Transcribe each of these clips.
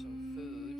some food.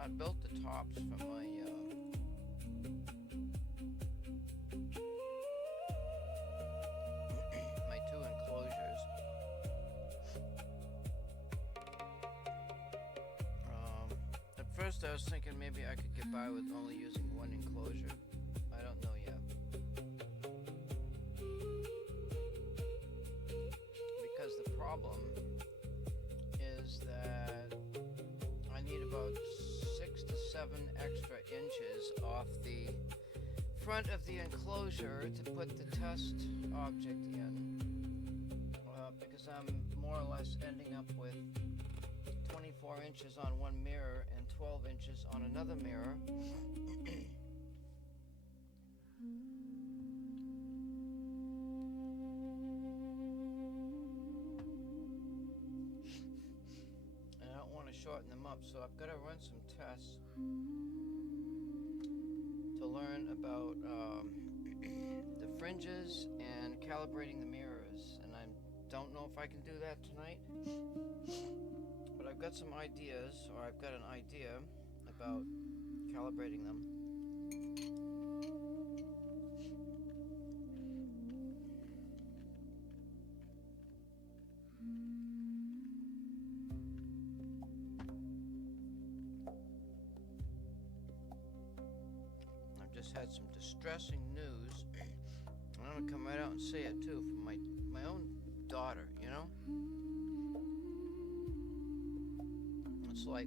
I built the tops for my my two enclosures. At first I was thinking maybe I could get by with only using one enclosure. I don't know yet. Because the problem is that I need about 6 to 7 extra inches off the front of the enclosure to put the test object in, because I'm more or less ending up with 24 inches on one mirror and 12 inches on another mirror. Shorten them up, so I've got to run some tests to learn about the fringes and calibrating the mirrors, and I don't know if I can do that tonight, but I've got some ideas, or I've got an idea about calibrating them. Just had some distressing news, and I'm gonna come right out and say it too, from my own daughter, you know? It's like,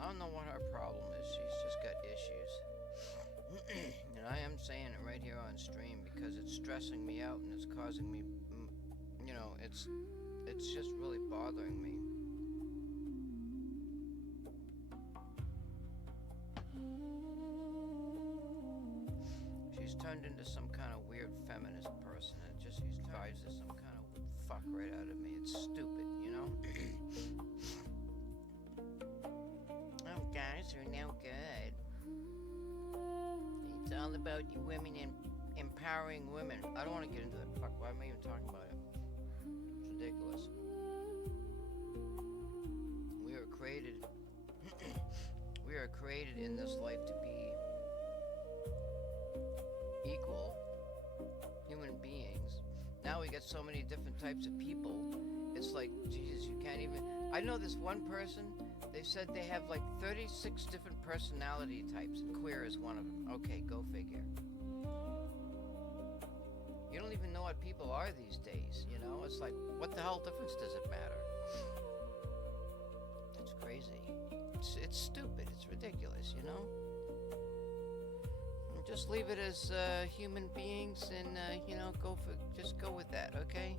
I don't know what her problem is, she's just got issues. And I am saying it right here on stream because it's stressing me out and it's causing me, you know, it's just really bothering me. She's turned into some kind of weird feminist person. It just drives some kind of fuck right out of me. It's stupid, you know? Oh, guys are no good. It's all about you women and empowering women. I don't want to get into that. Fuck, why am I even talking about it? It's ridiculous. We are created... we are created in this life to be equal human beings. Now we get so many different types of people. It's like, Jesus, you can't even... I know this one person, they said they have like 36 different personality types, and queer is one of them. Okay, go figure. You don't even know what people are these days, you know? It's like, what the hell difference does it matter? It's crazy. It's stupid. It's ridiculous, you know? Just leave it as human beings, and you know, just go with that, okay?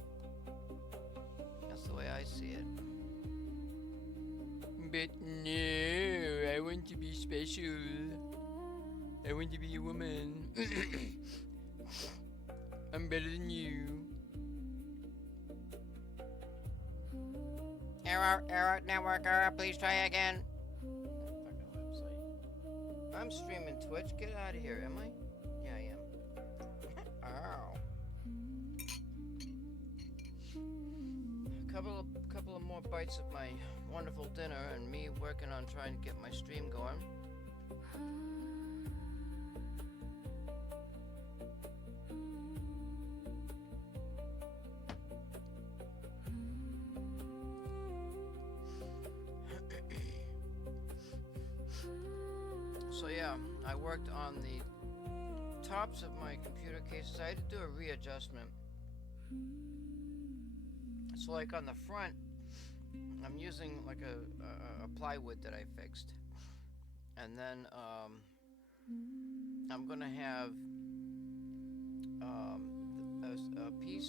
That's the way I see it. But no, I want to be special. I want to be a woman. I'm better than you. Error, network error, please try again. I'm streaming Twitch. Get out of here, am I? Yeah, I am. Ow. Couple of more bites of my wonderful dinner, and me working on trying to get my stream going. So yeah, I worked on the tops of my computer cases. I had to do a readjustment. So like on the front, I'm using like a plywood that I fixed. And then I'm gonna have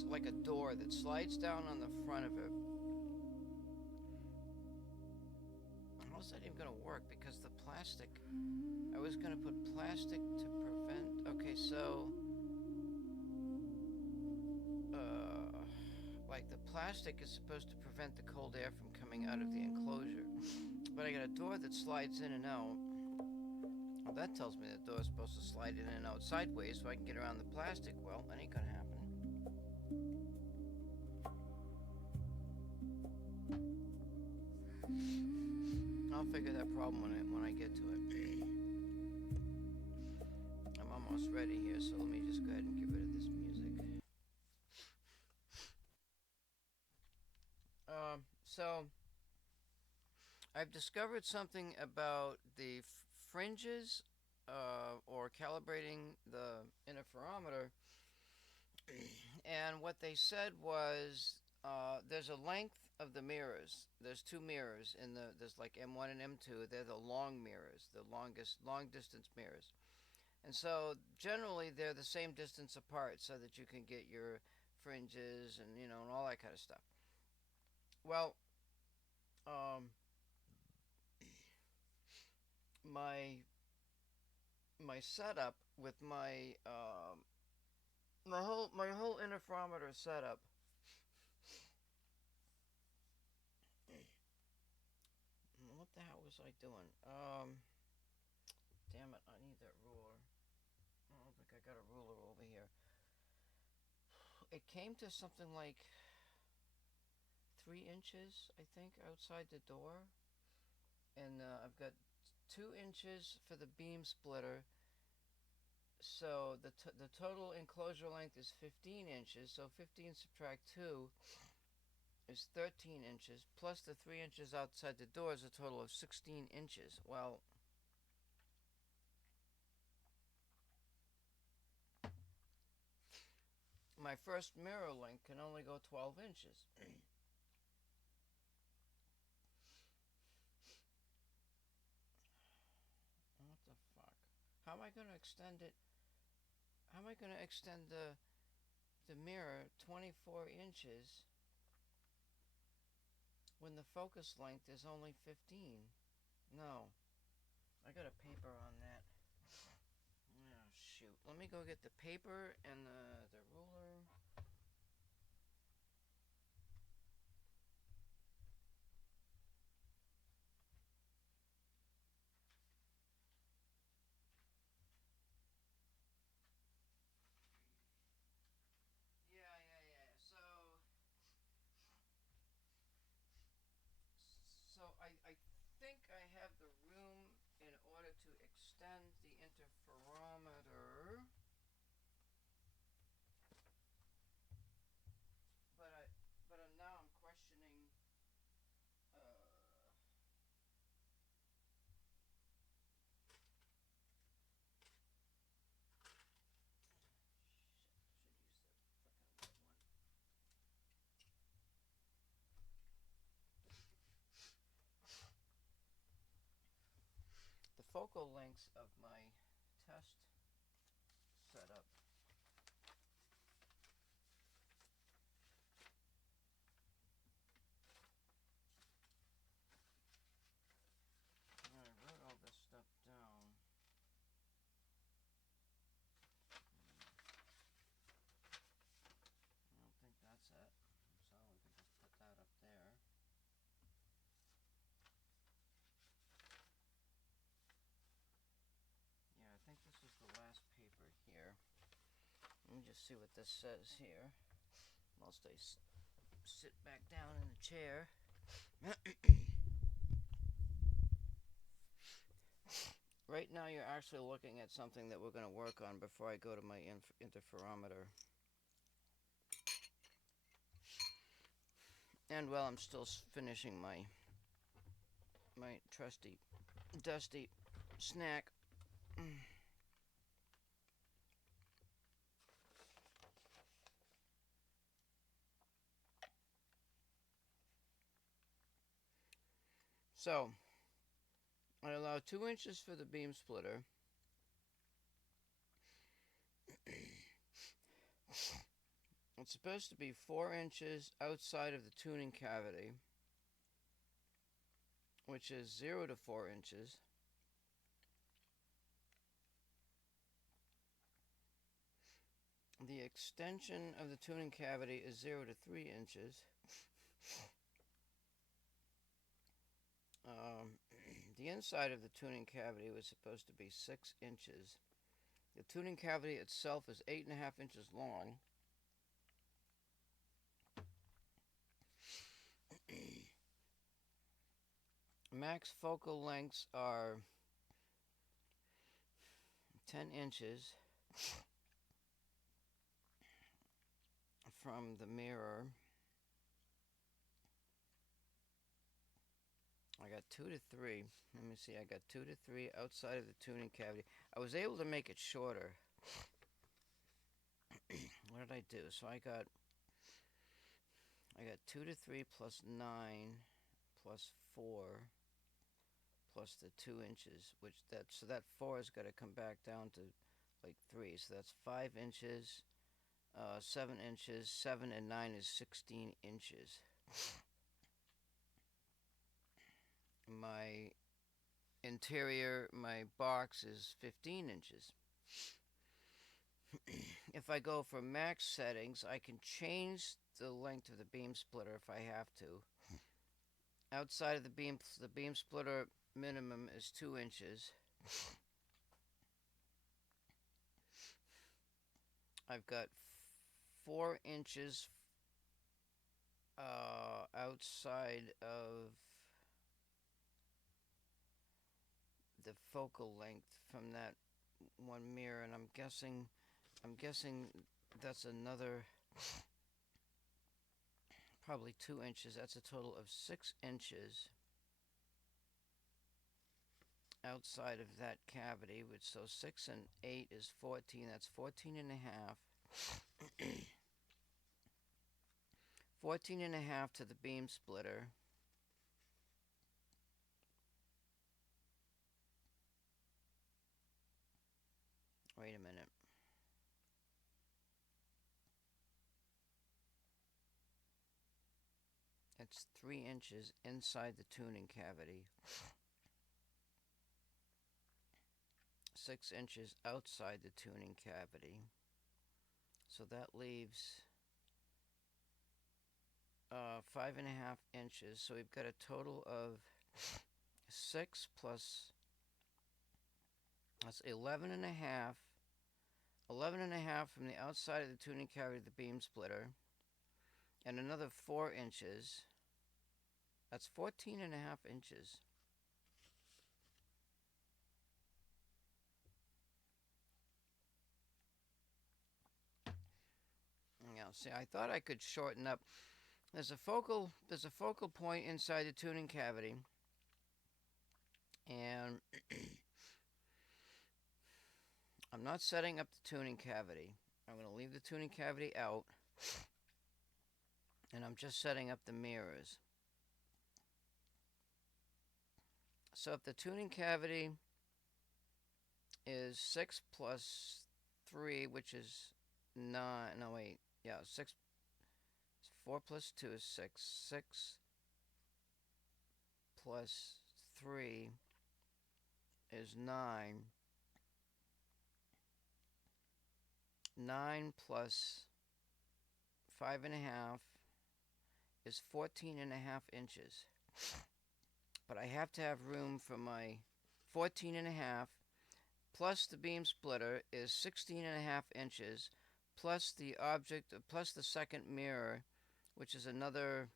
like a door that slides down on the front of it. How's that even gonna work? Because the plastic, I was gonna put plastic to prevent. Okay, so like the plastic is supposed to prevent the cold air from coming out of the enclosure, but I got a door that slides in and out. Well, that tells me the door is supposed to slide in and out sideways so I can get around the plastic. Well, that ain't gonna happen. I'll figure that problem when I get to it. I'm almost ready here, so let me just go ahead and get rid of this music. So I've discovered something about the fringes, or calibrating the interferometer, and what they said was there's a length of the mirrors. There's two mirrors there's like M1 and M2. They're the long mirrors, the long distance mirrors. And so generally they're the same distance apart so that you can get your fringes and and all that kind of stuff. Well, my setup with my whole interferometer setup. What the hell was I doing? Damn it! I need that ruler. I don't think I got a ruler over here. It came to something like 3 inches, I think, outside the door, and I've got 2 inches for the beam splitter. So the total enclosure length is 15 inches. So 15 subtract 2 is 13 inches, plus the 3 inches outside the door is a total of 16 inches. Well, my first mirror link can only go 12 inches. What the fuck? How am I going to extend it? How am I going to extend the mirror 24 inches when the focus length is only 15? No. I got a paper on that. Oh, shoot. Let me go get the paper and the ruler. Yeah. So I think I have the room in order to extend the interferometer. But now I'm questioning. The focal lengths of my test setup. I wrote all this stuff down. I don't think that's it. So we can just put that up there. Yeah, I think this is the last paper here. Let me just see what this says here. Whilst I sit back down in the chair. Right now you're actually looking at something that we're going to work on before I go to my interferometer. And while I'm still finishing my trusty, dusty snack. So, I allow 2 inches for the beam splitter. It's supposed to be 4 inches outside of the tuning cavity, which is 0 to 4 inches. The extension of the tuning cavity is 0 to 3 inches. The inside of the tuning cavity was supposed to be 6 inches. The tuning cavity itself is 8.5 inches long. Max focal lengths are 10 inches from the mirror. I got 2 to 3. Let me see. I got 2 to 3 outside of the tuning cavity. I was able to make it shorter. What did I do? So I got 2 to 3 plus 9 plus 4 plus the 2 inches, so that 4 is going to come back down to like 3. So that's 5 inches, 7 inches, 7 and 9 is 16 inches. My interior, my box is 15 inches. If I go for max settings, I can change the length of the beam splitter if I have to. Outside of the beam splitter minimum is 2 inches. I've got 4 inches outside of the focal length from that one mirror, and I'm guessing that's another probably 2 inches. That's a total of 6 inches outside of that cavity, which, so 6 and 8 is 14. That's 14 and a half. 14 and a half to the beam splitter. Wait a minute. It's 3 inches inside the tuning cavity. 6 inches outside the tuning cavity. So that leaves 5.5 inches. So we've got a total of 6 plus, that's 11 and a half. 11 and a half from the outside of the tuning cavity to the beam splitter. And another 4 inches. That's 14 and a half inches. Now, see, I thought I could shorten up. There's a focal point inside the tuning cavity, and I'm not setting up the tuning cavity. I'm going to leave the tuning cavity out, and I'm just setting up the mirrors. So if the tuning cavity is 6 plus 3, which is 9, no wait, yeah, 6, 4 plus 2 is 6. 6 plus 3 is 9. 9 plus 5.5 is 14 and a half inches. But I have to have room for my 14 and a half, plus the beam splitter is 16 and a half inches, plus the object, plus the second mirror, which is another,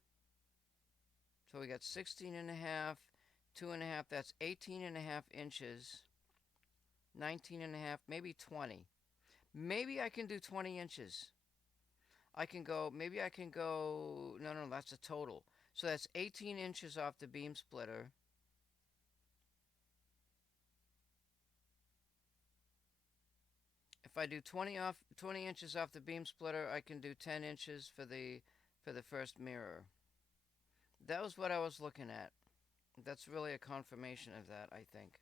so we got 16 and a half, 2 and a half, that's 18 and a half inches, 19 and a half, maybe 20. Maybe I can do 20 inches. Maybe I can go, no, that's a total. So that's 18 inches off the beam splitter. If I do 20 inches off the beam splitter, I can do 10 inches for the first mirror. That was what I was looking at. That's really a confirmation of that, I think.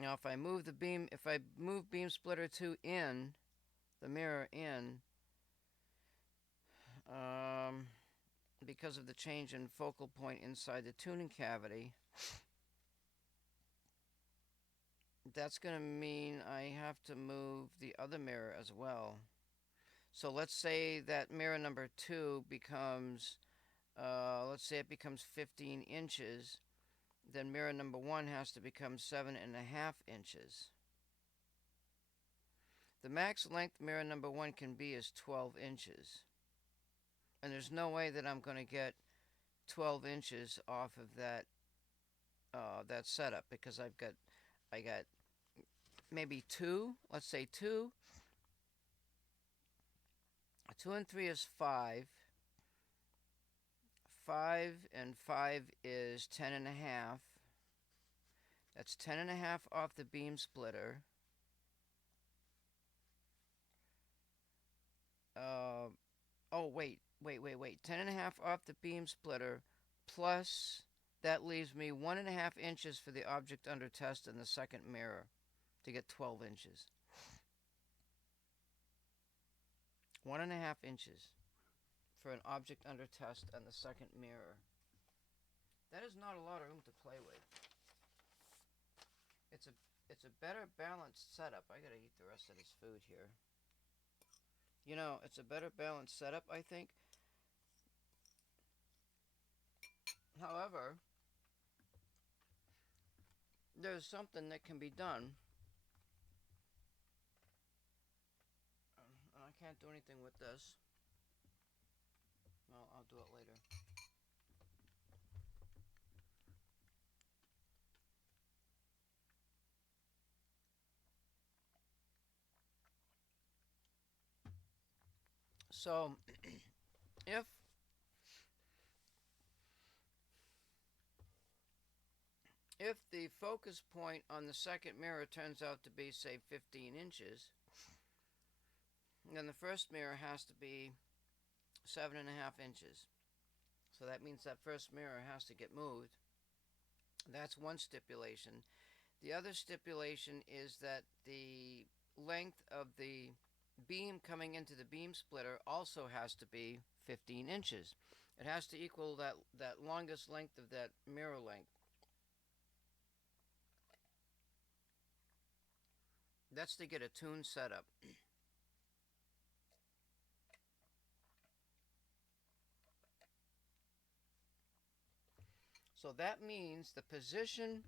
Now, if I move beam splitter 2 in, the mirror in because of the change in focal point inside the tuning cavity. That's going to mean I have to move the other mirror as well. So let's say that mirror number 2 becomes, let's say it becomes 15 inches. Then mirror number 1 has to become 7.5 inches. The max length mirror number 1 can be is 12 inches. And there's no way that I'm going to get 12 inches off of that that setup, because I got maybe 2, let's say 2. 2 and 3 is 5. 5 and 5 is 10.5. That's 10.5 off the beam splitter. Wait. 10.5 off the beam splitter, plus that leaves me 1.5 inches for the object under test in the second mirror to get 12 inches. 1.5 inches for an object under test and the second mirror. That is not a lot of room to play with. It's a better balanced setup. I gotta eat the rest of this food here. You know, it's a better balanced setup, I think. However, there's something that can be done. And I can't do anything with this. Well, I'll do it later. So, if the focus point on the second mirror turns out to be, say, 15 inches, then the first mirror has to be 7.5 inches. So that means that first mirror has to get moved. That's one stipulation. The other stipulation is that the length of the beam coming into the beam splitter also has to be 15 inches. It has to equal that longest length of that mirror length. That's to get a tune setup. So that means the position,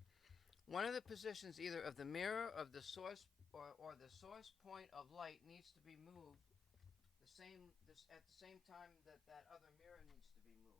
one of the positions either of the mirror of the source or the source point of light needs to be moved at the same time that that other mirror needs to be moved.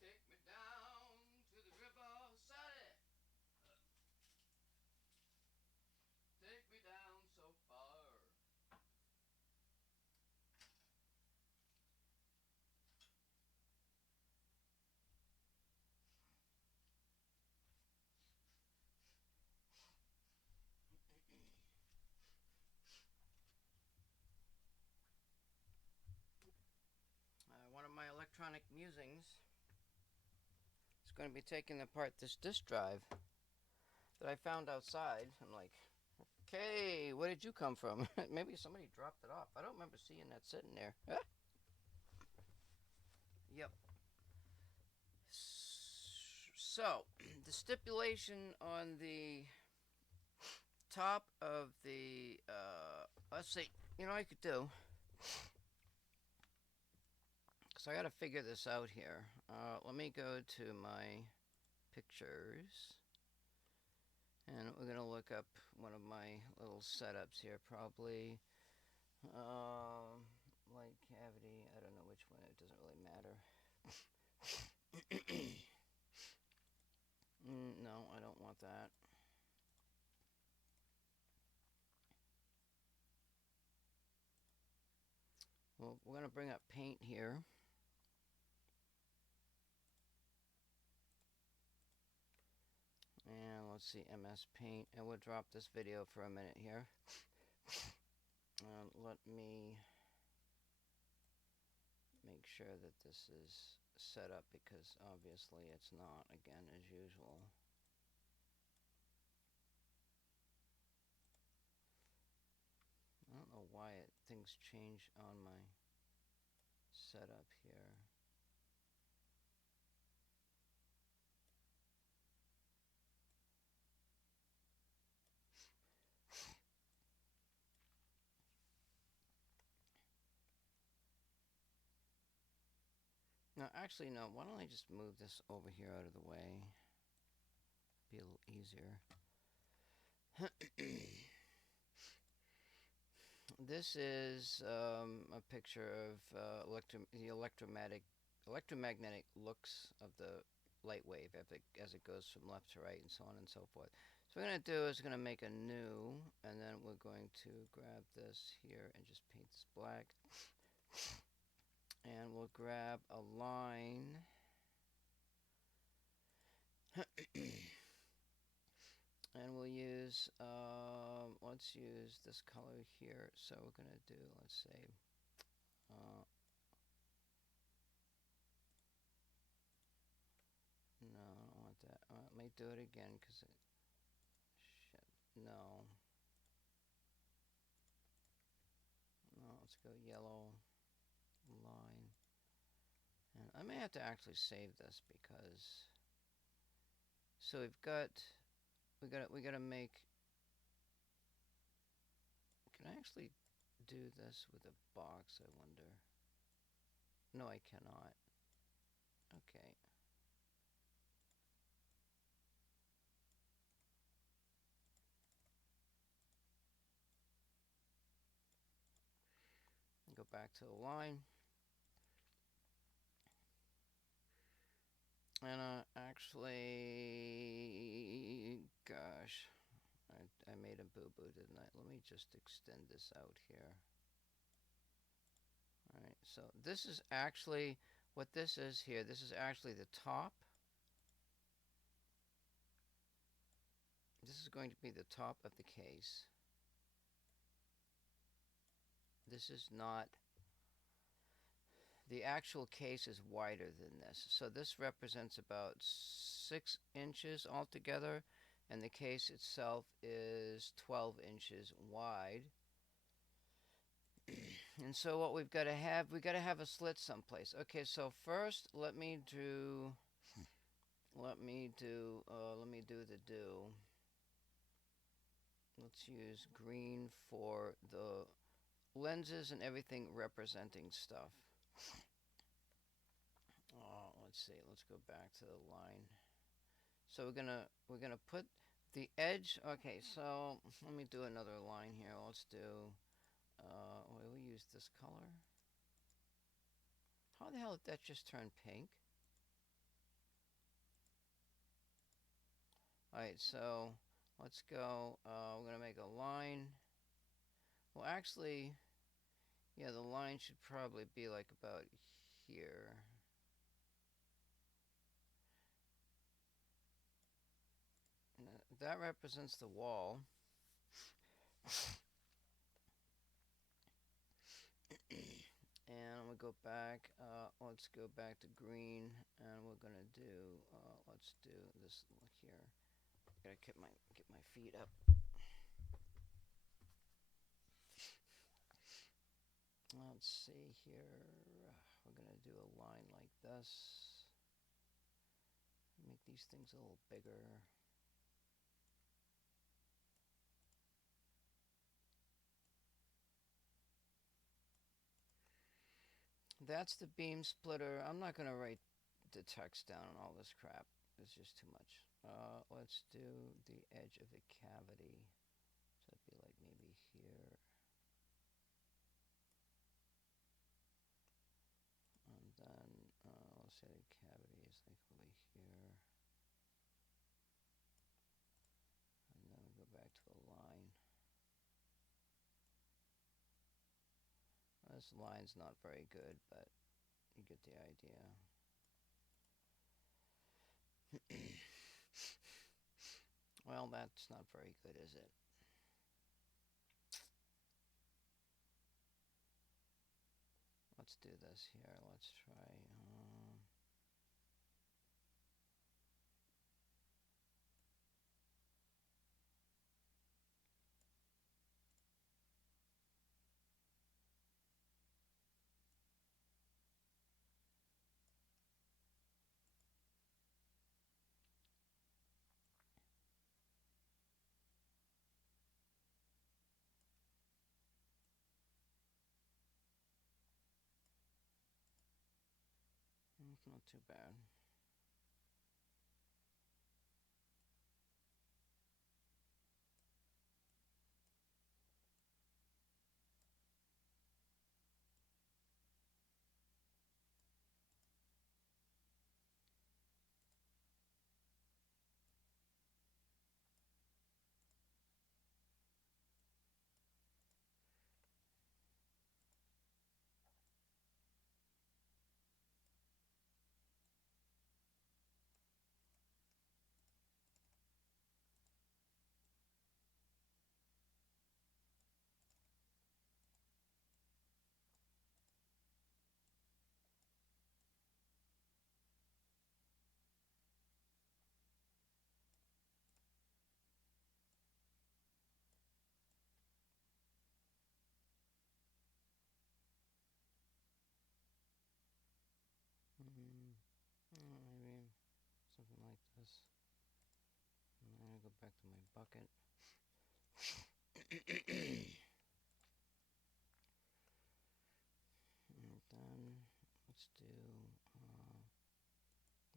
Take me down to the river, Sally. Take me down so far. One of my electronic musings is going to be taking apart this disk drive that I found outside. I'm like, okay, where did you come from? Maybe somebody dropped it off. I don't remember seeing that sitting there. Yep. So, the stipulation on the top of the, let's see, you know what I could do? So I gotta figure this out here. Let me go to my pictures. And we're gonna look up one of my little setups here, probably. Light cavity, I don't know which one, it doesn't really matter. No, I don't want that. Well, we're going to bring up paint here. And let's see, MS Paint. And we'll drop this video for a minute here. Let me make sure that this is set up, because obviously it's not, again, as usual. I don't know why things change on my setup here. No, actually, no. Why don't I just move this over here out of the way? Be a little easier. This is a picture of the electromagnetic looks of the light wave as it goes from left to right and so on and so forth. So what we're going to do is we're going to make a new, and then we're going to grab this here and just paint this black. And we'll grab a line. And we'll use, let's use this color here. So we're going to do, let's say, no, I don't want that. Let me do it again, because no. No, let's go yellow line. And I may have to actually save this, because, so we gotta make, can I actually do this with a box, I wonder? No, I cannot. Okay. Go back to the line. And actually, gosh, I made a boo-boo, didn't I? Let me just extend this out here. Alright, so this is actually, what this is here, this is actually the top. This is going to be the top of the case. This is not, the actual case is wider than this. So this represents about 6 inches altogether, and the case itself is 12 inches wide. And so what we've got to have a slit someplace. Okay, so first let me do the do. Let's use green for the lenses and everything representing stuff. Let's see, let's go back to the line. So we're gonna put the edge. Okay, so let me do another line here. Let's do, we use this color. How the hell did that just turn pink? Alright, so let's go, we're going to make a line. Well, actually, yeah, the line should probably be like about here. That represents the wall. And we'll go back, let's go back to green, and we're going to do, let's do this here. Gotta get my feet up. Let's see here. We're gonna do a line like this. Make these things a little bigger. That's the beam splitter. I'm not gonna write the text down and all this crap. It's just too much. Let's do the edge of the cavity. So it'd be like maybe here. And then let's say the cavity is like over here. And then we go back to a line. This line's not very good, but you get the idea. Well, that's not very good, is it? Let's do this here. Let's try. It's not too bad. Maybe something like this. And then I go back to my bucket. And then let's do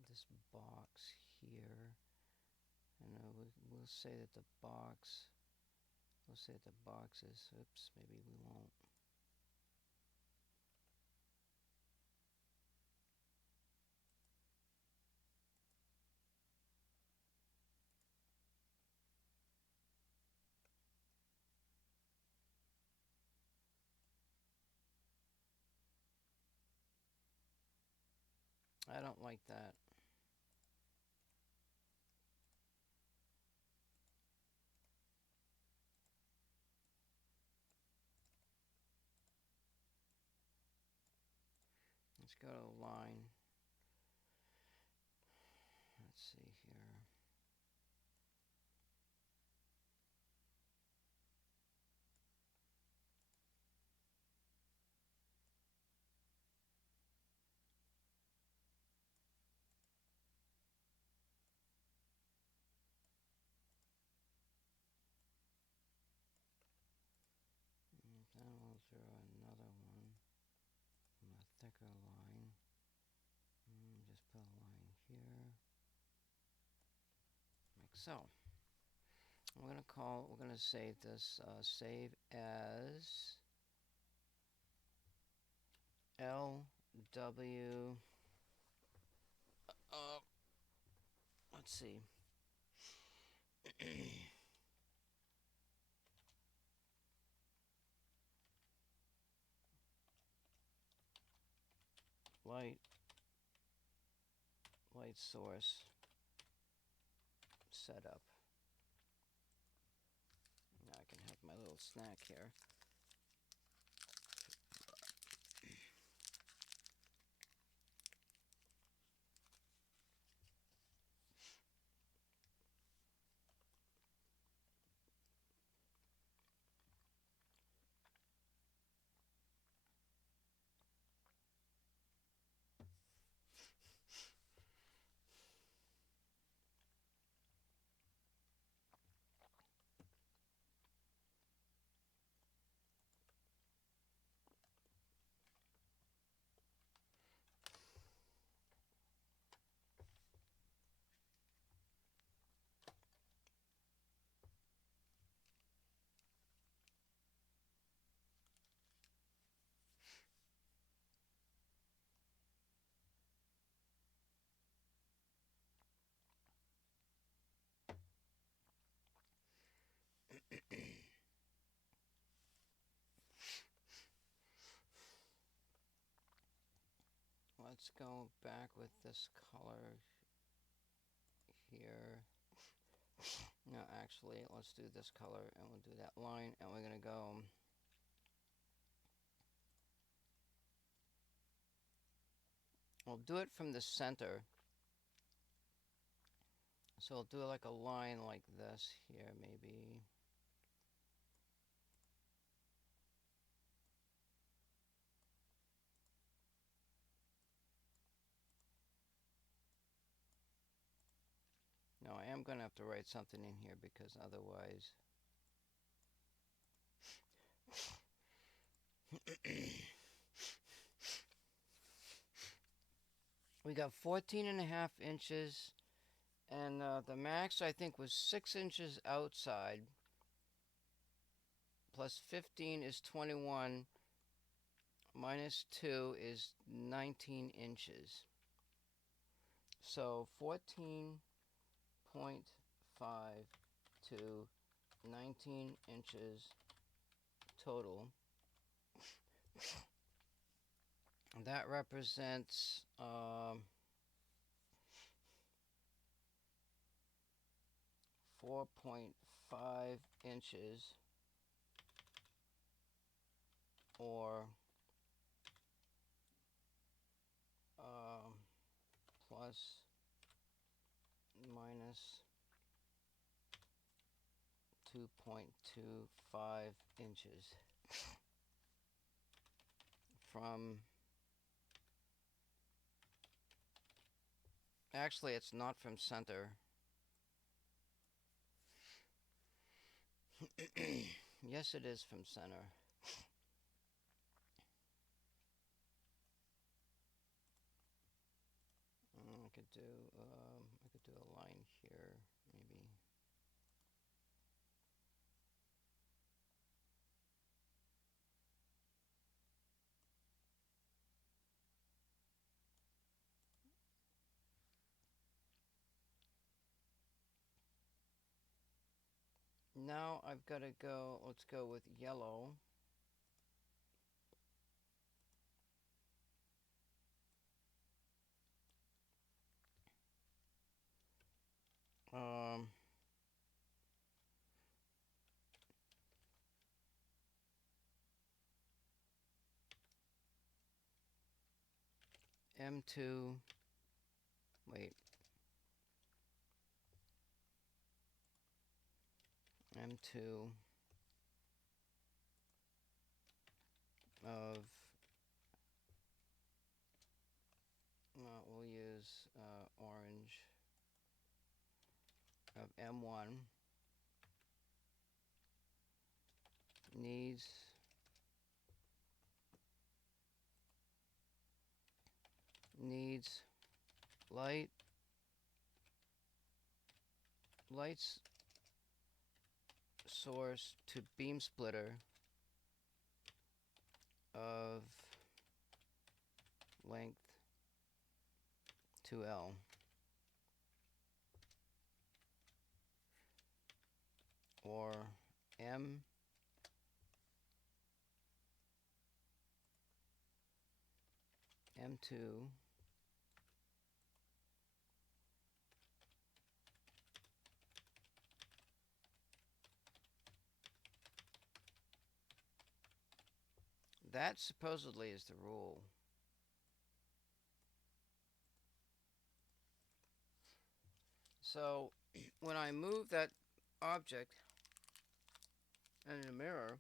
this box here. And we'll say that the box, we'll say that the box is, oops, maybe we won't. I don't like that. Let's go to a line. Let's see here. And then we'll draw another one on a thicker line. Just put a line here, like so. We're gonna save this, save as LW, let's see. light source setup. Now I can have my little snack here. Let's go back with this color here. No, actually, let's do this color, and we'll do that line, and we're going to go... We'll do it from the center. So we'll do like a line like this here, maybe. No, I am going to have to write something in here because otherwise... We got 14.5 inches, and the max I think was 6 inches outside, plus 15 is 21, minus 2 is 19 inches. So 14.5 to 19 inches total. That represents 4.5 inches, or plus minus 2.25 inches from... Actually, it's not from center. Yes, it is from center. I could do a line here, maybe. Now I've got to go, let's go with yellow. M2, wait, M2 of, we'll use orange, of M1 needs lights source to beam splitter of length 2L. Or M M2 that supposedly is the rule. So when I move that object in a mirror,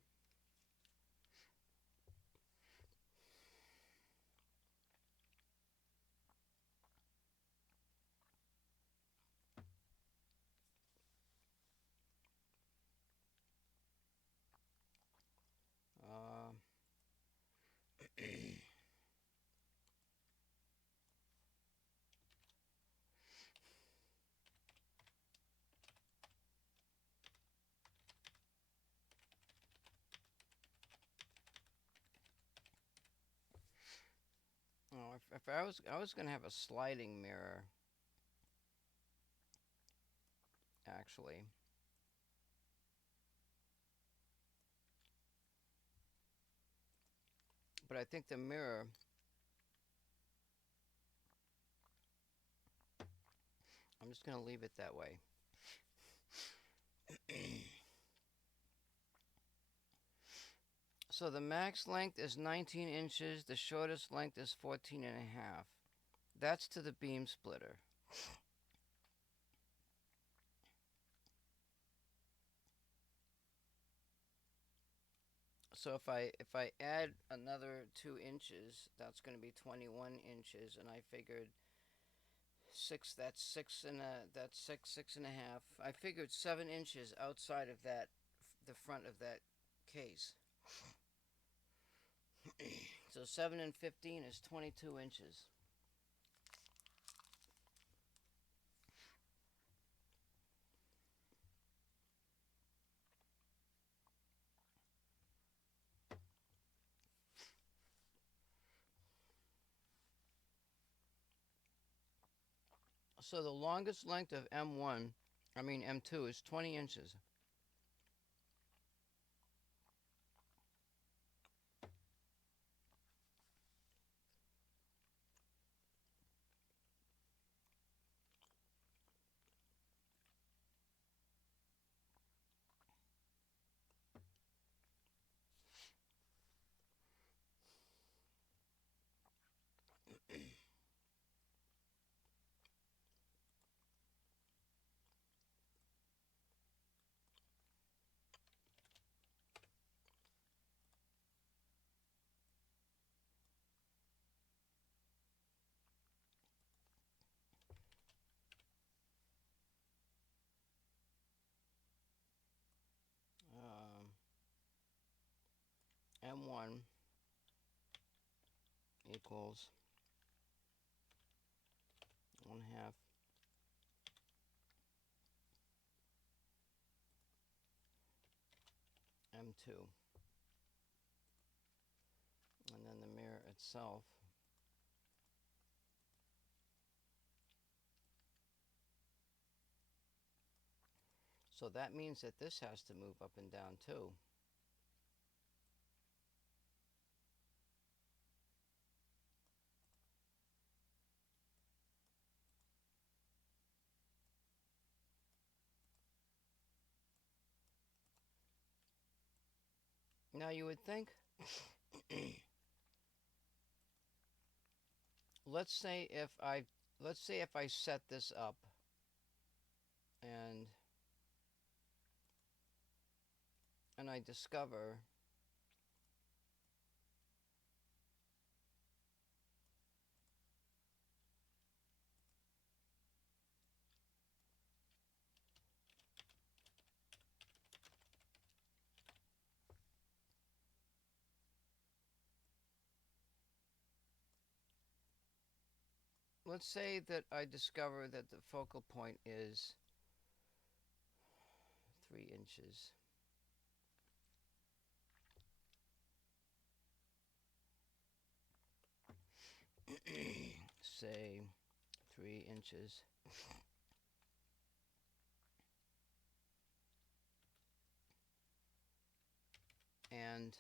if I was going to have a sliding mirror, actually. but I think the mirror, I'm just going to leave it that way. So the max length is 19 inches, the shortest length is 14 and a half. That's to the beam splitter. So if I add another 2 inches, that's going to be 21 inches, and I figured that's six and a half. I figured 7 inches outside of that, the front of that case. So 7 and 15 is 22 inches. So the longest length of M2 is 20 inches. M1 equals 1/2 M2. And then the mirror itself so that means that this has to move up and down too. Now you would think, let's say if I set this up and I discover let's say that I discover that the focal point is 3 inches. Say 3 inches. And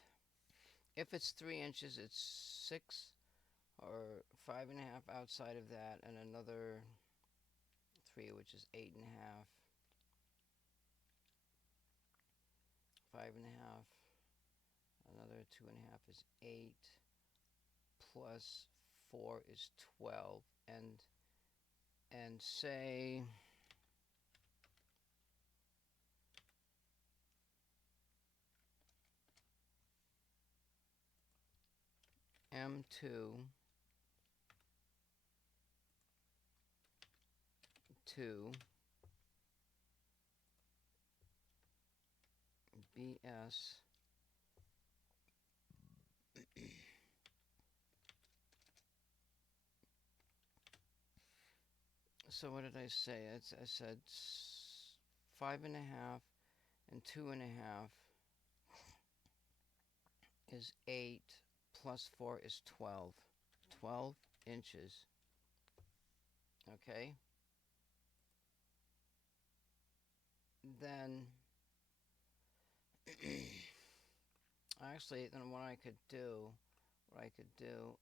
if it's 3 inches, it's 6 or 5.5 outside of that, and another 3, which is 8.5. 5.5. Another 2.5 is 8. Plus 4 is 12. And say M2 to BS so what did I say? I said 5.5 and 2.5 is 8 plus 4 is 12. 12 inches. Okay? Then actually, then what I could do what I could do.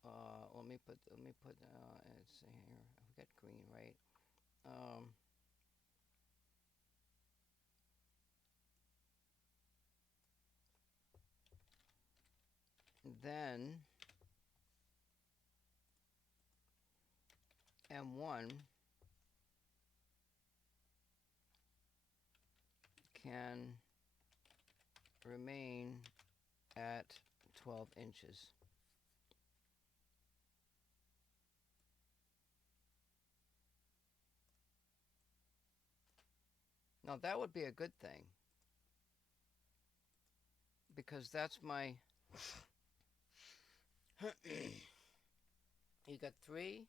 Let me put. Let's see here. I've got green, right? Then M1 can remain at 12 inches. Now that would be a good thing, because that's my you got 3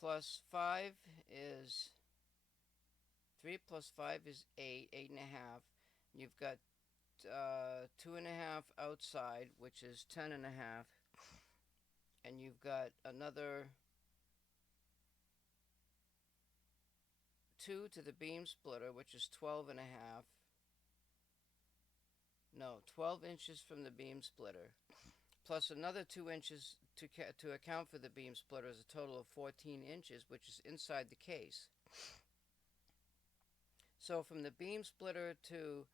plus 5 is 3 plus 5 is 8 and a half. You've got 2.5 outside, which is 10 and a half, and you've got another 2 to the beam splitter, which is 12 and a half. No, 12 inches from the beam splitter, plus another 2 inches to account for the beam splitter, is a total of 14 inches, which is inside the case. So from the beam splitter to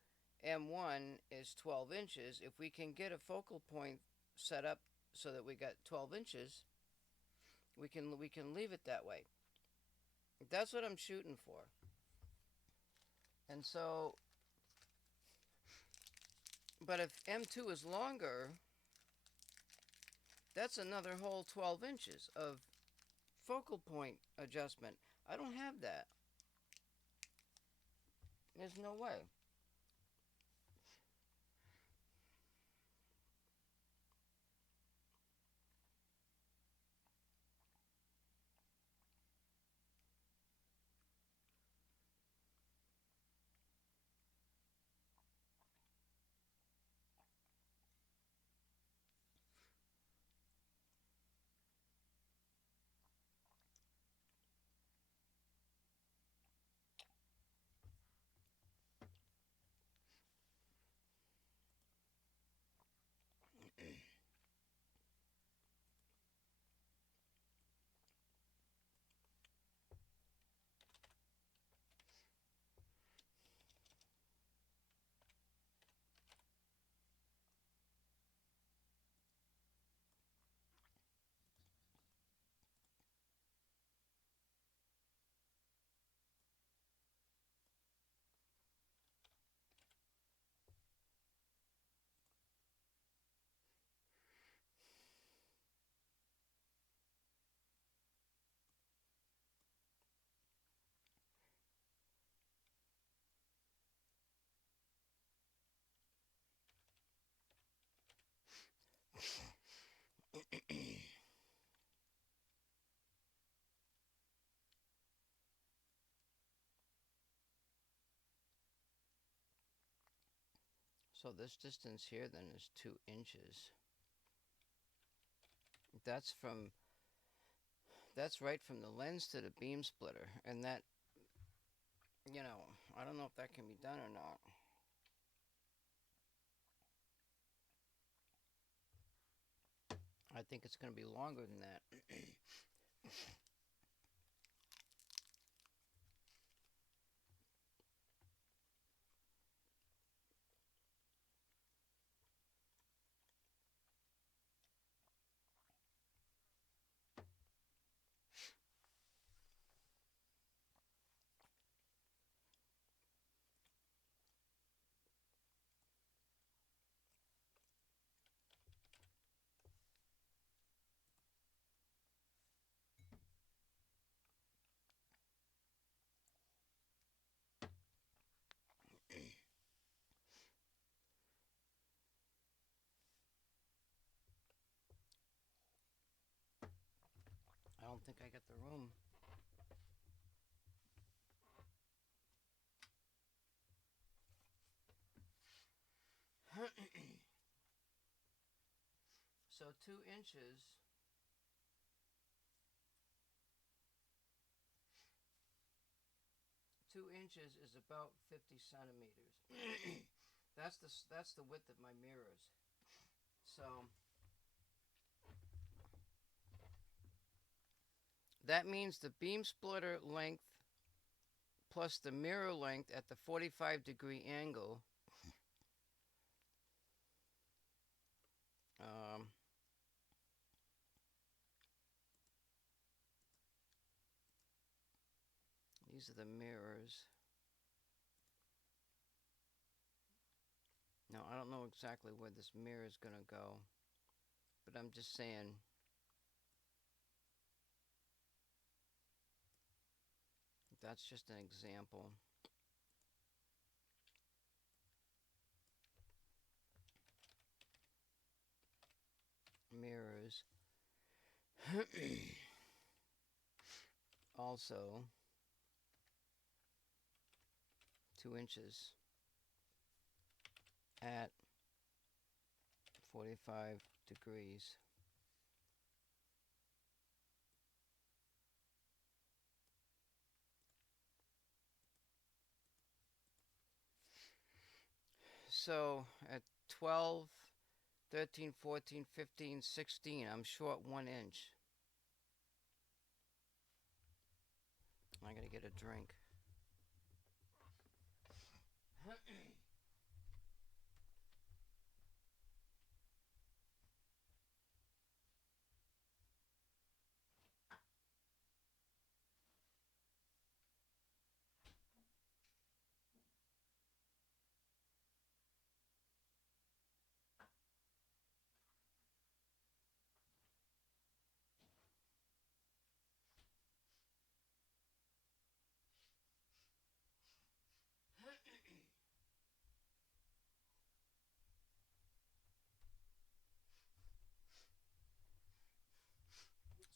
M1 is 12 inches. If we can get a focal point set up so that we got 12 inches, we can leave it that way. That's what I'm shooting for. And so, but if M2 is longer, that's another whole 12 inches of focal point adjustment. I don't have that. There's no way. So this distance here then is 2 inches. That's right from the lens to the beam splitter, and that, I don't know if that can be done or not. I think it's going to be longer than that. I don't think I got the room. So 2 inches is about 50 centimeters. That's the width of my mirrors. So that means the beam splitter length plus the mirror length at the 45-degree angle um, these are the mirrors. Now, I don't know exactly where this mirror is going to go, but I'm just saying that's just an example. Mirrors. Also 2 inches at 45 degrees. So at 12, 13, 14, 15, 16, I'm short 1 inch. I gotta get a drink.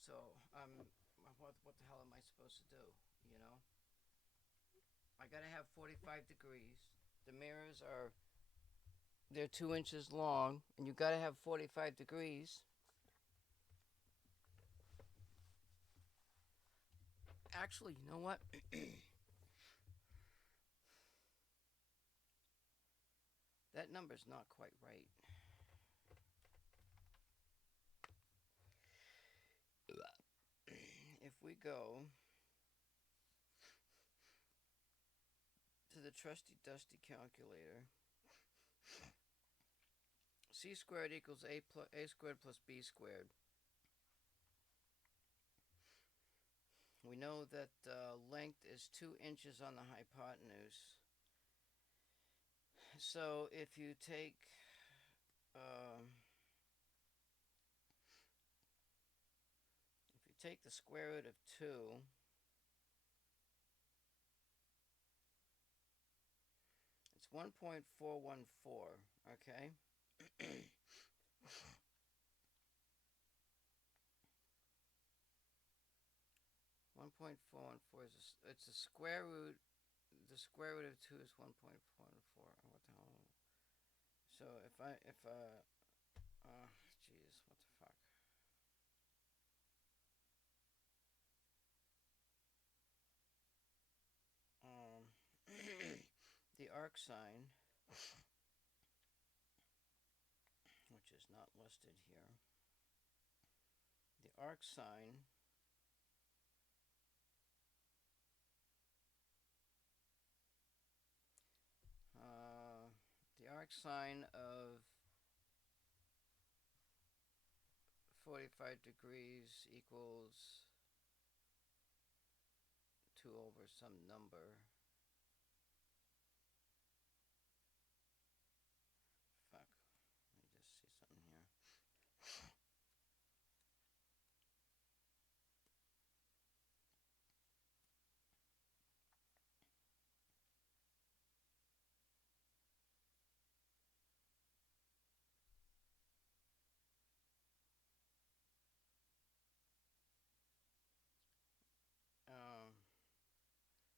So, what the hell am I supposed to do? You know, I gotta have 45 degrees. The mirrors they're 2 inches long, and you gotta have 45 degrees. Actually, you know what? That number's not quite right. If we go to the trusty dusty calculator, c squared equals a squared plus b squared. We know that length is 2 inches on the hypotenuse. So if you take the square root of 2, it's 1.414, okay? 1.414 it's the square root. The square root of 2 is 1.414. What the hell? So jeez, what the fuck? The arc sine, which is not listed here. The arc sine of 45 degrees equals 2 over some number. Fuck. Let me just see something here.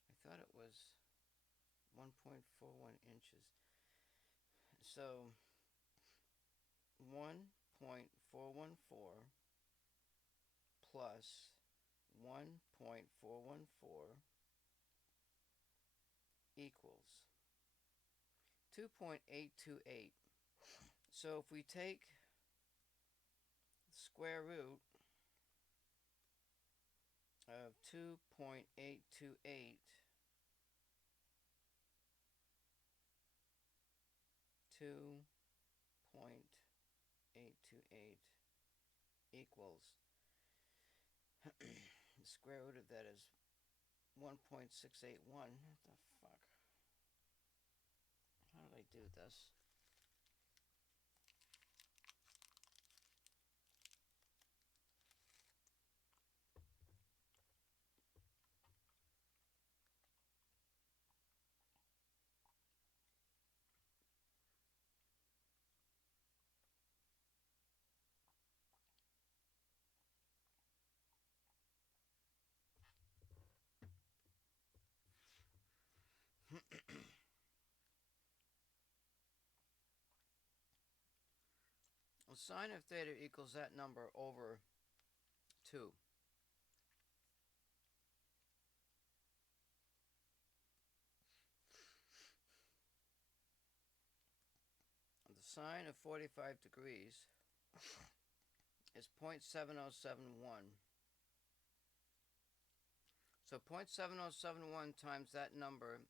I thought it was 1.41 inches. So 1.414 plus 1.414 equals 2.828. So if we take square root of 2.828 equals the square root of that is 1.681. What the fuck? How did I do this? Well, sine of theta equals that number over 2. The sine of 45 degrees is 0.7071. So 0.7071 times that number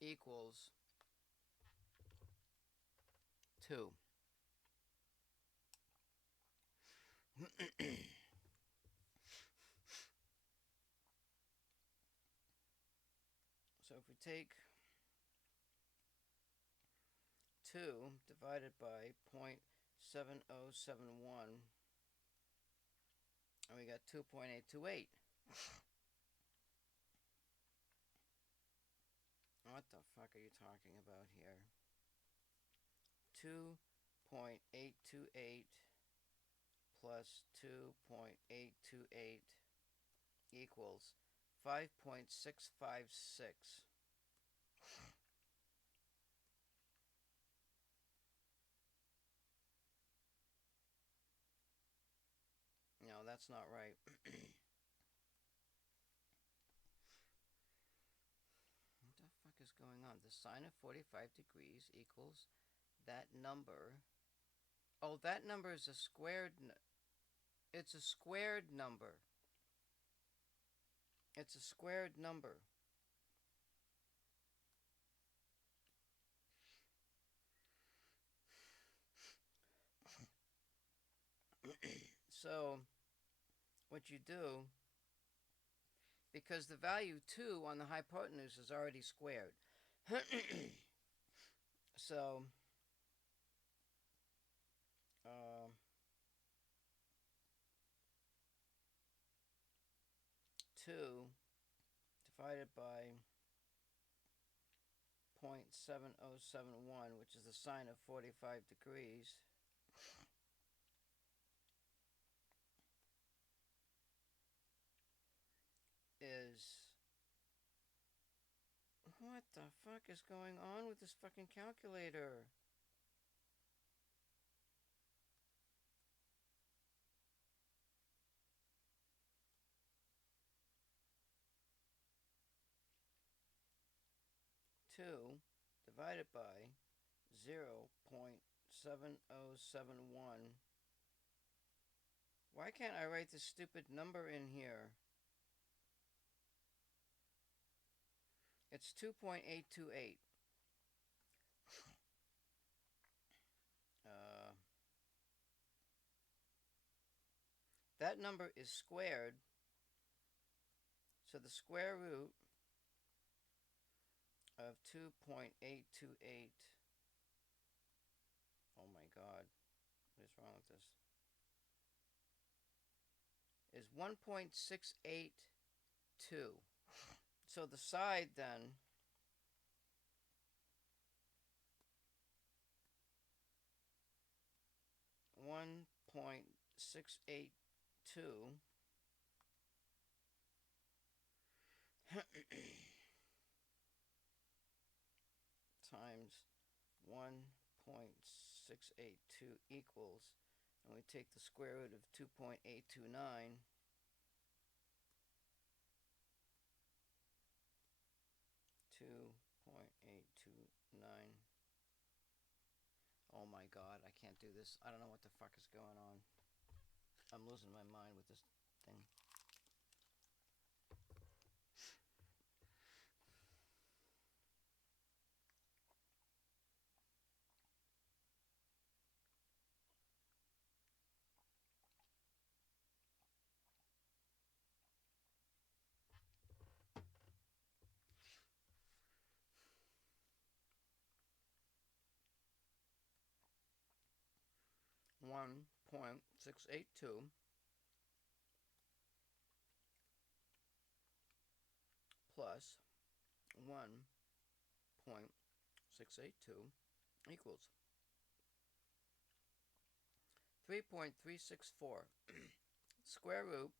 equals 2. So if we take 2 divided by 0.7071, and we got 2.828. What the fuck are you talking about here? 2.828 plus 2.828 equals 5.656. No, that's not right. What the fuck is going on? The sine of 45 degrees equals that number. Oh, that number is a squared. It's a squared number. It's a squared number. So, what you do, because the value 2 on the hypotenuse is already squared. So, 2 divided by 0.7071, which is the sine of 45 degrees, is... What the fuck is going on with this fucking calculator? Two divided by 0.7071. Why can't I write this stupid number in here? It's 2.828. That number is squared, so the square root of 2.828. Oh my god, what is wrong with this? Is 1.682. So the side then (1.682) times 1.682 equals, and we take the square root of 2.829, Oh my god, I can't do this. I don't know what the fuck is going on. I'm losing my mind with this thing. $1.682 plus 1.682 equals 3.364. Square root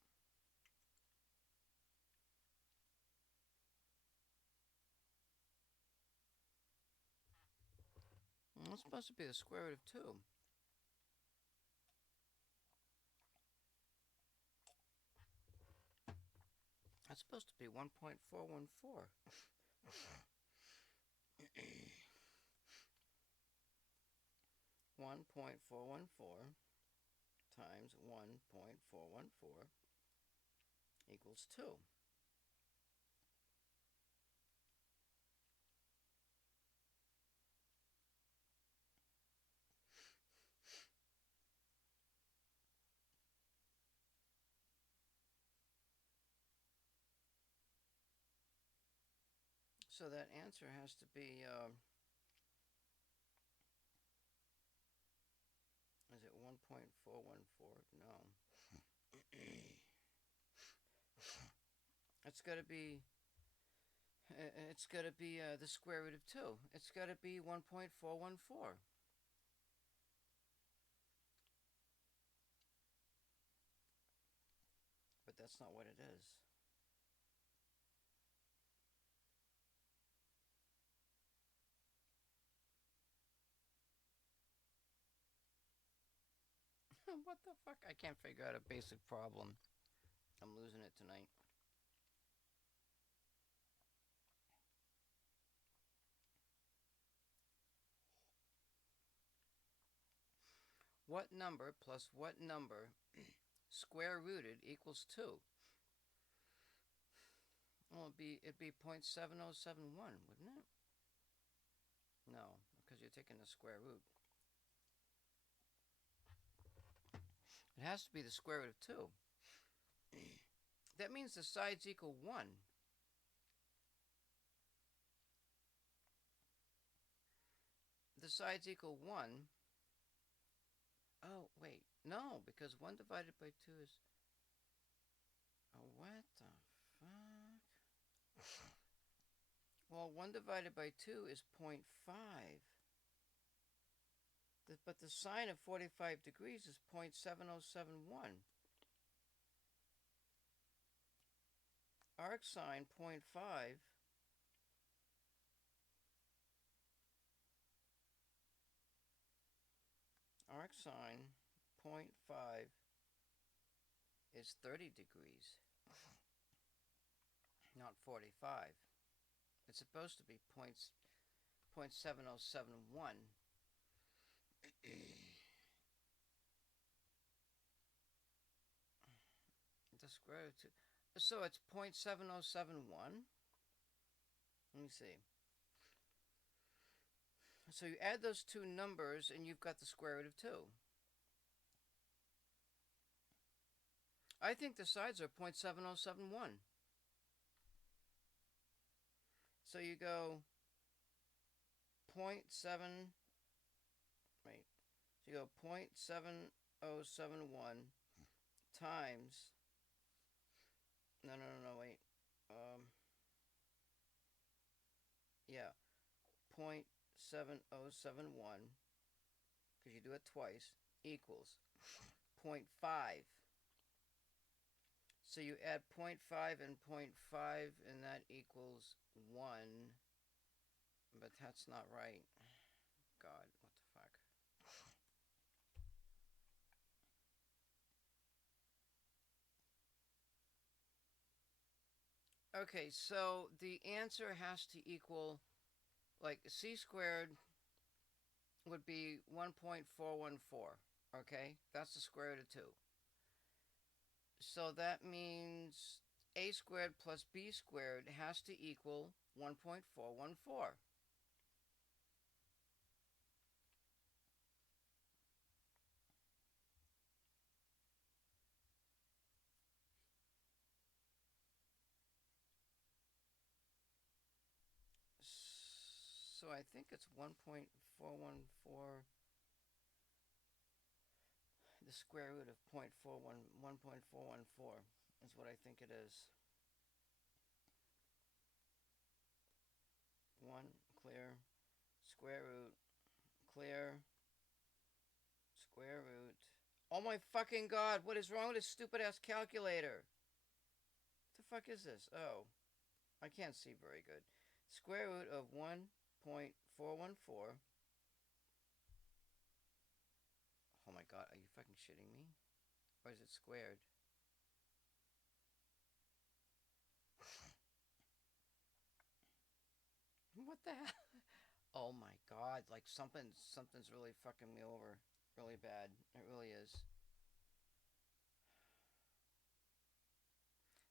that's supposed to be the square root of 2. That's supposed to be 1.414. 1.414 times 1.414 equals 2. So that answer has to be, is it 1.414? No. It's got to be, the square root of 2. It's got to be 1.414. But that's not what it is. What the fuck? I can't figure out a basic problem. I'm losing it tonight. What number plus what number square rooted equals 2? Well, it'd be 0.7071, wouldn't it? No, because you're taking the square root. It has to be the square root of 2. That means the sides equal 1. The sides equal 1. Oh, wait. No, because 1 divided by 2 is... Oh, what the fuck? Well, 1 divided by 2 is 0.5. But the sine of 45 degrees is 0.7071. Arc sine 0.5 arc sine 0.5 is 30 degrees, not 45. It's supposed to be 0.7071. The square root of 2. So it's 0.7071. Let me see. So you add those two numbers and you've got the square root of 2. I think the sides are 0.7071. So you go 0.7, wait, so you go 0.7071 times, no, wait, yeah, 0.7071, because you do it twice, equals 0.5. So you add 0.5 and 0.5, and that equals 1. But that's not right. God, what the fuck? Okay, so the answer has to equal, like, c squared would be 1.414. Okay? That's the square root of 2. So that means a squared plus b squared has to equal 1.414. So I think it's 1.414, the square root of 1.414 is what I think it is. 1, clear, square root, clear, square root. Oh my fucking god, what is wrong with this stupid ass calculator? What the fuck is this? Oh, I can't see very good. Square root of 1.414. Oh my god, are you fucking shitting me? Or is it squared? What the hell? Oh my god, like something's really fucking me over. Really bad. It really is.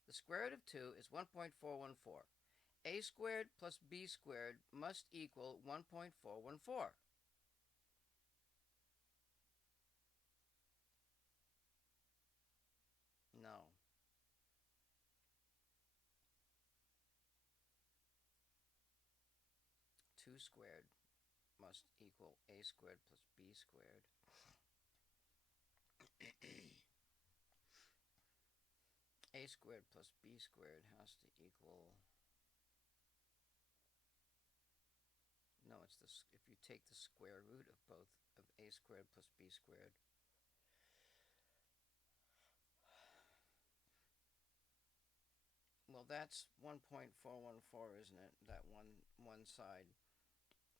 The square root of 2 is 1.414. A squared plus b squared must equal 1.414. No. 2 squared must equal a squared plus b squared. A squared plus b squared has to equal... No, it's this. If you take the square root of both of a squared plus b squared. Well, that's 1.414, isn't it? That one side.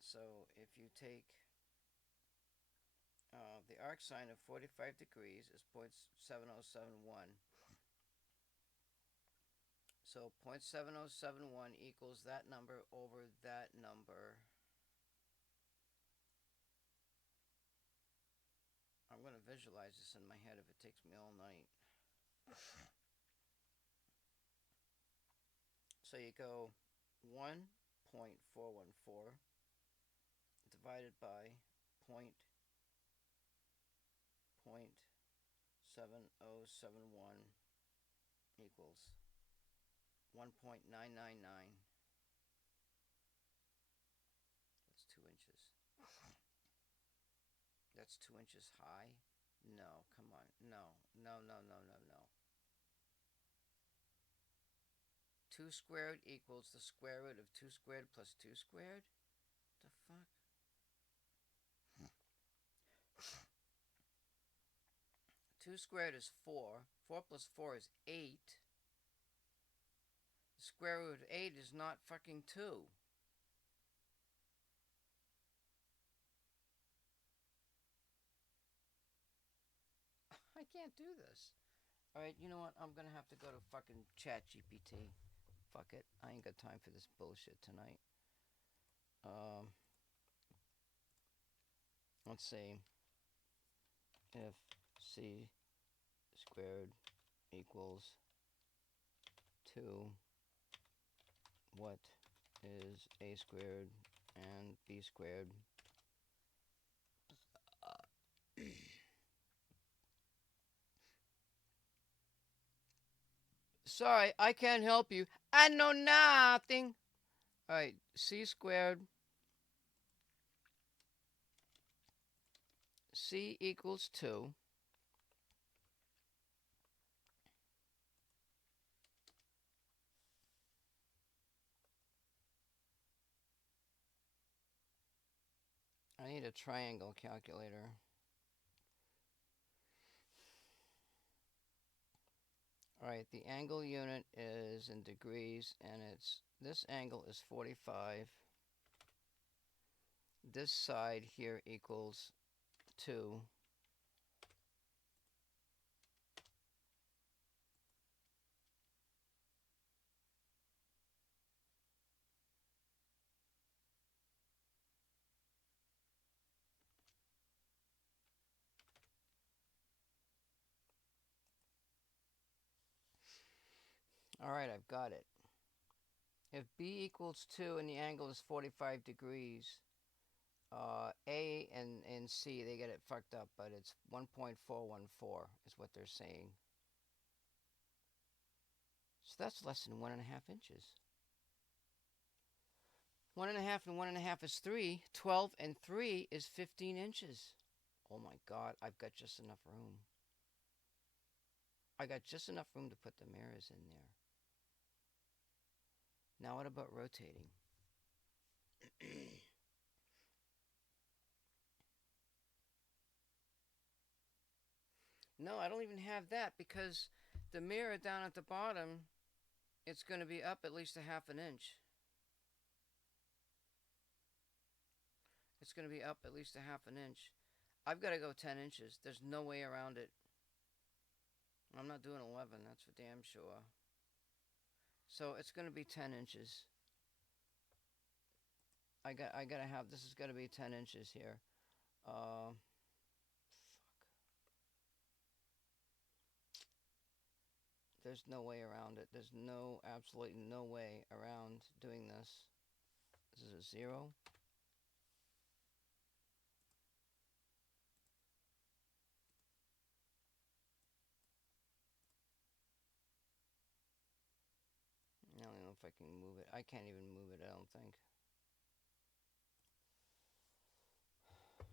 So if you take the arc sine of 45 degrees is 0.7071. So 0.7071 equals that number over that number. I'm going to visualize this in my head if it takes me all night. So you go 1.414 divided by 0.7071 equals 1.999. That's 2 inches. That's 2 inches high? No, come on. No, no, no, no, no, no. 2 squared equals the square root of 2 squared plus 2 squared? The fuck? 2 squared is 4. 4 plus 4 is 8. The square root of 8 is not fucking 2. I can't do this. Alright, you know what? I'm gonna have to go to fucking ChatGPT. Fuck it. I ain't got time for this bullshit tonight. Let's see. If c squared equals 2, what is a squared and b squared? Sorry, I can't help you. I know nothing. Alright, c squared. C equals 2. I need a triangle calculator. Alright, the angle unit is in degrees, and this angle is 45. This side here equals 2. Alright, I've got it. If B equals 2 and the angle is 45 degrees, A and C, they get it fucked up, but it's 1.414 is what they're saying. So that's less than 1.5 inches. 1.5 and 1.5 is 3. 12 and 3 is 15 inches. Oh my God, I've got just enough room. I got just enough room to put the mirrors in there. Now what about rotating? No, I don't even have that because the mirror down at the bottom, it's going to be up at least a half an inch. It's going to be up at least a half an inch. I've got to go 10 inches. There's no way around it. I'm not doing 11, that's for damn sure. So it's going to be 10 inches. I gotta have, this is going to be 10 inches here. Fuck. There's no way around it. There's absolutely no way around doing this. This is a 0. I don't know if I can move it. I can't even move it, I don't think. Fuck.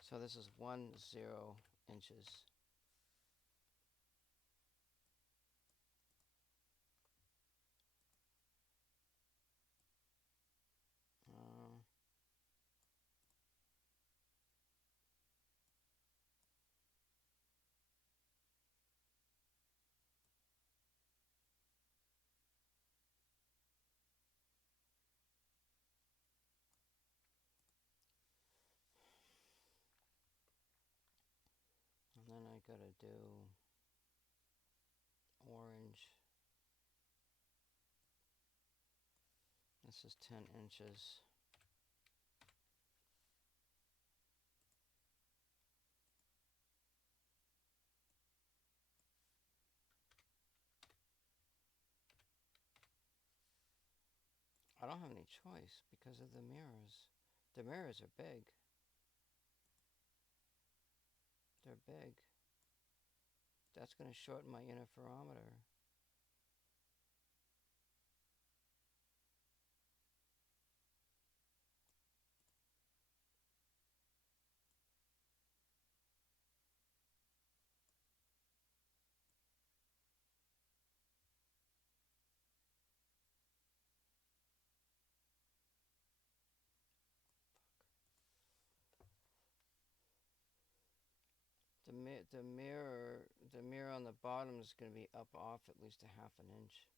So this is 10 inches. And then I gotta do orange. This is 10 inches. I don't have any choice because of the mirrors. The mirrors are big. They're big. That's going to shorten my interferometer. The mirror on the bottom is going to be up off at least a half an inch.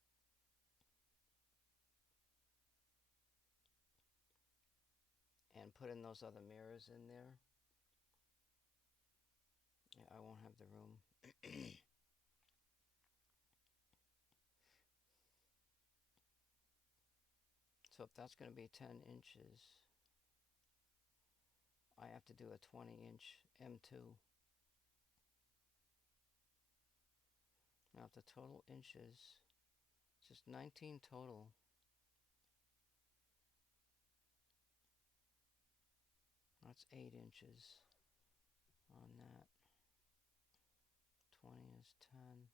And put in those other mirrors in there. Yeah, I won't have the room. So if that's going to be 10 inches, I have to do a 20-inch M2. Now if the total inches, it's just 19 total. That's 8 inches on that. 20 is 10.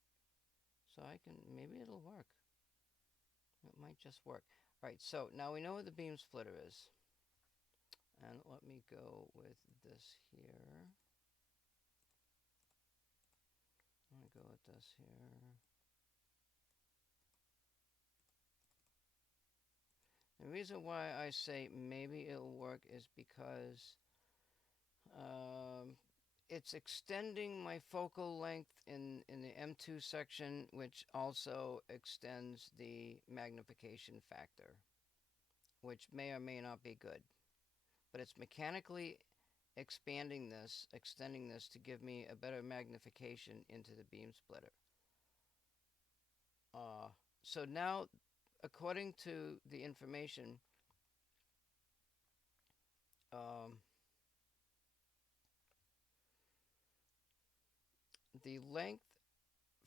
So I can, maybe it'll work. It might just work. Alright, so now we know where the beam splitter is. And let me go with this here. I'm going to go with this here. The reason why I say maybe it'll work is because it's extending my focal length in the M2 section, which also extends the magnification factor, which may or may not be good. But it's mechanically extending this to give me a better magnification into the beam splitter. So now, according to the information, the length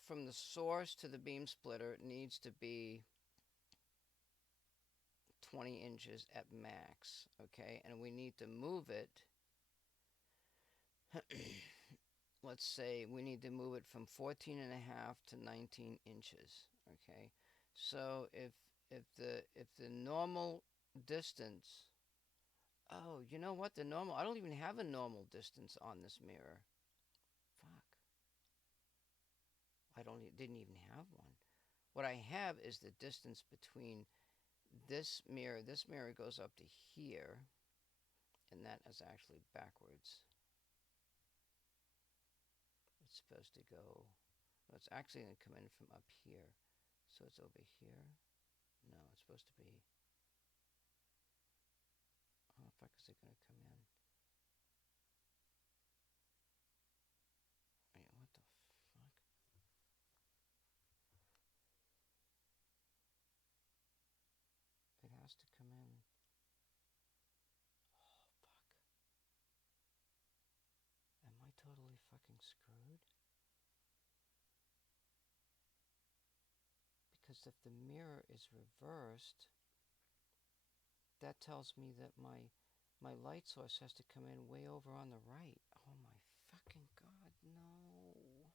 from the source to the beam splitter needs to be 20 inches at max, okay? And we need to move it. Let's say we need to move it from 14 and a half to 19 inches, okay? So if the normal distance, oh, you know what? The normal, I don't even have a normal distance on this mirror. Fuck. Didn't even have one. What I have is the distance between this mirror goes up to here, and that is actually backwards. It's supposed to go, well, it's actually going to come in from up here. So it's over here. No, it's supposed to be, how the fuck is it going to come in? Wait, what the fuck? It has to come in. Oh, fuck. Am I totally fucking screwed? Because if the mirror is reversed, that tells me that my light source has to come in way over on the right. Oh my fucking god, no.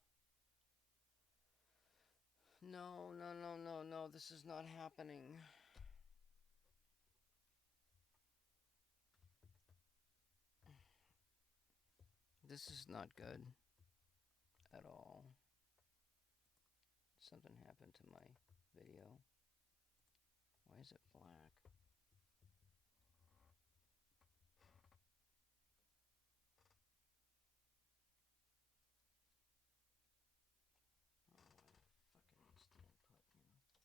No, no, no, no, no, this is not happening. This is not good at all. Something happened to my video. Why is it black? Oh, why the fucking needs the input, you know?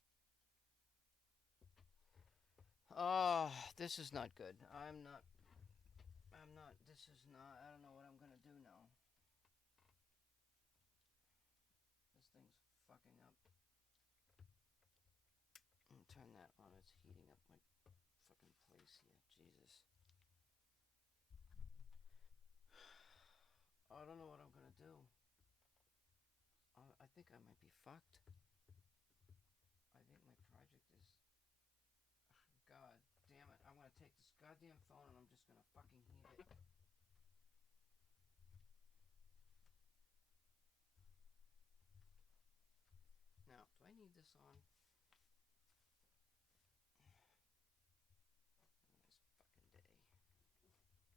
Oh, this is not good. This is not, I don't know what I'm gonna do now. This thing's fucking up. I'm gonna turn that on, it's heating up my fucking place here, Jesus. I don't know what I'm gonna do. I think I might be fucked. I think my project is, god damn it, I'm gonna take this goddamn phone and I'm just gonna fucking heat it. Now, do I need this on? Nice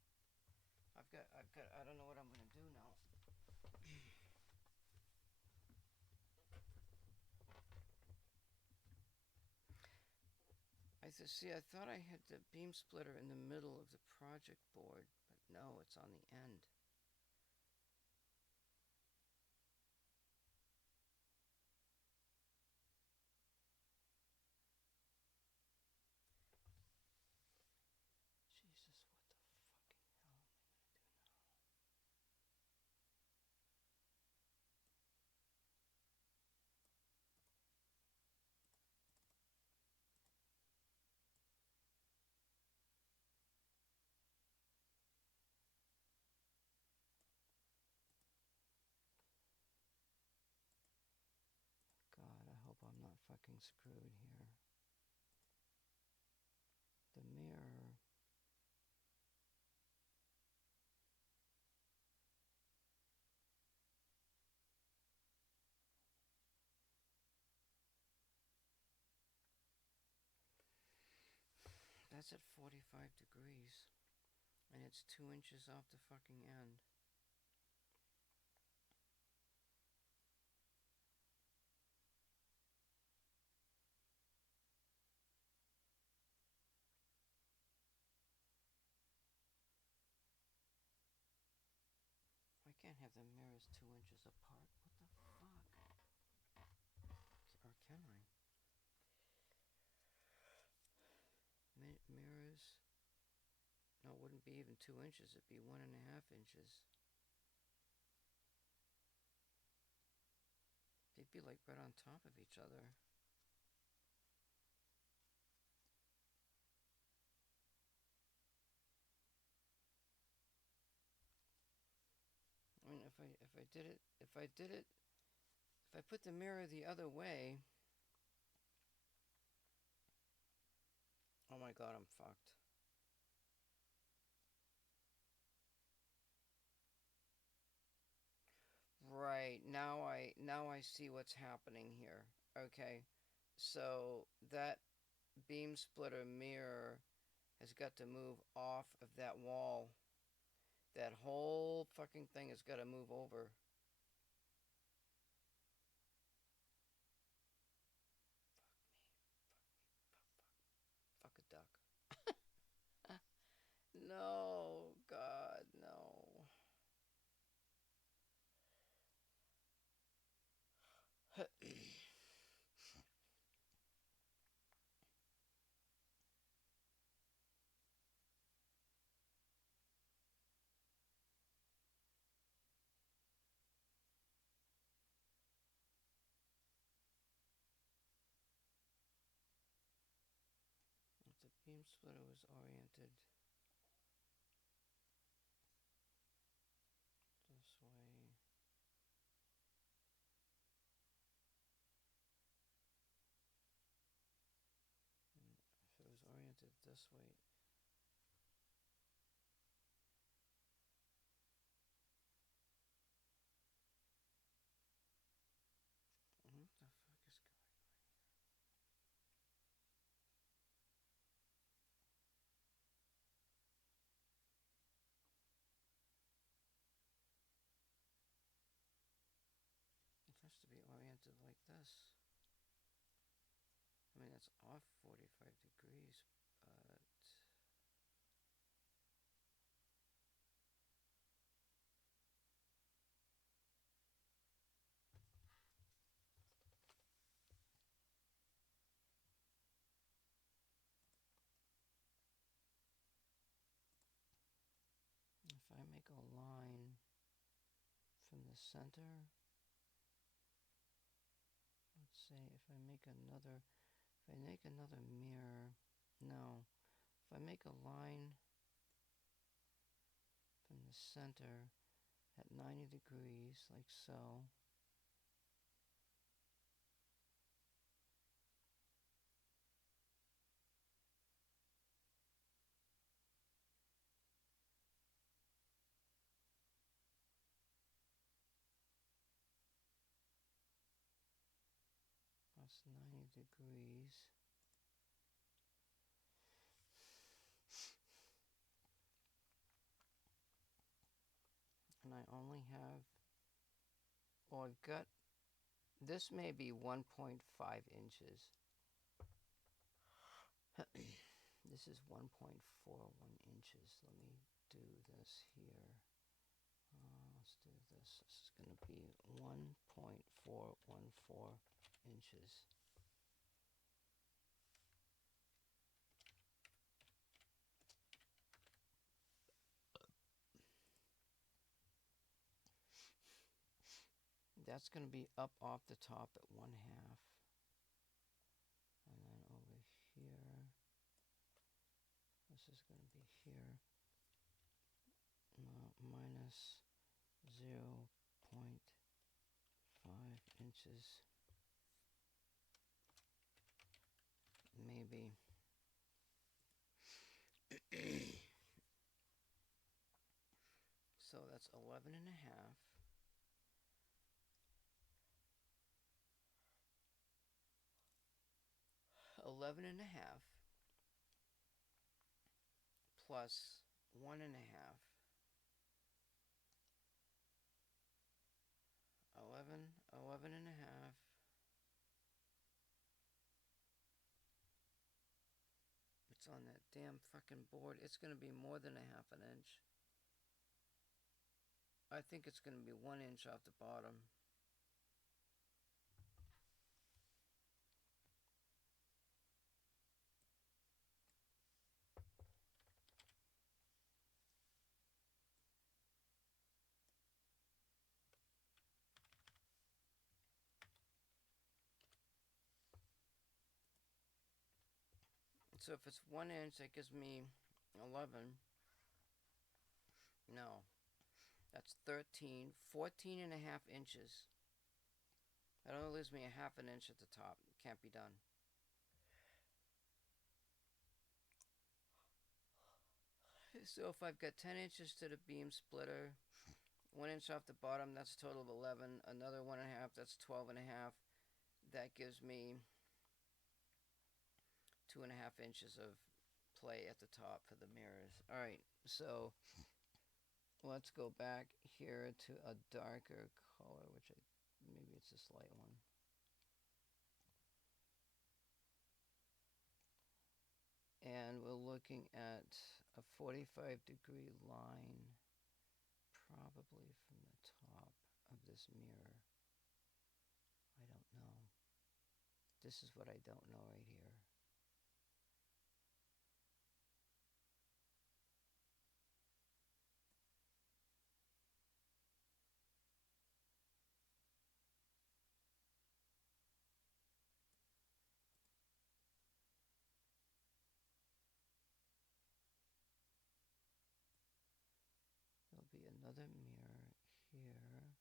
fucking day. I don't know what I'm gonna do now. I thought I had the beam splitter in the middle of the project board, but no, it's on the end. Jesus, what the fucking hell am I gonna do now? God, I hope I'm not fucking screwed here. The mirror. That's at 45 degrees. And it's 2 inches off the fucking end. I can't have the mirrors 2 inches apart. What the fuck? Or can I? Mirrors. No, it wouldn't be even 2 inches. It'd be 1.5 inches. They'd be like right on top of each other. I mean, if I I put the mirror the other way, oh my god, I'm fucked. Right, now I see what's happening here. Okay. So that beam splitter mirror has got to move off of that wall. That whole fucking thing has got to move over. Fuck a duck. No, God, no. If the beam splitter was oriented this way. And if it was oriented this way. What the fuck is going on? It has to be oriented like this. I mean, it's off 45 degrees, but... If I make a line from the center, let's say if I make another mirror, no, if I make a line from the center at 90 degrees, like so, that's 90 degrees. And I only have, well, I've got, this may be 1.5 inches. This is 1.41 inches. Let me do this here. Let's do this. This is going to be 1.414 inches. That's going to be up off the top at 1/2. And then over here, this is going to be here, minus 0.5 inches, maybe. So that's 11 and a half. Plus 1 and a half. 11 and a half. It's on that damn fucking board. It's going to be more than 1/2 inch. I think it's going to be 1 inch off the bottom. So if it's 1 inch, that gives me 11. No, That's 13, 14 and a half inches. That only leaves me a half an inch at the top. Can't be done. So if I've got 10 inches to the beam splitter, 1 inch off the bottom, that's a total of 11. Another 1.5, that's 12 and a half. That gives me 2.5 inches of play at the top for the mirrors. Alright, so let's go back here to a darker color, which maybe it's this light one. And we're looking at a 45-degree line, probably from the top of this mirror. I don't know. This is what I don't know right here. There'll be another mirror here.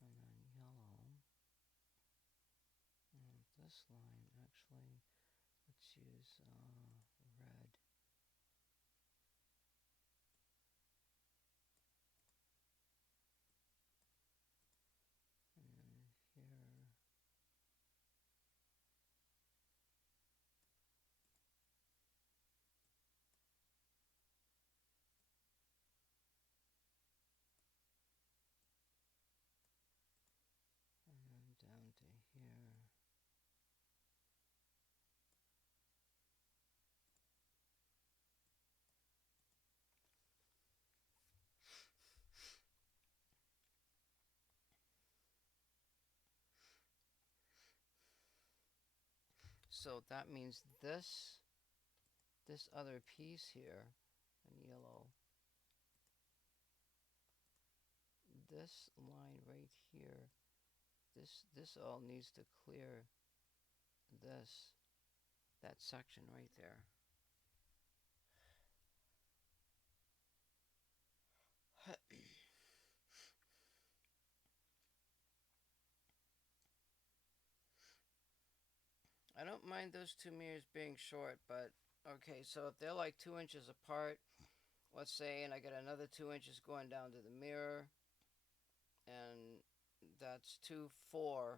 And then yellow. And this line, actually, let's use red. And then here. And then down to here. So that means this other piece here in yellow, this line right here, this all needs to clear that section right there. I don't mind those two mirrors being short, but okay, so if they're like 2 inches apart, let's say, and I get another 2 inches going down to the mirror, and that's 2, 4.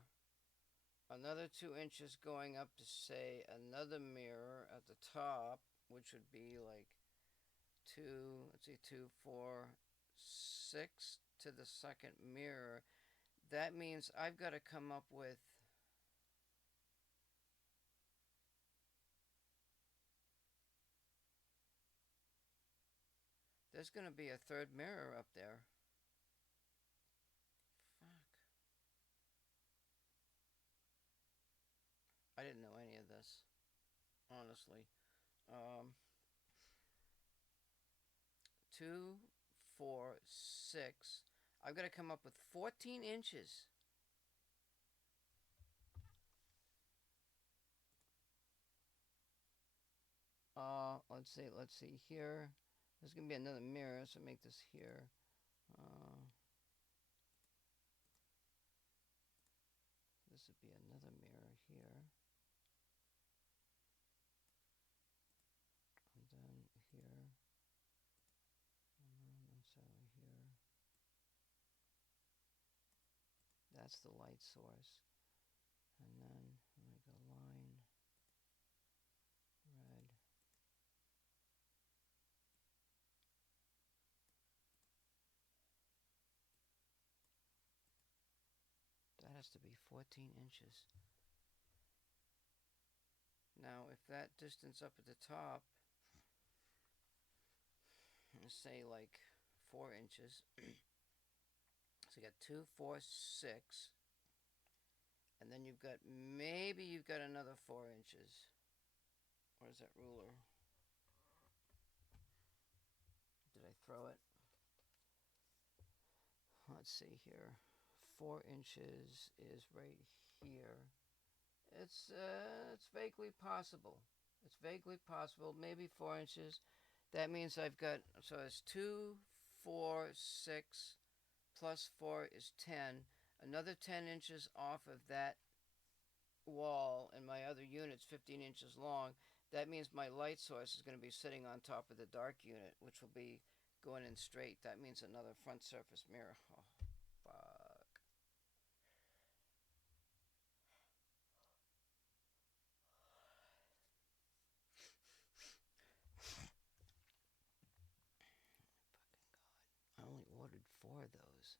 Another 2 inches going up to, say, another mirror at the top, which would be like 2, let's see, 2, 4, 6 to the second mirror. That means I've got to come up with there's going to be a third mirror up there. Fuck. I didn't know any of this, honestly. 2, 4, 6. I've got to come up with 14 inches. Let's see here. There's going to be another mirror, so make this here. This would be another mirror here. And then here. And then it's over here. That's the light source. And then make a line. Red. That has to be 14 inches. Now, if that distance up at the top, let's say like 4 inches. So you got 2, 4, 6. And then you've got, maybe you've got another 4 inches. Where's that ruler? Did I throw it? Let's see here. 4 inches is right here. It's vaguely possible. It's vaguely possible. Maybe 4 inches. That means I've got, so it's 2, 4, 6, plus 4 is 10. Another 10 inches off of that wall, and my other unit's 15 inches long. That means my light source is going to be sitting on top of the dark unit, which will be going in straight. That means another front surface mirror. Oh, fuck. I only ordered 4 of those.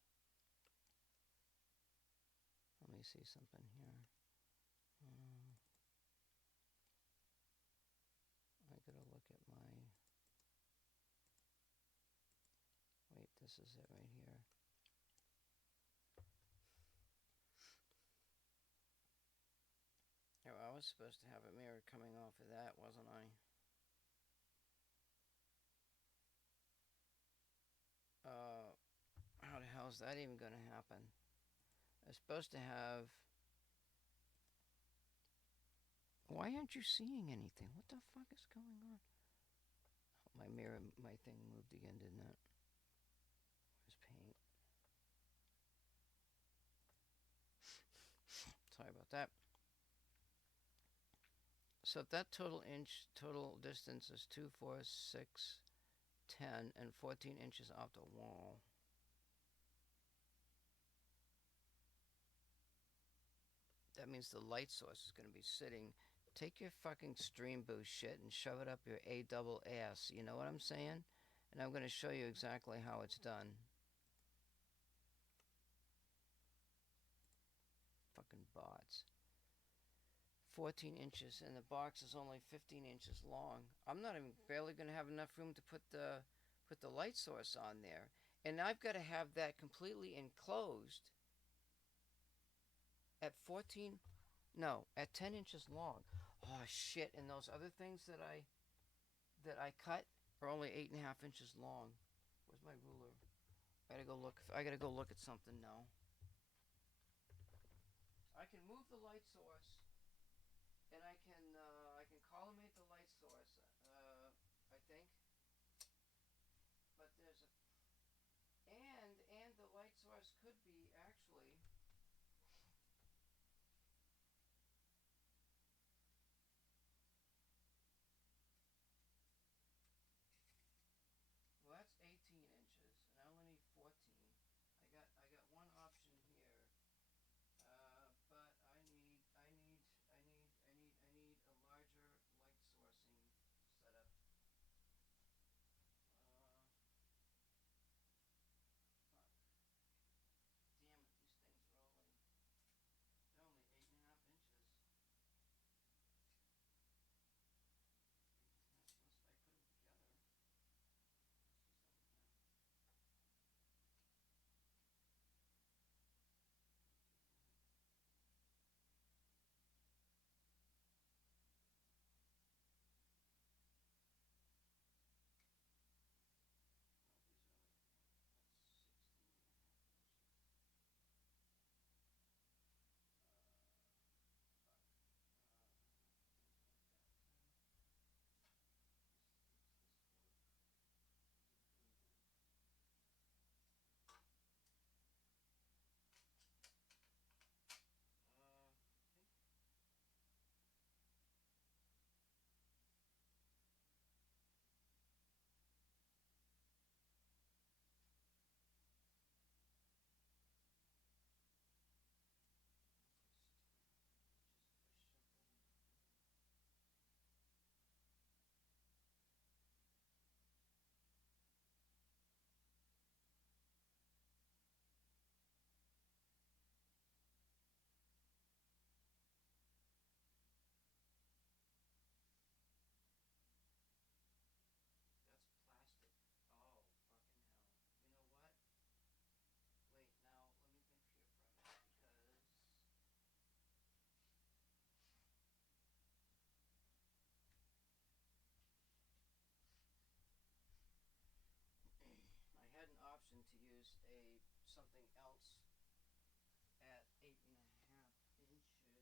Let me see something here. I gotta look at my. Wait, this is it right here. Oh, I was supposed to have a mirror coming off of that, wasn't I? How the hell is that even going to happen? I'm supposed to have. Why aren't you seeing anything? What the fuck is going on? Oh, my mirror, my thing moved again, didn't it? Where's paint? Sorry about that. So if that total distance is 2, 4, 6, 10, and 14 inches off the wall. That means the light source is going to be sitting. Take your fucking stream boost shit and shove it up your A double ass. You know what I'm saying? And I'm going to show you exactly how it's done. Fucking bots. 14 inches, and the box is only 15 inches long. I'm not even barely going to have enough room to put the light source on there. And I've got to have that completely enclosed at 14, no, at 10 inches long. Oh shit! And those other things that I cut are only 8.5 inches long. Where's my ruler? I gotta go look. I gotta go look at something now. I can move the light source, and I can collimate the light source. I think, but there's a and the light source could be actually. Well, that's 18 inches, and I only need 14. I got one option here, but I need a larger light sourcing setup. Fuck. Damn it, these things are they're only 8.5 inches. Unless I put them together. That's plastic. Oh, fucking hell. You know what? Wait, now let me think here for a minute because I had an option to use something else at 8.5 inches, but it needs to be.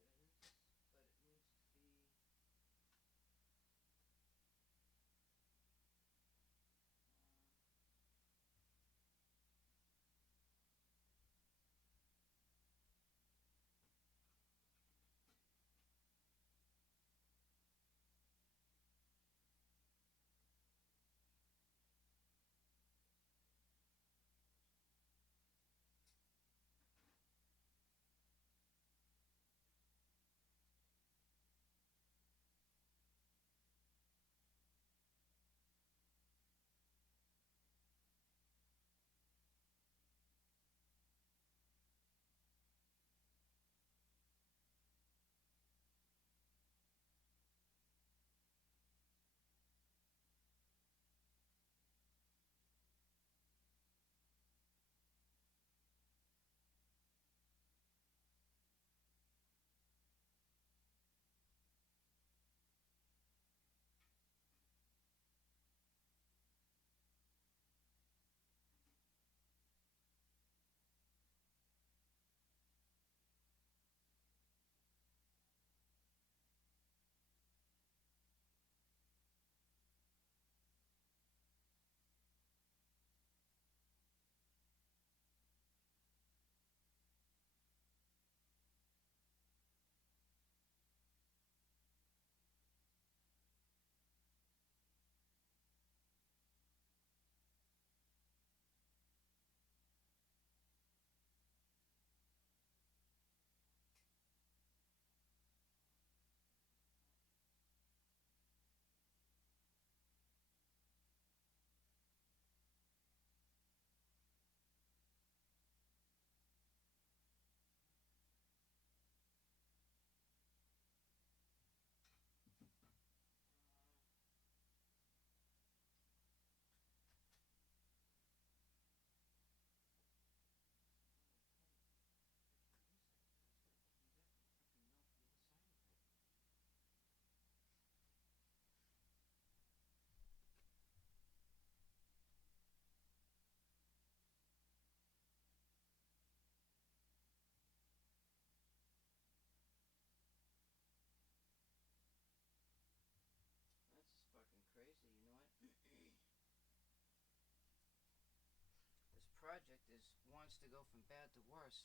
go from bad to worse.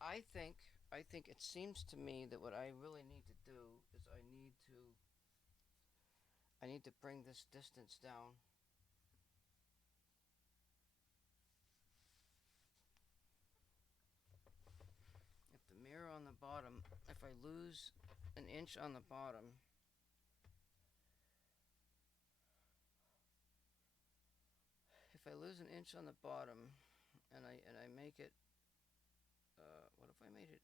I think it seems to me that what I really need to do is I need to bring this distance down. If the mirror on the bottom, if I lose an inch on the bottom, if I lose an inch on the bottom and I make it, what if I made it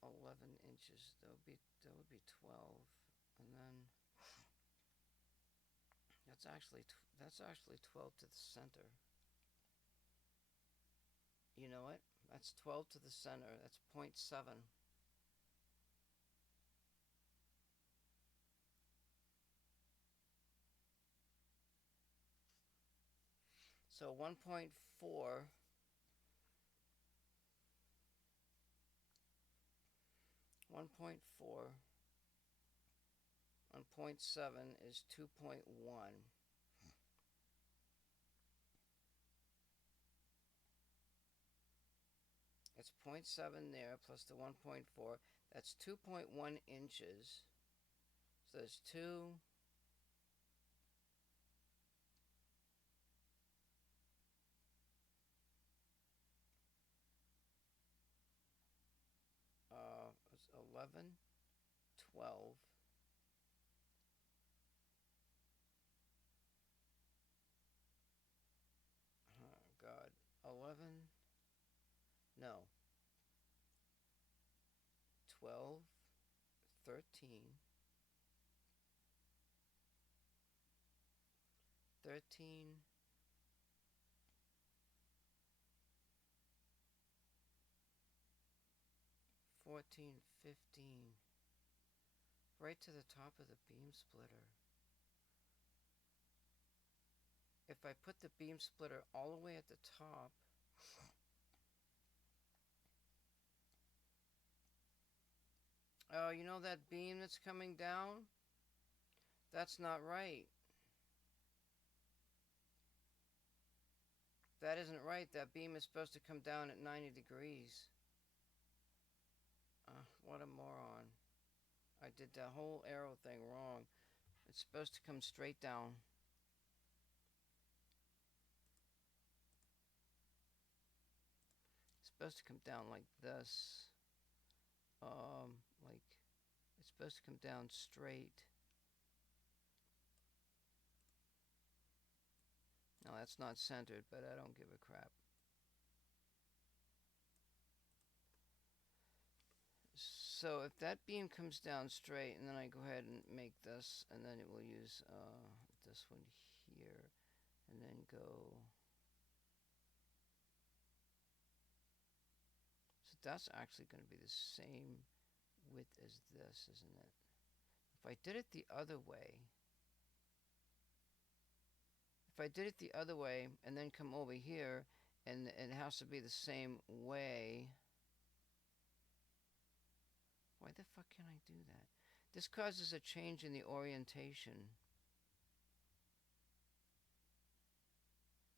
11 inches? That would be 12, and then that's actually 12 to the center. You know what? That's 12 to the center. That's 0.7. So 1.4 on 0.7 is 2.1. It's 0.7 there plus the 1.4. That's 2.1 inches. So there's 2. It's 11, 12. Oh, God. 11. No. 12, 13. 13. 14, 15. Right to the top of the beam splitter. If I put the beam splitter all the way at the top, oh, you know that beam that's coming down? That's not right. That isn't right. That beam is supposed to come down at 90 degrees. What a moron. I did that whole arrow thing wrong. It's supposed to come straight down. It's supposed to come down like this. Like, it's supposed to come down straight. No, that's not centered, but I don't give a crap. So if that beam comes down straight, and then I go ahead and make this, and then it will use this one here, and then go. So that's actually going to be the same width as this, isn't it? If I did it the other way, and then come over here, and it has to be the same way. Why the fuck can't I do that? This causes a change in the orientation.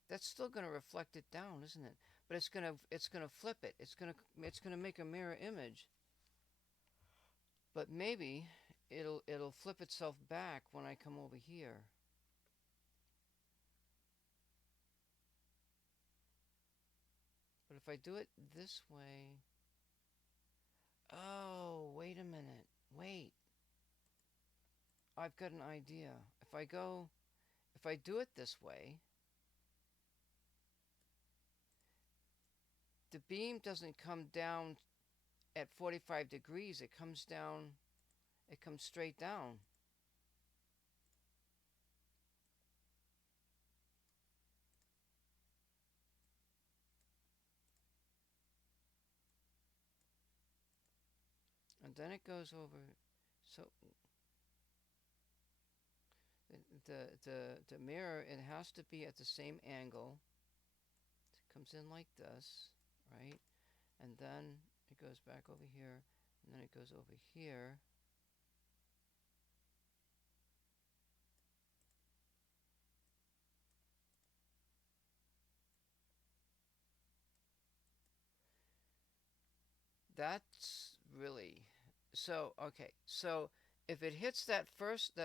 That's still going to reflect it down, isn't it? But it's going to flip it. It's going to make a mirror image. But maybe it'll flip itself back when I come over here. But if I do it this way, oh, wait a minute. Wait. I've got an idea. If I do it this way, the beam doesn't come down at 45 degrees. It comes straight down. And then it goes over. So the mirror, it has to be at the same angle. It comes in like this, right? And then it goes back over here, and then it goes over here. That's really so okay. So if it hits that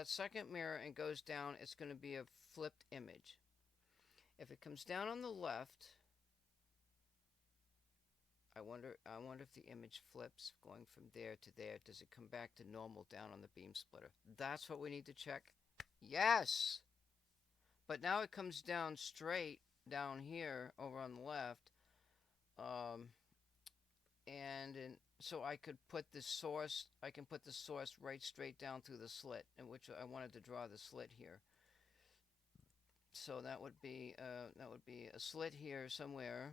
second mirror and goes down, it's going to be a flipped image. If it comes down on the left, I wonder if the image flips going from there to there. Does it come back to normal down on the beam splitter? That's what we need to check. Yes. But now it comes down straight down here over on the left. Um, so I could put the source. I can put the source right straight down through the slit, in which I wanted to draw the slit here. So that would be a slit here somewhere.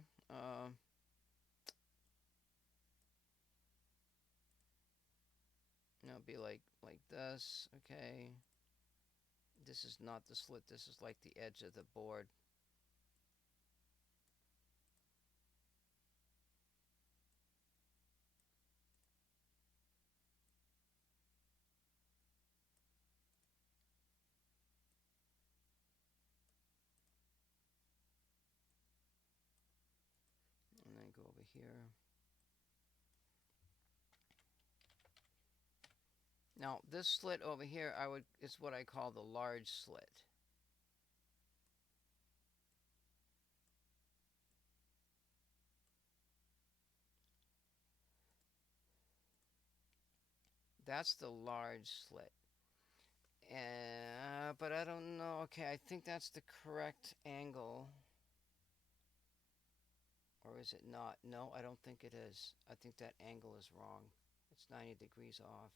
It'll be like this. Okay. This is not the slit. This is like the edge of the board. And then go over here. Now this slit over here, is what I call the large slit. That's the large slit. But I don't know. Okay, I think that's the correct angle. Or is it not? No, I don't think it is. I think that angle is wrong. It's 90 degrees off.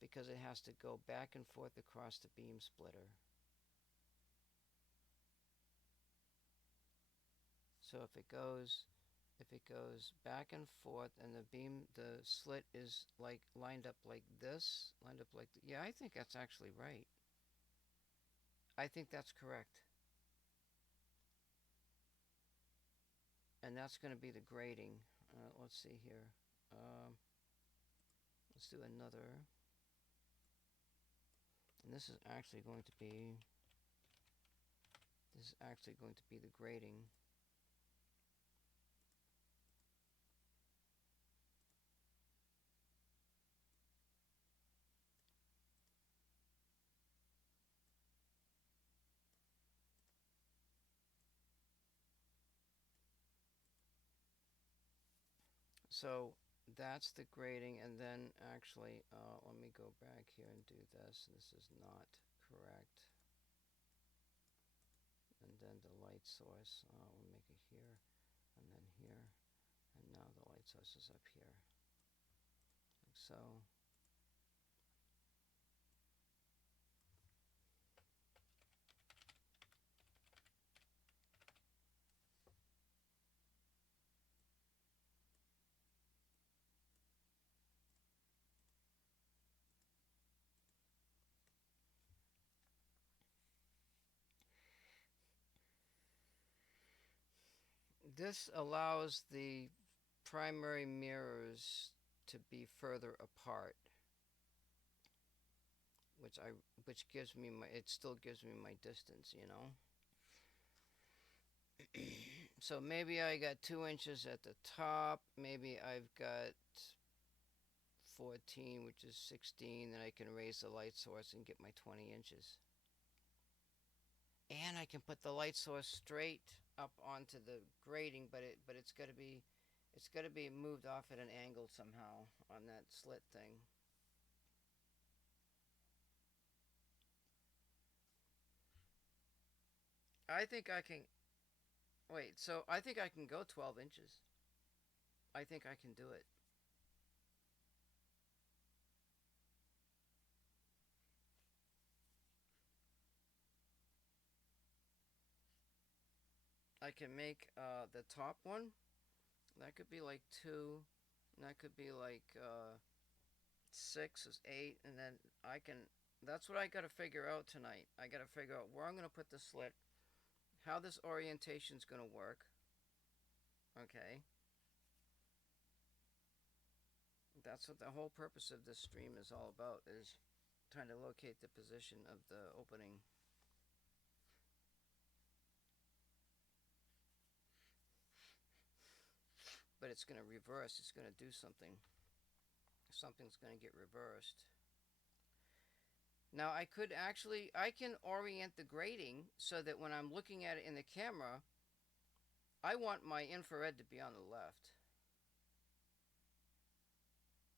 Because it has to go back and forth across the beam splitter. So if it goes back and forth and the slit is like lined up like this, yeah, I think that's actually right. I think that's correct. And that's going to be the grading. Let's see here. Let's do another. And this is actually going to be the grading. So that's the grading, and then actually, let me go back here and do this. This is not correct. And then the light source, we'll make it here, and then here, and now the light source is up here, like so. This allows the primary mirrors to be further apart, which gives me it still gives me my distance, you know. So maybe I got 2 inches at the top, maybe I've got 14, which is 16, then I can raise the light source and get my 20 inches. And I can put the light source straight up onto the grating, but it's got to be moved off at an angle somehow on that slit thing. I think I can wait. So I think I can go 12 inches. I think I can do it. I can make the top one. That could be like 2. And that could be like 6 is 8, and then I can. That's what I got to figure out tonight. I got to figure out where I'm going to put the slit, how this orientation is going to work. Okay. That's what the whole purpose of this stream is all about, is trying to locate the position of the opening. but it's going to reverse. It's going to do something. Something's going to get reversed. Now I can orient the grating so that when I'm looking at it in the camera, I want my infrared to be on the left.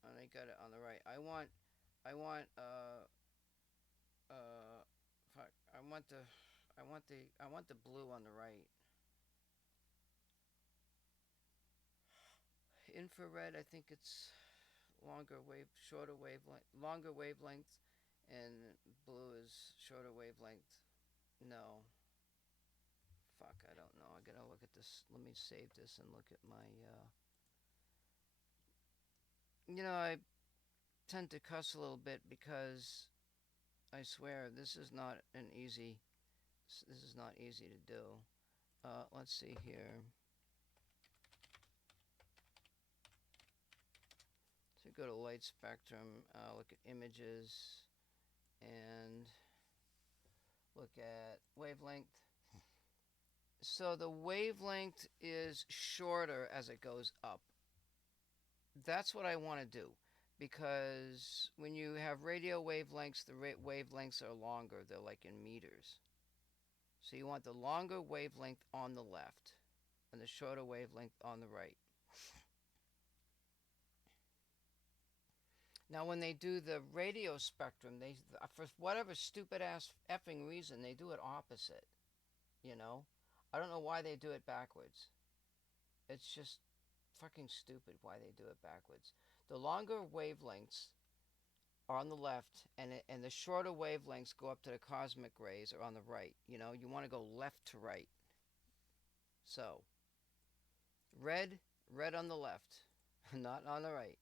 And I got it on the right. I want fuck, I want the blue on the right. Infrared, I think it's shorter wavelength, and blue is shorter wavelength. No. Fuck, I don't know. I gotta look at this. Let me save this and look at my, I tend to cuss a little bit because I swear this is not easy to do. Let's see here. So go to light spectrum, look at images, and look at wavelength. So the wavelength is shorter as it goes up. That's what I want to do, because when you have radio wavelengths, the wavelengths are longer. They're like in meters. So you want the longer wavelength on the left and the shorter wavelength on the right. Now, when they do the radio spectrum, for whatever stupid ass effing reason, they do it opposite. I don't know why they do it backwards. It's just fucking stupid why they do it backwards. The longer wavelengths are on the left, and the shorter wavelengths go up to the cosmic rays are on the right. You want to go left to right. So, red on the left, not on the right.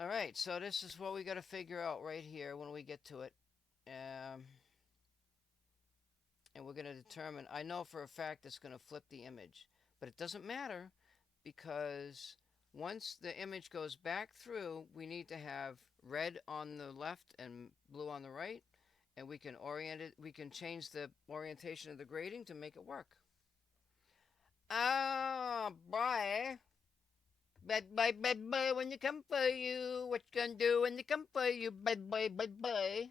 All right, so this is what we got to figure out right here when we get to it. And we're going to determine, I know for a fact it's going to flip the image, but it doesn't matter, because once the image goes back through, we need to have red on the left and blue on the right, and we can change the orientation of the grating to make it work. Boy. Bad boy, when you come for you, what you gonna do when you come for you, bad boy.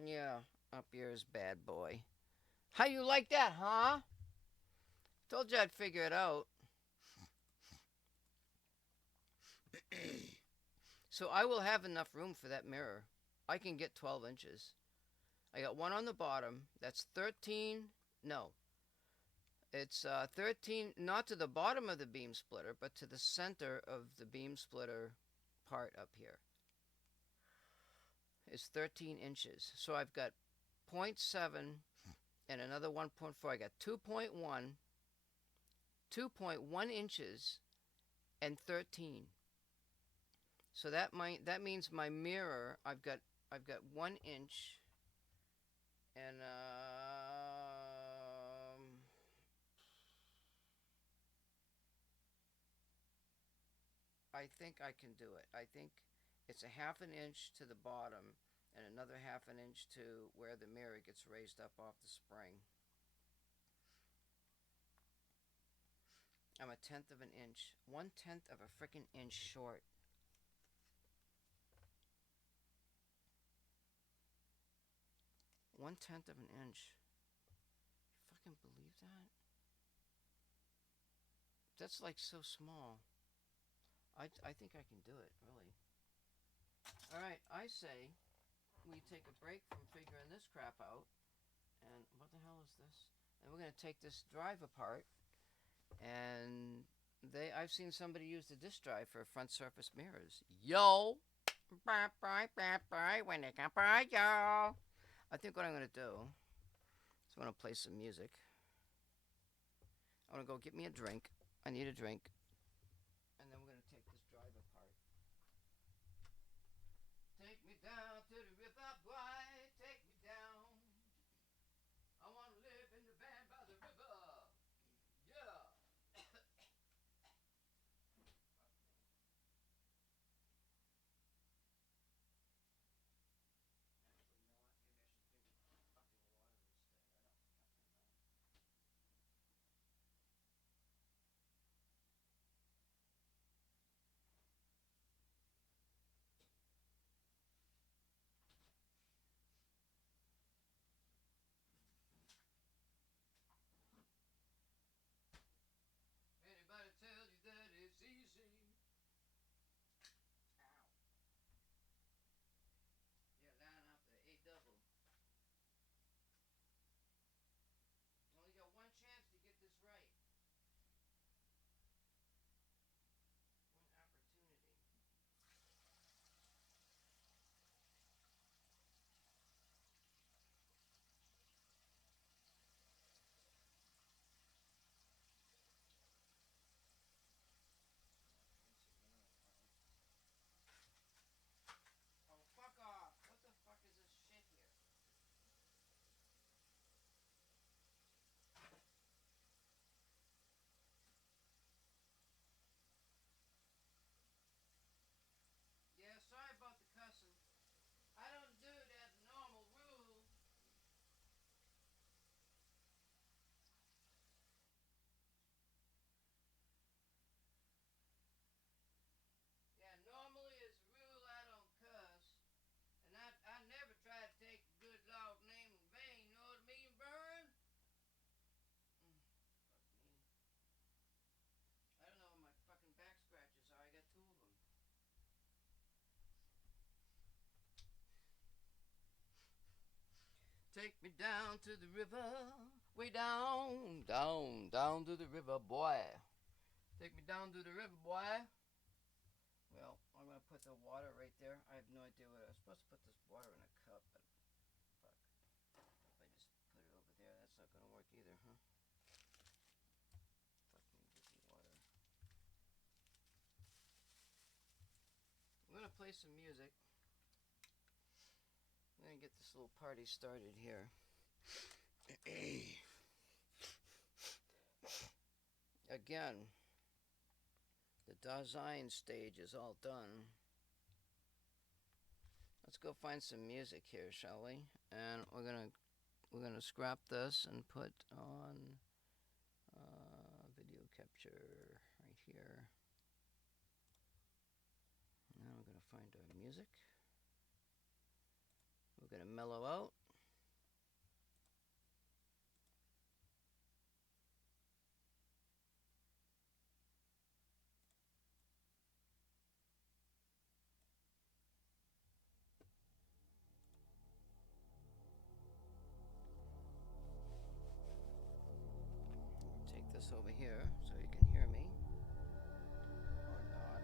Yeah, up yours, bad boy. How you like that, huh? Told you I'd figure it out. So I will have enough room for that mirror. I can get 12 inches. I got one on the bottom. That's 13. No. It's 13, not to the bottom of the beam splitter, but to the center of the beam splitter part up here. It's 13 inches. So I've got 0.7 and another 1.4. I got 2.1 inches and 13. So that means my mirror, I've got 1 inch and I think I can do it. I think it's a 1/2 inch to the bottom and another 1/2 inch to where the mirror gets raised up off the spring. I'm 1/10 of an inch. 1/10 of a freaking inch short. One-tenth of an inch. You fucking believe that? That's like so small. I think I can do it, really. Alright, I say we take a break from figuring this crap out. And what the hell is this? And we're going to take this drive apart. And I've seen somebody use the disk drive for front surface mirrors. Yo! When they come by, yo! I think what I'm going to do is I'm going to play some music. I'm going to go get me a drink. I need a drink. And then we're going to take this drive apart. Take me down to the river, boy. Take me down. I want to live in the van by the river. Yeah. Take me down to the river, way down, down, down to the river, boy. Take me down to the river, boy. Well, I'm going to put the water right there. I have no idea what I was supposed to put this water in a cup, but fuck. If I just put it over there, that's not going to work either, huh? Fucking dirty water. I'm going to play some music. I'm going to get this little party started here. Again, the design stage is all done. Let's go find some music here, shall we? And we're gonna scrap this and put on video capture right here. Now we're gonna find our music. We're gonna mellow out. Take this over here so you can hear me. Or not.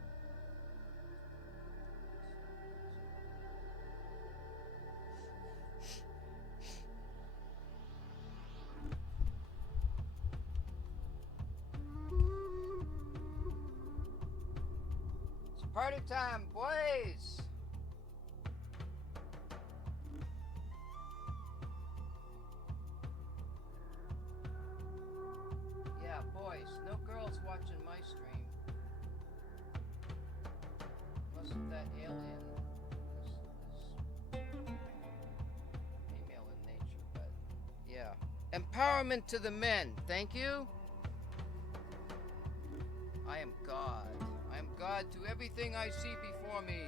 It's party time, boys! Boys, no girls watching my stream. Unless that alien is female in nature, but yeah. Empowerment to the men, thank you. I am God. I am God to everything I see before me.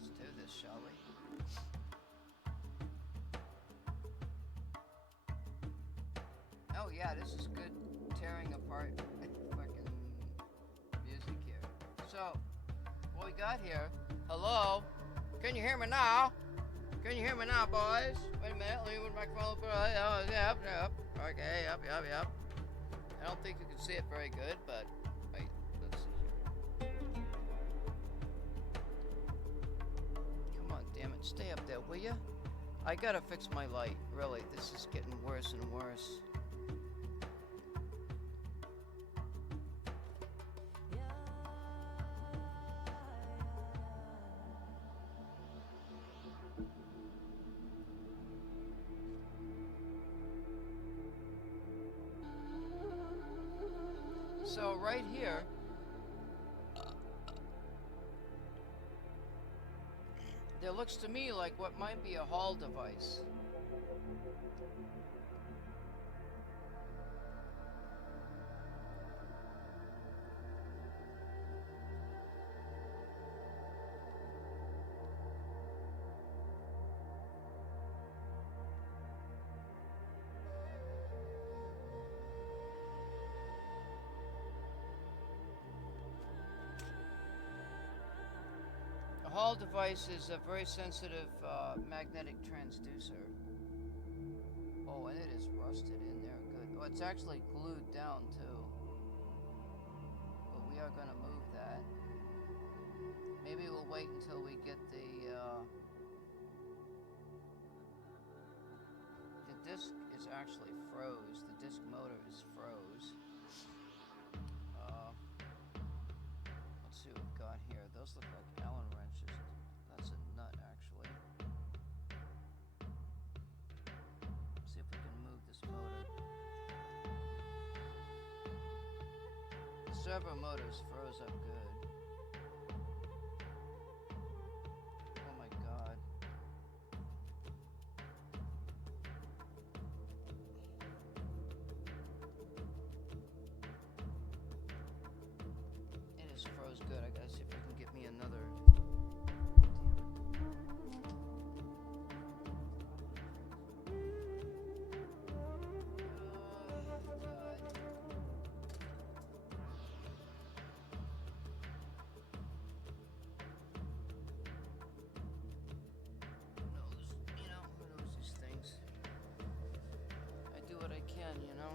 Let's do this, shall we? Oh yeah, this is good tearing apart fucking music here. So, what we got here, hello? Can you hear me now? Can you hear me now, boys? Wait a minute, let me move my microphone. Oh, yep. Okay, yep. I don't think you can see it very good, but wait, let's see here. Come on, damn it, stay up there, will ya? I gotta fix my light, really. This is getting worse and worse. So right here, there looks to me like what might be a Hall device. A Hall device is a very sensitive magnetic transducer. Oh, and it is rusted in there good. Oh, it's actually glued down too. But we are going to move that. Maybe we'll wait until we get the disc is actually froze. The disc motor is froze. Let's see what we've got here. Those look like Allen wrenches. That's a nut, actually. See if we can move this motor. The servo motor's froze up good. Oh my god. It is froze good. I gotta see if I can get me another. in, you know?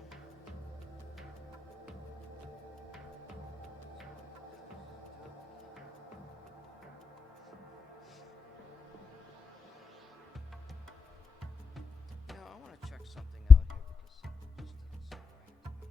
No, I want to check something out here because it just doesn't seem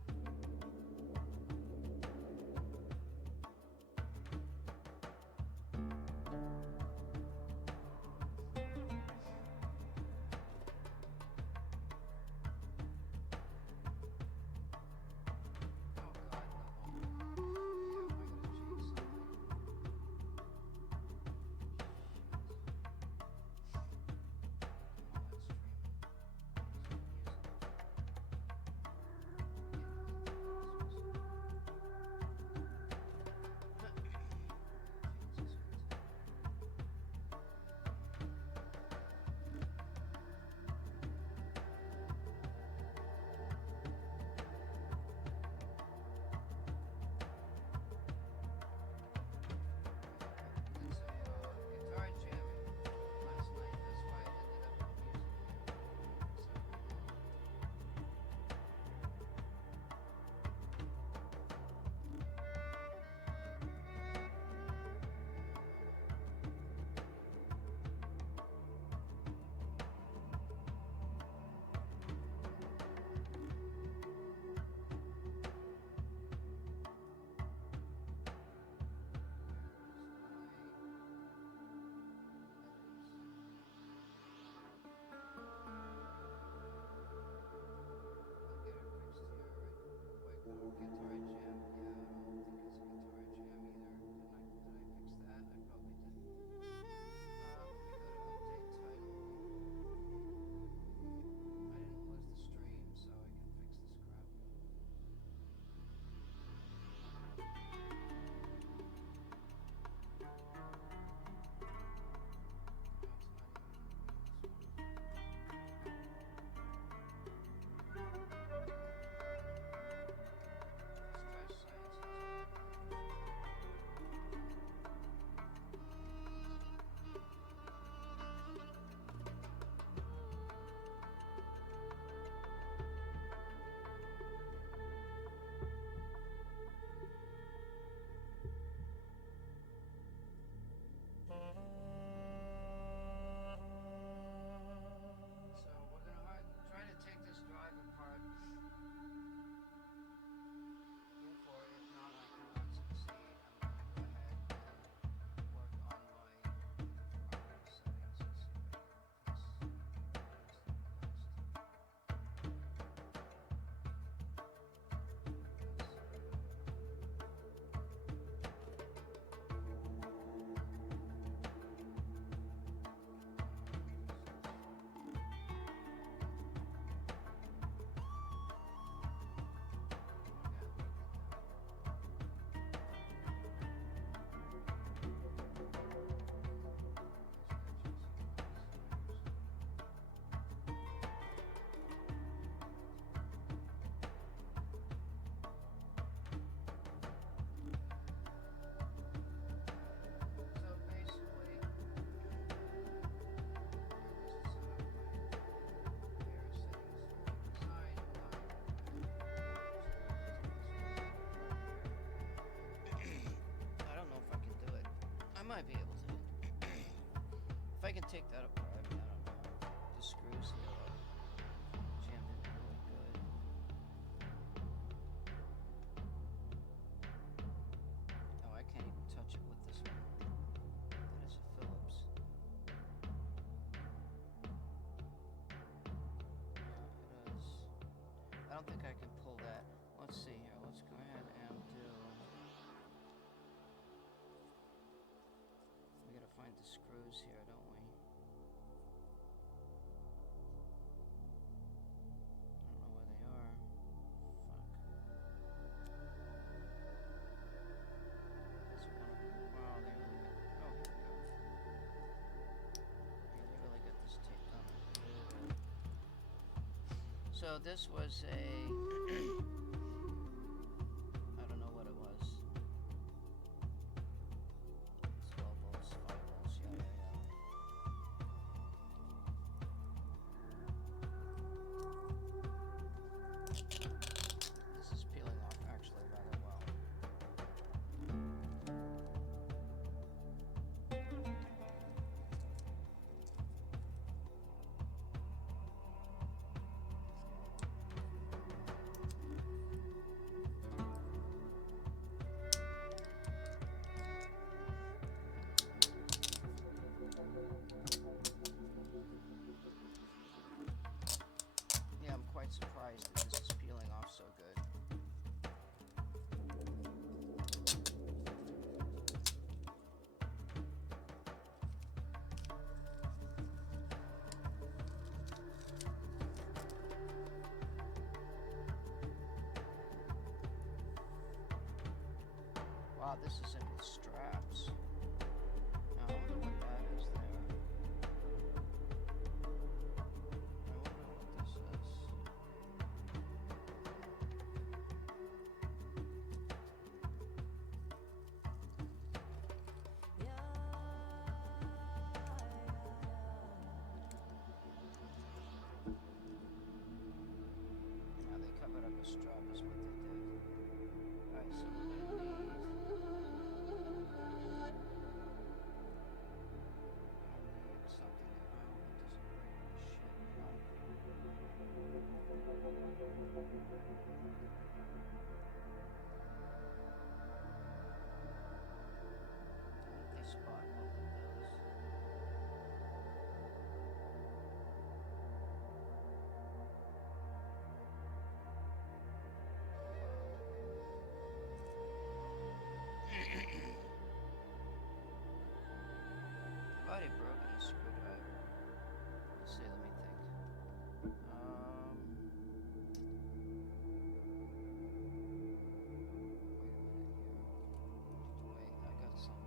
might be able to. If I can take that apart, I mean, I don't know. The screws here are jammed in really good. Oh, I can't even touch it with this one. That is a Phillips. It is. I don't think I can pull that. Let's see here. Let's go ahead and do... We gotta find the screws here, don't we? I don't know where they are. Fuck. Wow, they really got... Oh, here we go. Yeah, they really got this taped on. So this was a... I don't know what it was. 12 volts, 5 volts, yeah. surprised that this is peeling off so good. Wow, this is in with straps. Now, I wonder what that is there. I wonder what this is. Now they covered up a strap is what they did. Alright, so we're gonna need something. Oh, it doesn't break shit. They spot welded those. I've already broken the screwdriver. Let's see, let me think. Wait a minute here. Wait, I got something.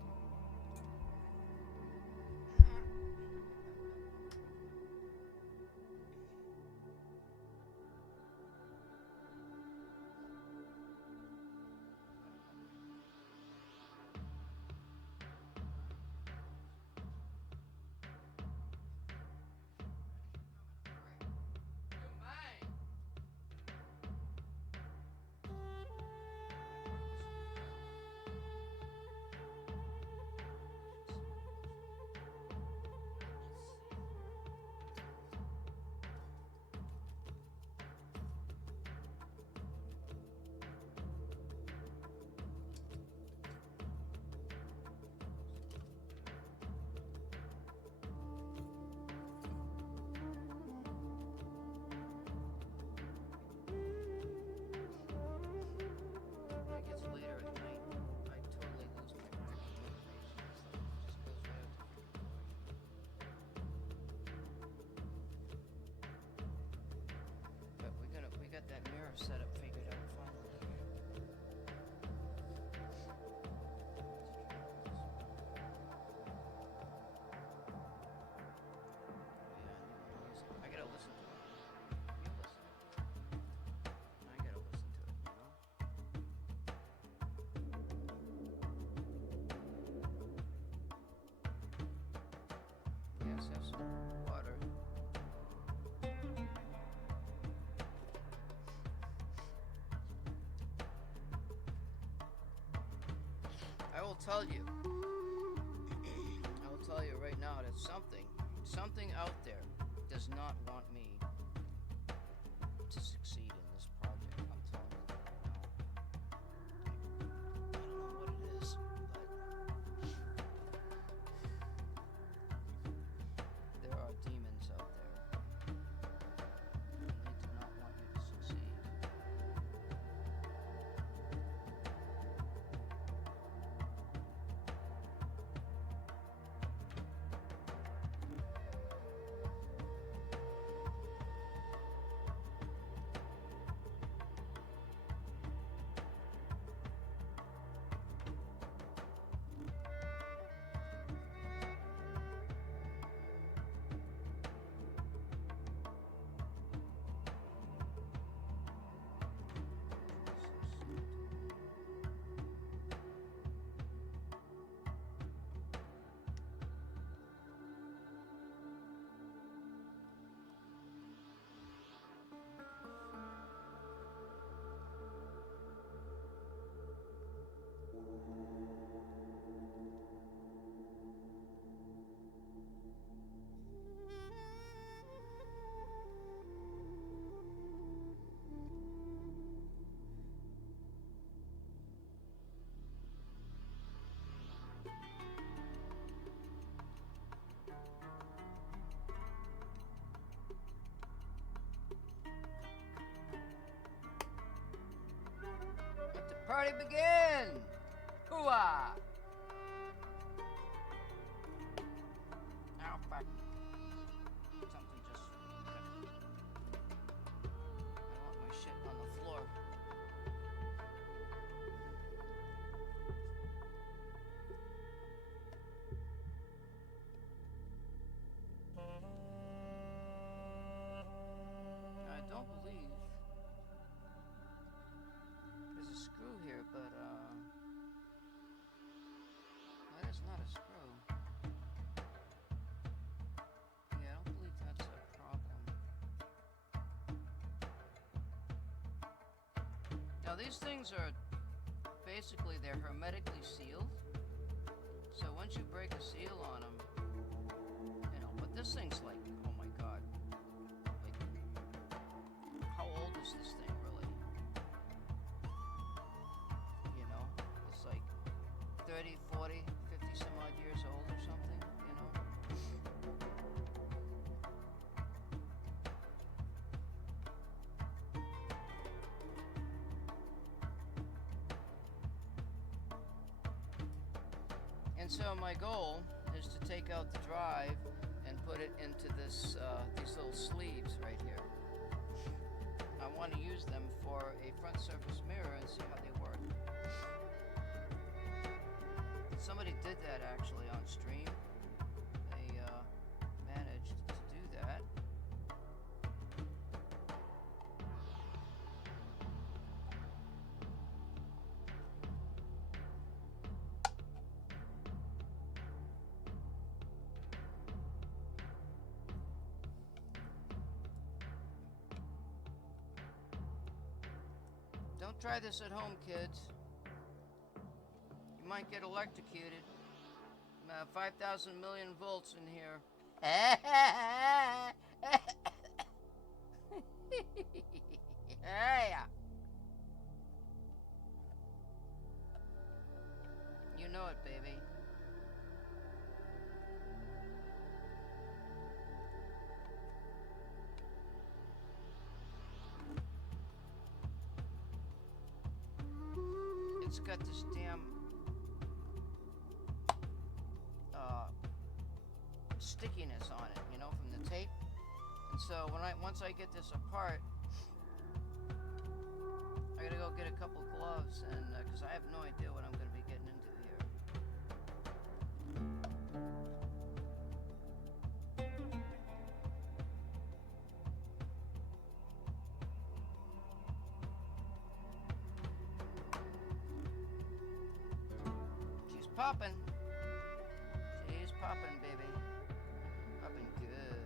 It gets later at night. I totally lose my motivation. It's like, it just goes right out the freaking door. But we got that mirror setup figured out finally. I gotta listen to it. You listen. I gotta listen to it, you know? Yes, have some water. I will tell you right now that something out there does not want me to succeed in this project. I'm telling you that right now. I don't know what it is, but there are demons out there, and they do not want you to succeed. Party begin! Hooah! Oh, fuck. Something just... I want my shit on the floor. I don't believe there's a screw here, but that is not a screw. Yeah, I don't believe that's a problem. Now these things are basically, they're hermetically sealed. So once you break a seal on them, you know, but this thing's like, oh my god. Like, how old is this thing really? You know, it's like 30, 40, 50 some odd years old or something, you know? And so my goal is to take out the drive and put it into this these little sleeves right here. I want to use them for a front surface mirror and see how they work. Somebody did that actually on stream. They managed to do that. Don't try this at home, kids. You might get electrocuted. 5,000 million volts in here. Yeah. You know it, baby. It's got this damn stickiness on it, you know, from the tape. And so once I get this apart, I gotta go get a couple gloves, and because I have no idea what I'm gonna be getting into here. She's popping. She's popping, baby. Popping good.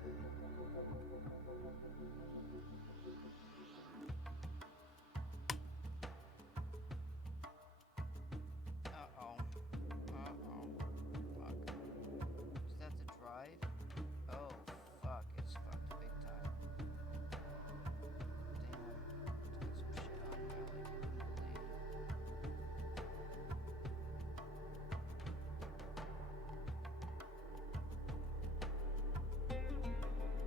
Uh-oh. Uh-oh. Fuck. Is that the drive? Oh, fuck. It's fucked big time. Damn. It's got some shit on here like you wouldn't believe.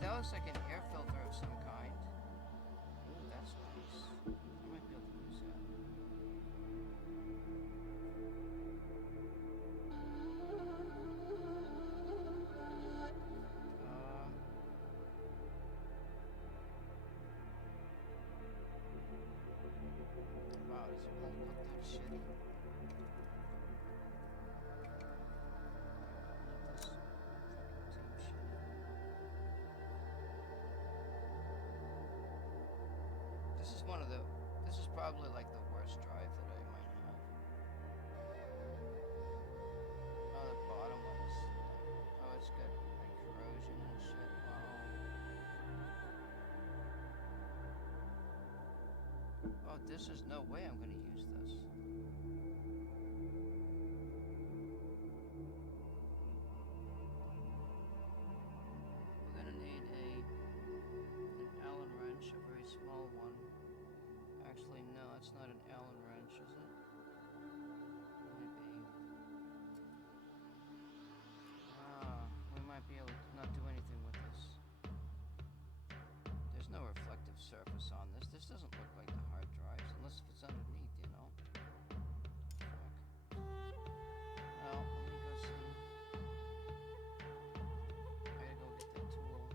That looks like an air filter of some kind. Ooh, that's nice. I might be able to use that. Wow, does it really look that shitty? Look at this fucking tape shit. This is probably like the worst drive that I might have. Oh, the bottom one is, oh, it's got like corrosion and shit. Wow. Oh, this is no way I'm gonna use this. We're gonna need an Allen wrench, a very small one. Actually, no, it's not an Allen wrench, is it? might be able to not do anything with this. There's no reflective surface on this. This doesn't look like the hard drives, unless if it's underneath, you know. Fuck. Well, let me go see. I gotta go get that tool.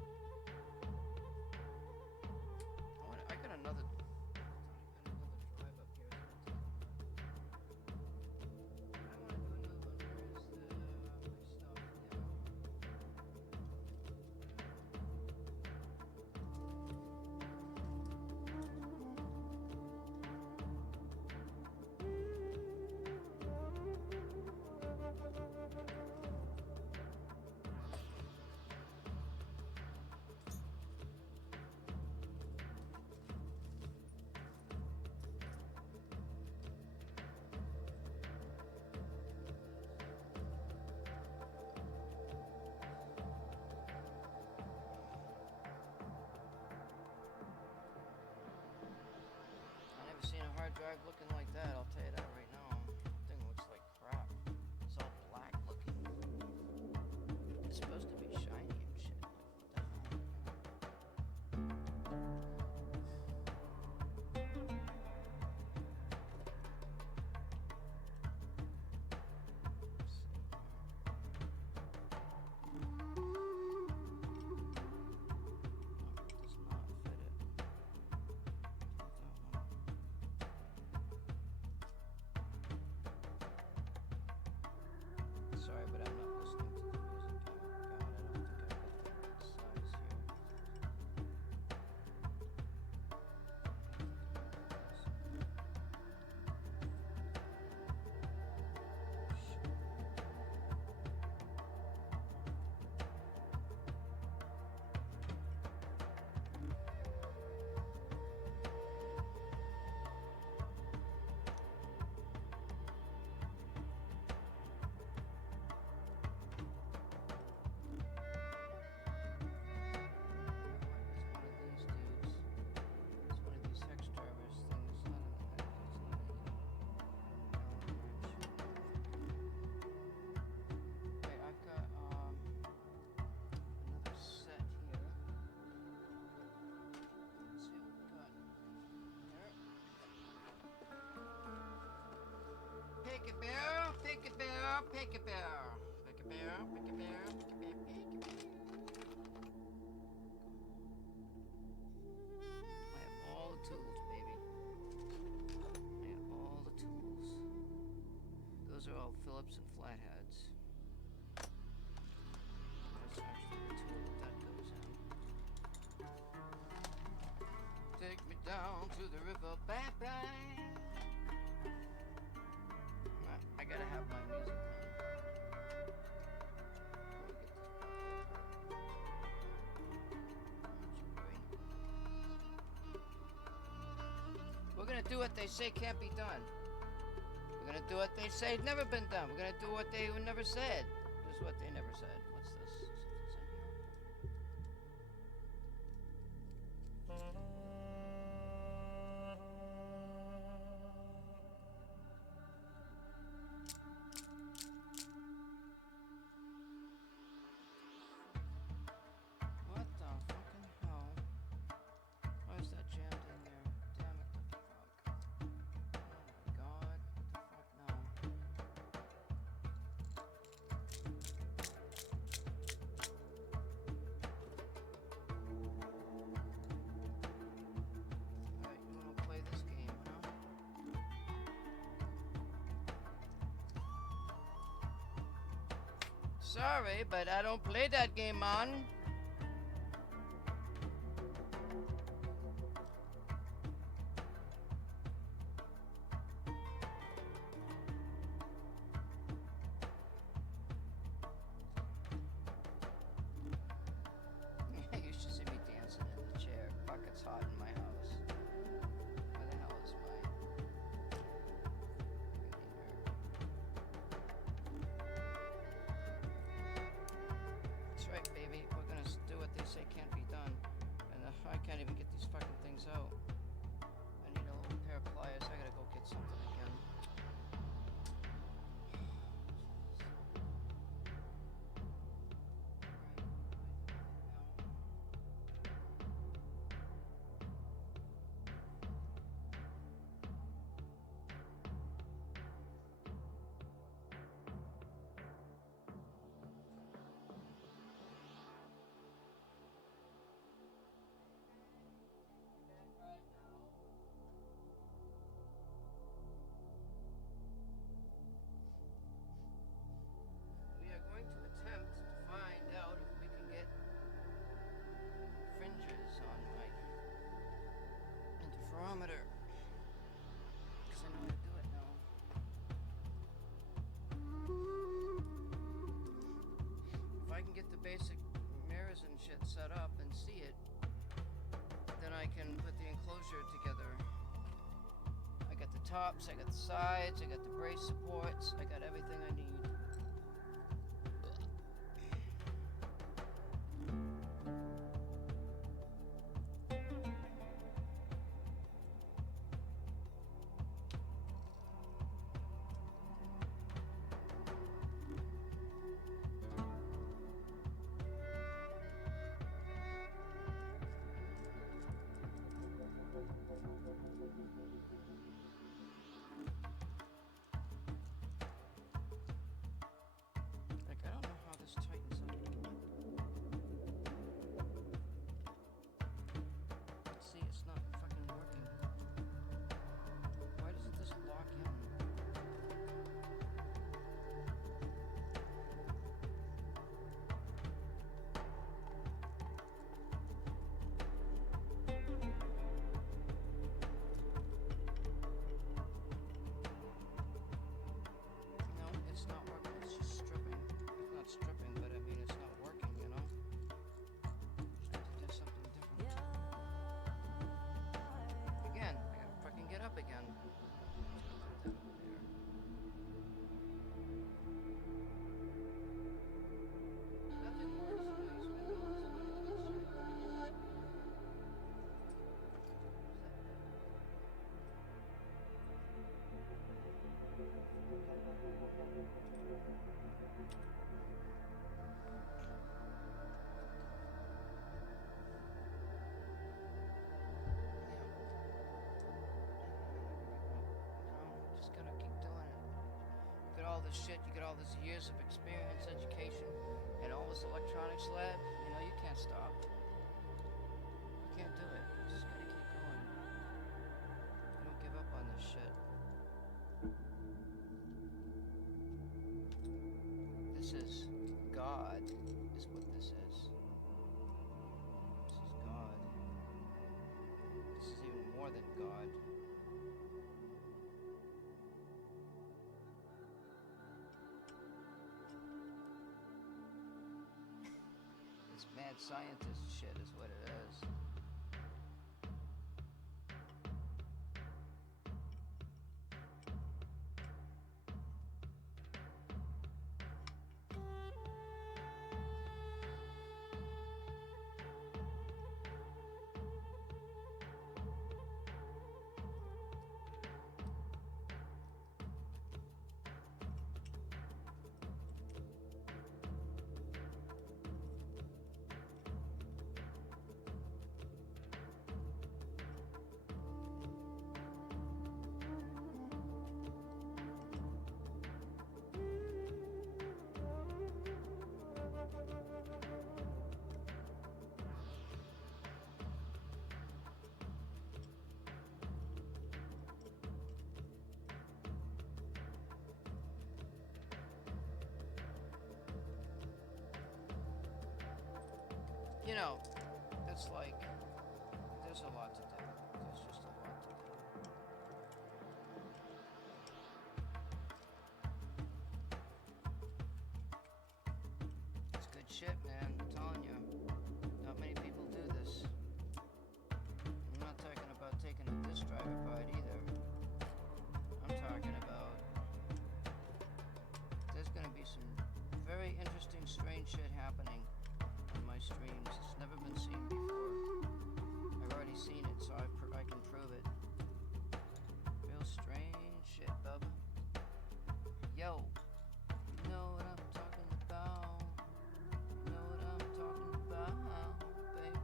I got another. Seen a hard drive looking like that, I'll tell you that right now. That thing looks like crap. It's all black looking. It's supposed to be shiny and shit. What the hell? Sorry, but I'm not listening to the music. Oh my god, I don't think I got the right size here. Peekaboo, peekaboo, peekaboo, peekaboo, peekaboo, peekaboo, peekaboo. I have all the tools, baby. I have all the tools. Those are all Phillips and flatheads. That's actually the tool that goes in. Take me down to the river, bye-bye. I gotta have my music on. We're gonna do what they say can't be done. We're gonna do what they say has never been done. We're gonna do what they never said. This is what they never said. What's this? Sorry, but I don't play that game, man. You should see me dancing in the chair. Fuck, it's hot in my house. Where the hell is my... That's right, baby. We're gonna tops, I got the sides, I got the brace supports, I got everything I need. All this shit, you get all this years of experience, education, and all this electronics lab, you know, you can't stop. You can't do it. You just gotta keep going. You don't give up on this shit. This is God, is what this is. This is God. This is even more than God. Mad scientist shit is what it is. You know, it's like, there's a lot to do. There's just a lot to do. It's good shit, man. I'm telling you. Not many people do this. I'm not talking about taking the disk drive apart either. I'm talking about, there's going to be some very interesting, strange shit happening on my streams. It's never been seen before. I've already seen it, so I can prove it. Real strange shit, Bubba. Yo, you know what I'm talking about. You know what I'm talking about, baby.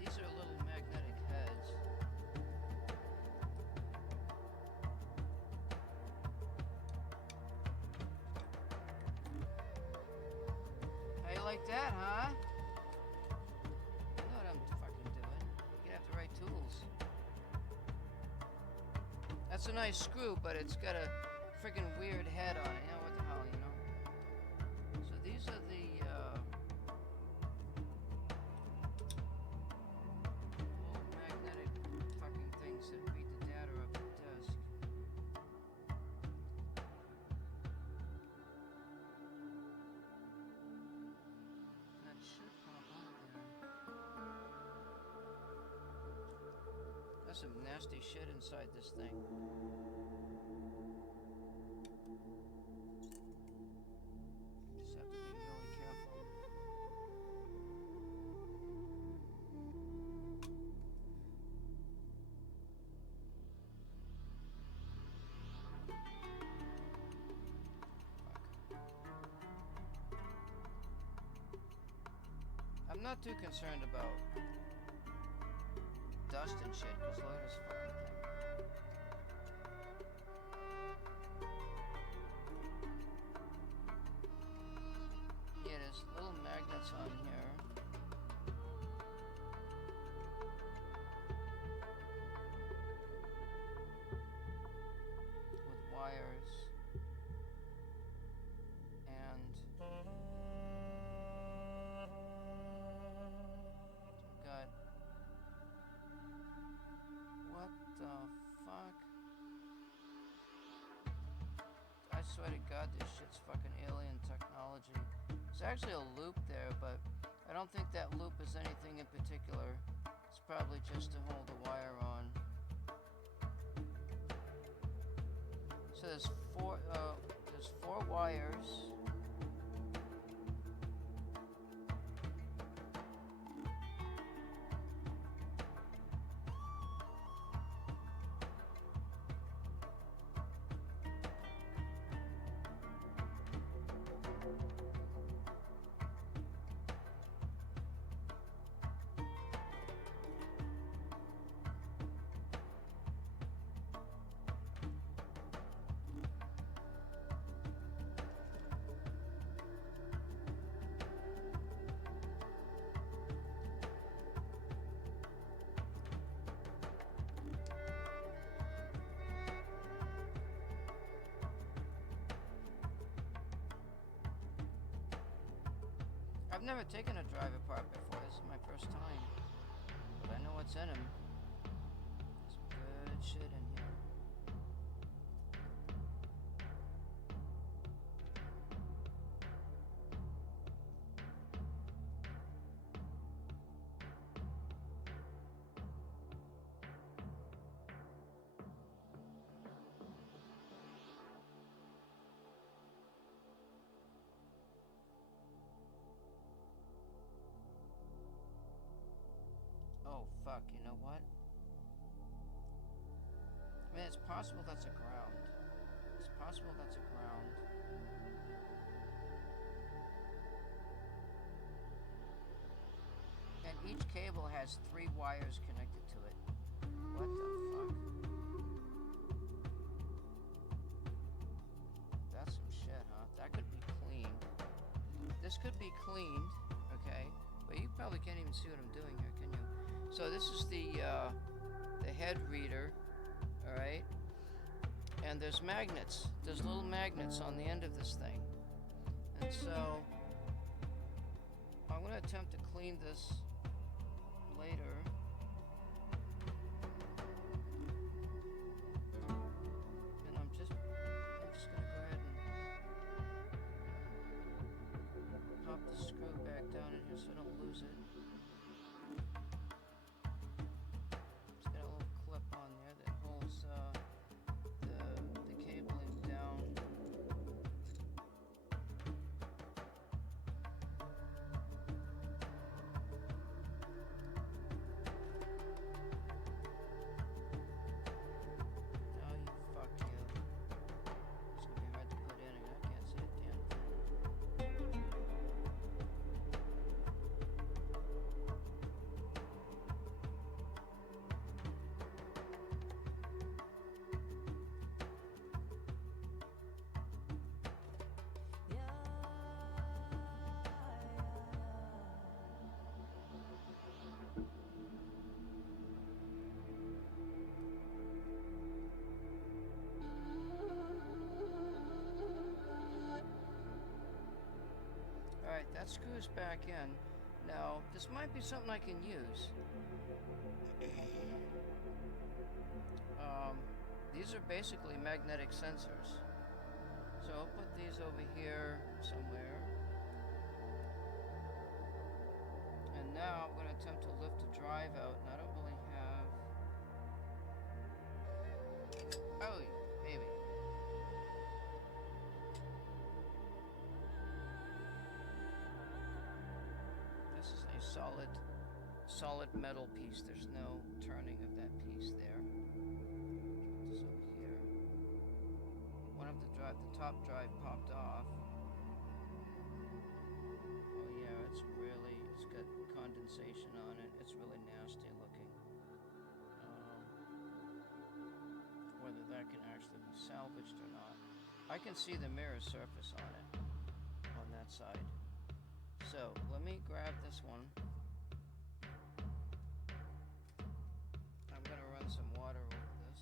These are little magnetic heads. How you like that, huh? You know what I'm fucking doing. You have the right tools. That's a nice screw, but it's got a freaking weird head on it. You know what the hell, you know? So these are the little magnetic fucking things that read the data of the disk. There's some nasty shit inside this thing. Just have to be really careful. I'm not too concerned about dust and shit, because look at this fucking thing. Yeah, there's little magnets on here. With wires. And got, what the fuck? I swear to God, this shit's fucking alien technology. There's actually a loop there, but I don't think that loop is anything in particular. It's probably just to hold the wire on. So there's four wires. I've never taken a drive apart before. This is my first time. But I know what's in him. Some good shit in here. Oh, fuck, you know what? I mean, it's possible that's a ground. It's possible that's a ground. And each cable has 3 wires connected to it. What the fuck? That's some shit, huh? That could be cleaned. This could be cleaned, okay? But you probably can't even see what I'm doing here, can you? So this is the head reader, all right? And there's magnets. There's little magnets on the end of this thing. And so I'm going to attempt to clean this later. And I'm just going to go ahead and pop the screw back down in here so I don't lose it. Alright, that screws back in. Now, this might be something I can use. These are basically magnetic sensors. So I'll put these over here somewhere. And now I'm going to attempt to lift the drive out, and I don't really have Oh, maybe. This is a solid metal piece. There's no turning of that piece there. So here, one of the top drive popped off. Oh yeah, it's got condensation on it. It's really nasty looking. Whether that can actually be salvaged or not. I can see the mirror surface on it, on that side. So let me grab this one. I'm gonna run some water over this.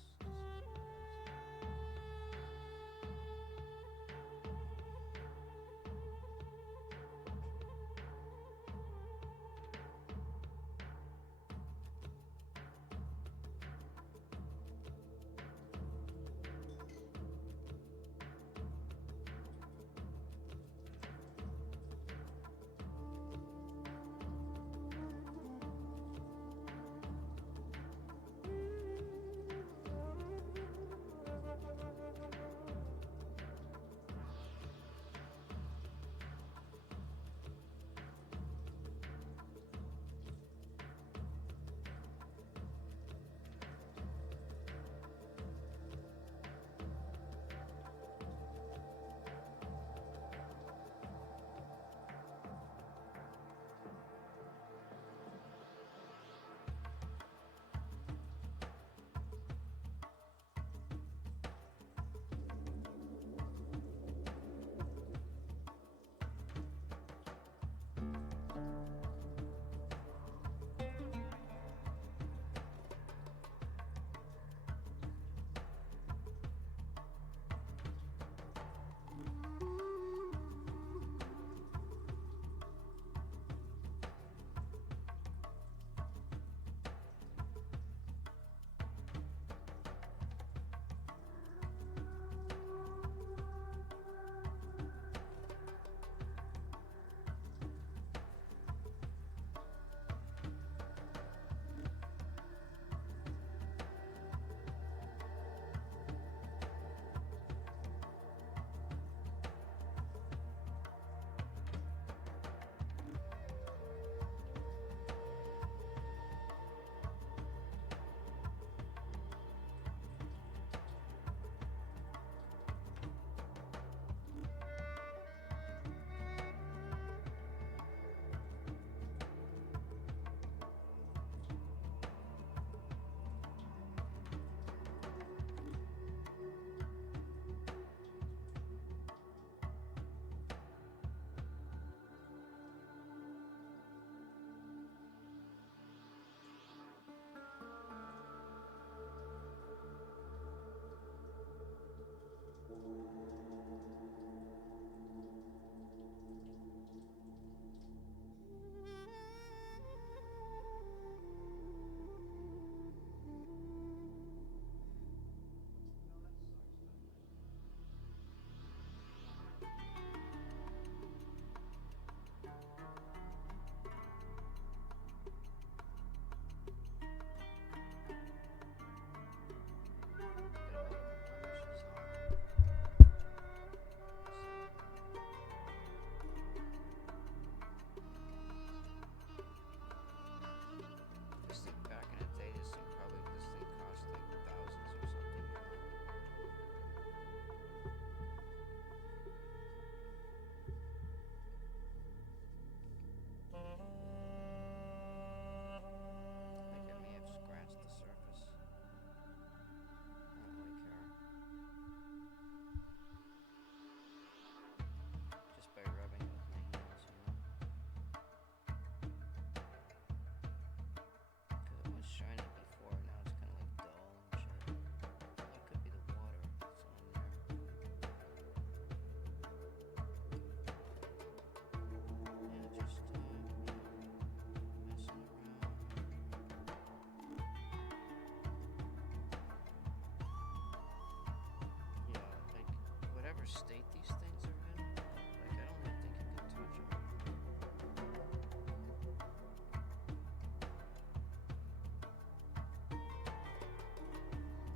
State these things are in. Like, I don't even think you can touch them.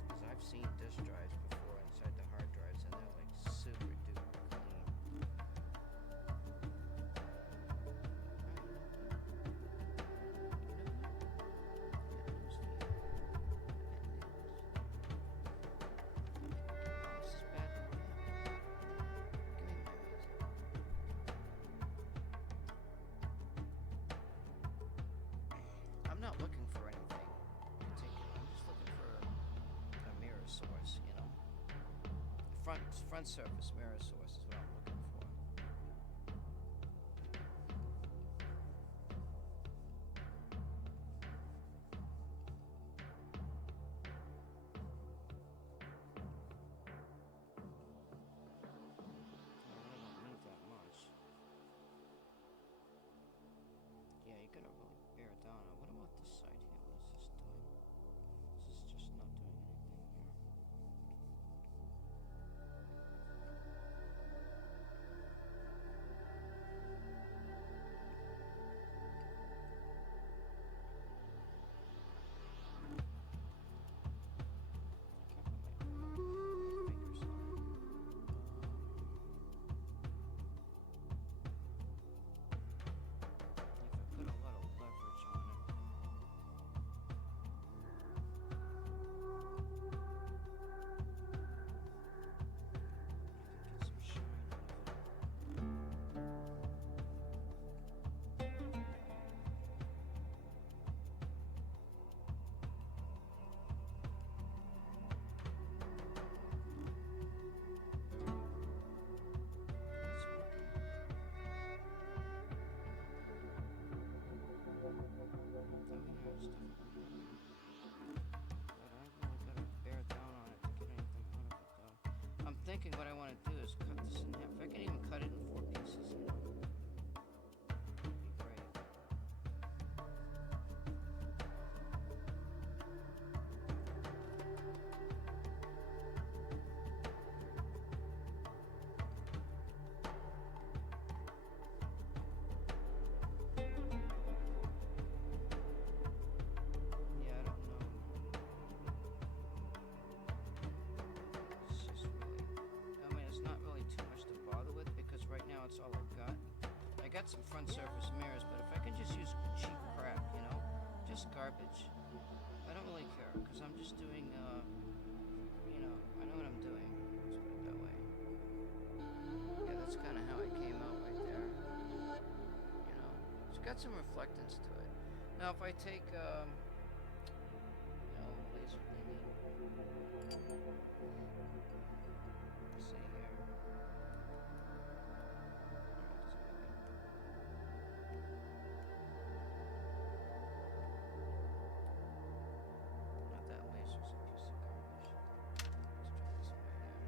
Because I've seen discharge front surface mirror source is what I'm looking for. Thinking what I want to do is cut this in half. I can even cut it in 4 pieces. That'd be great. Yeah, I don't know. It's just really, I mean, it's not really too much to bother with because right now it's all I've got. I got some front surface mirrors, but if I can just use cheap crap, you know, just garbage, I don't really care because I'm just doing, you know, I know what I'm doing. Let's put it that way. Yeah, that's kind of how it came out right there. You know, it's got some reflectance to it. Now, if I take, you know, laser thingy. Let's see here. Not that laser's a piece of garbage. Let's try this one again.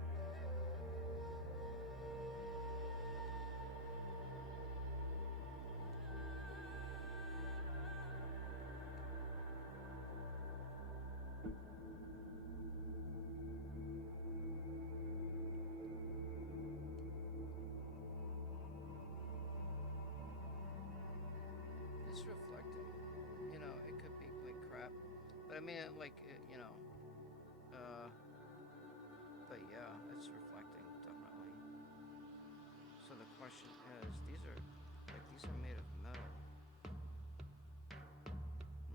It's reflecting. You know, it could be like crap, but I mean, like, you know, but yeah, it's reflecting definitely. So the question is, these are made of metal. I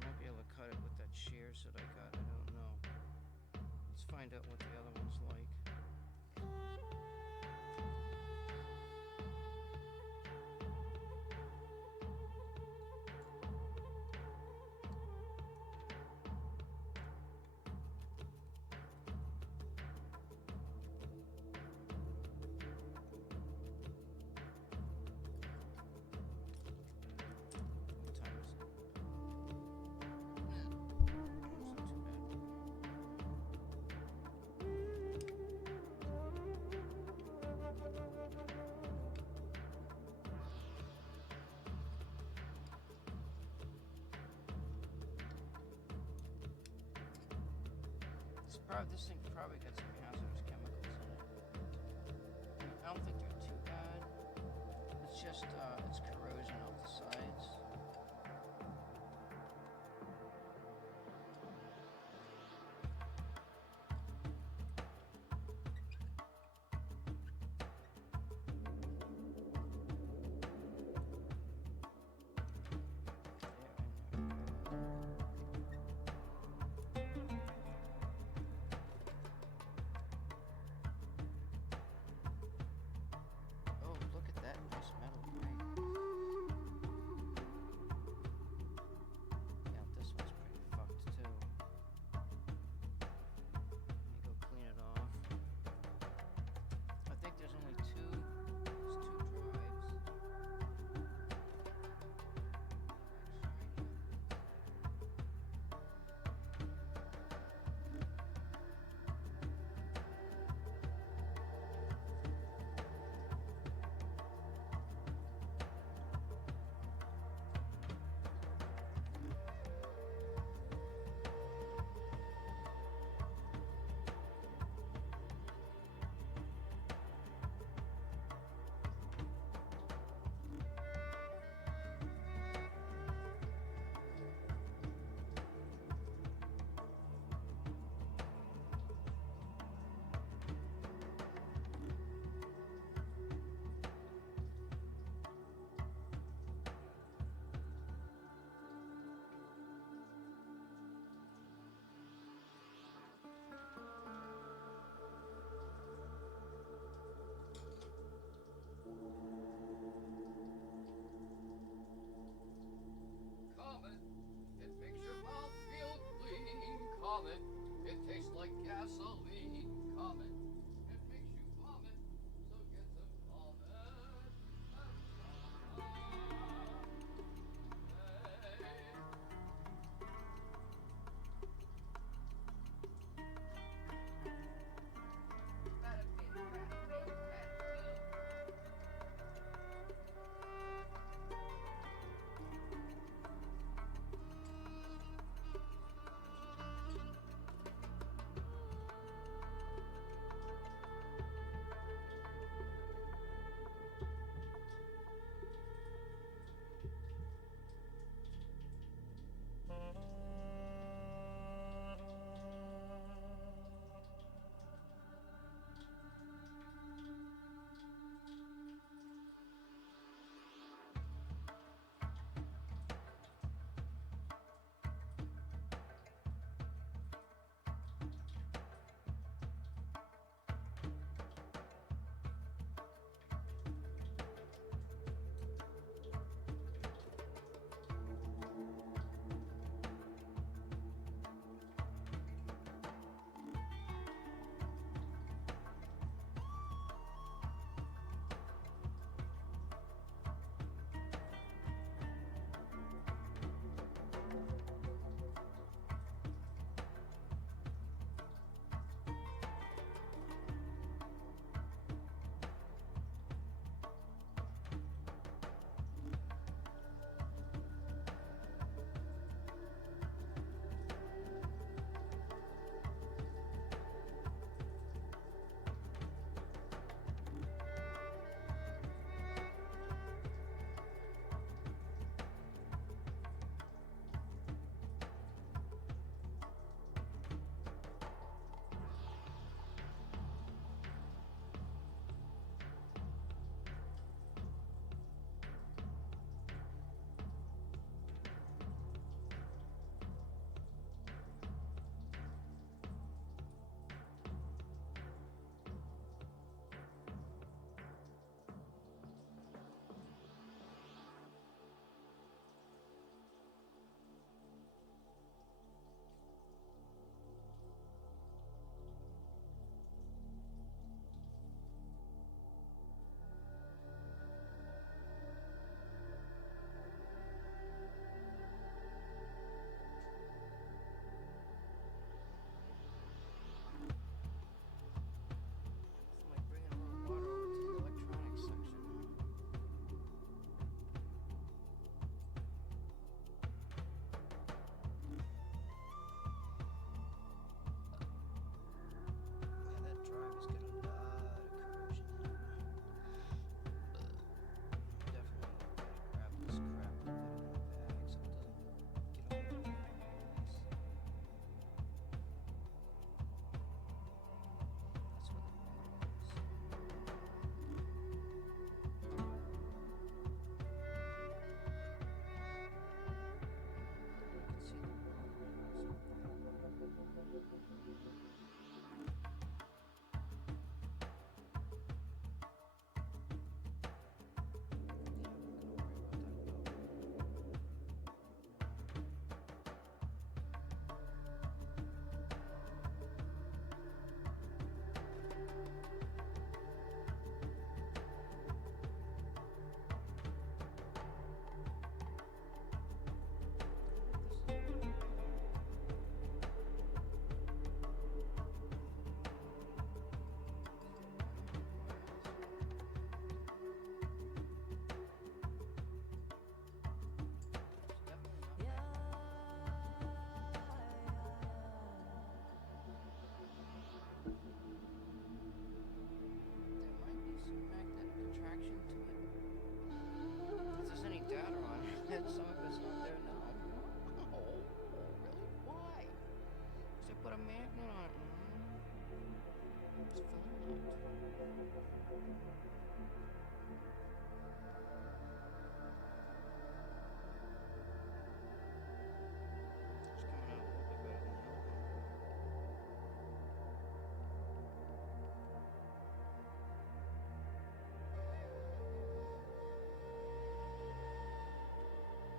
might be able to cut it with that shears that I got. I don't know. Let's find out what the other one's like. What time is it? It's not too bad. This thing probably got some hazardous chemicals in it. I don't think they're too bad. It's just, it's corrosion off the sides. Oh, look at that nice metal grate. vomit. It tastes like gasoline. Comet. It makes you vomit. So get some comet.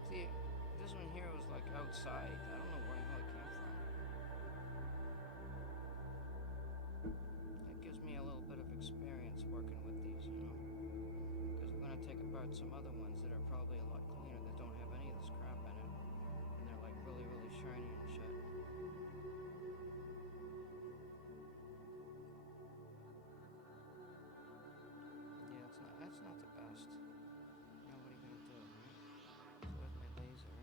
See, this one here was like outside. I don't know where the hell it came from. bought some other ones that are probably a lot cleaner that don't have any of this crap in it. And they're like really, really shiny and shit. Yeah, that's not the best. Now what are you gonna do, right? So there's my laser.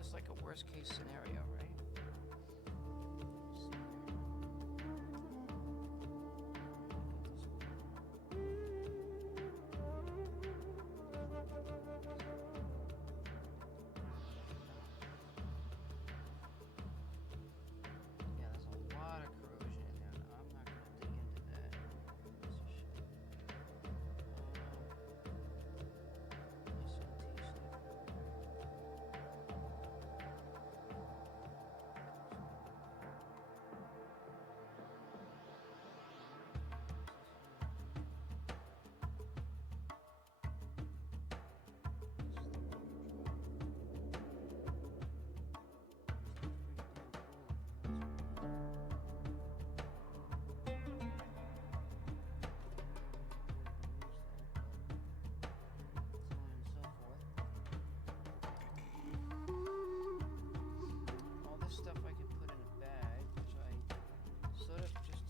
It's like a worst case scenario, right? Yeah, there's a lot of corrosion in there. I'm not going to dig into that. Stuff I can put in a bag, which I sort of just,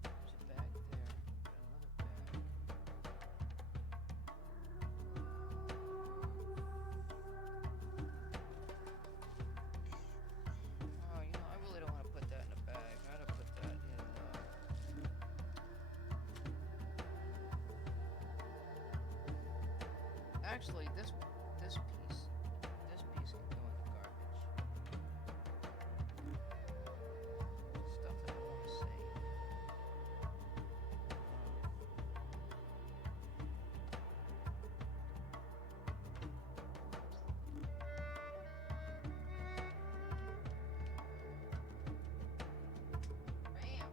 there's a bag there, another bag. Oh, you know, I really don't want to put that in a bag. I gotta put that in, actually, this piece can go in the garbage. Stuff that I want to save. Bam!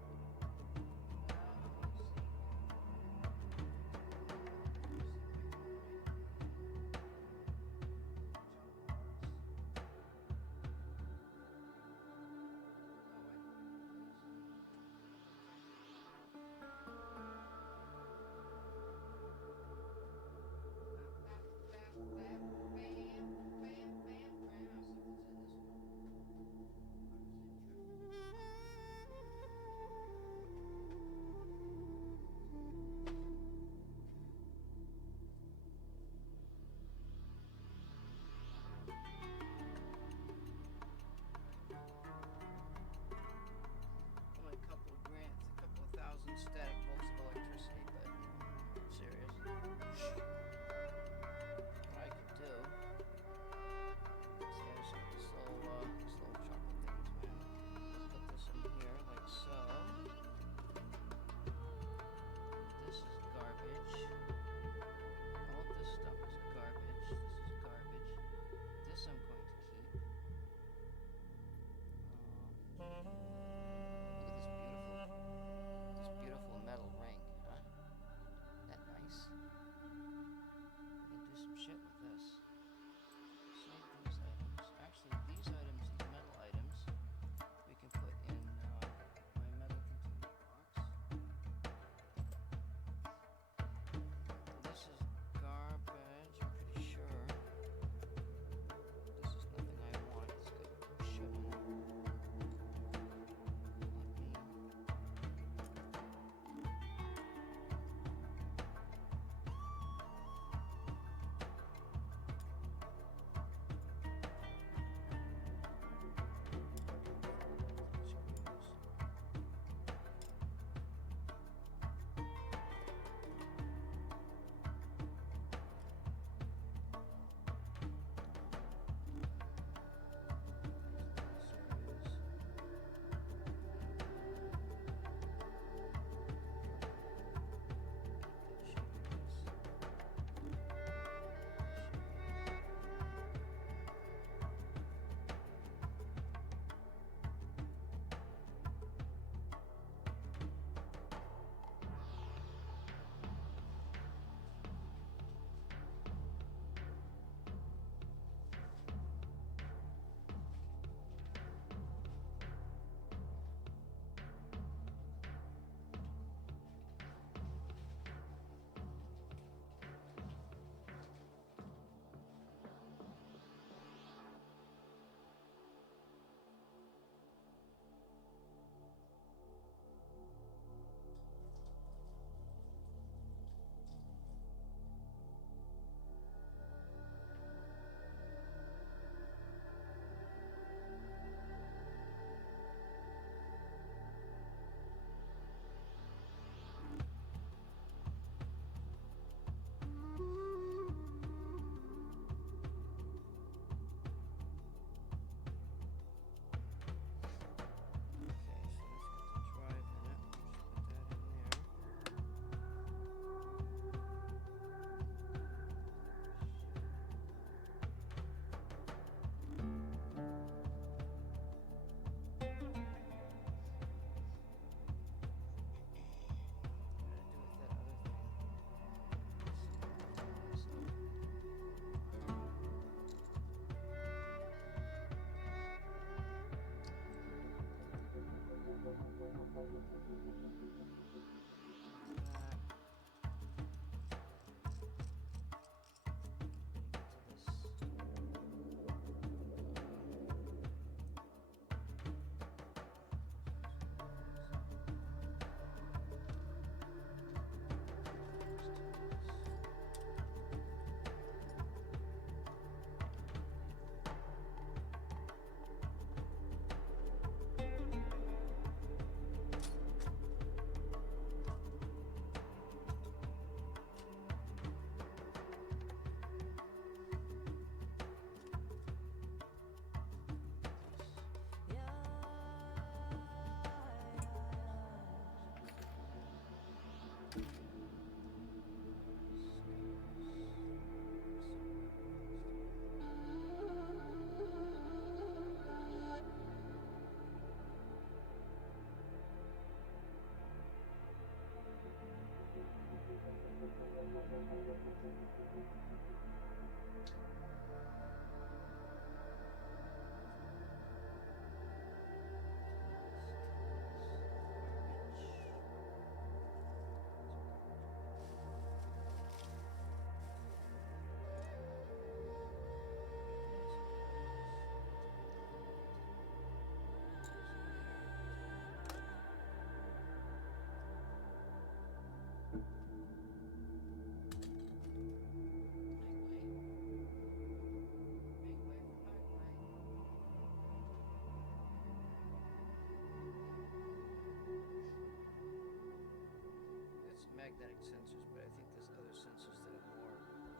Magnetic sensors, but I think there's other sensors that are more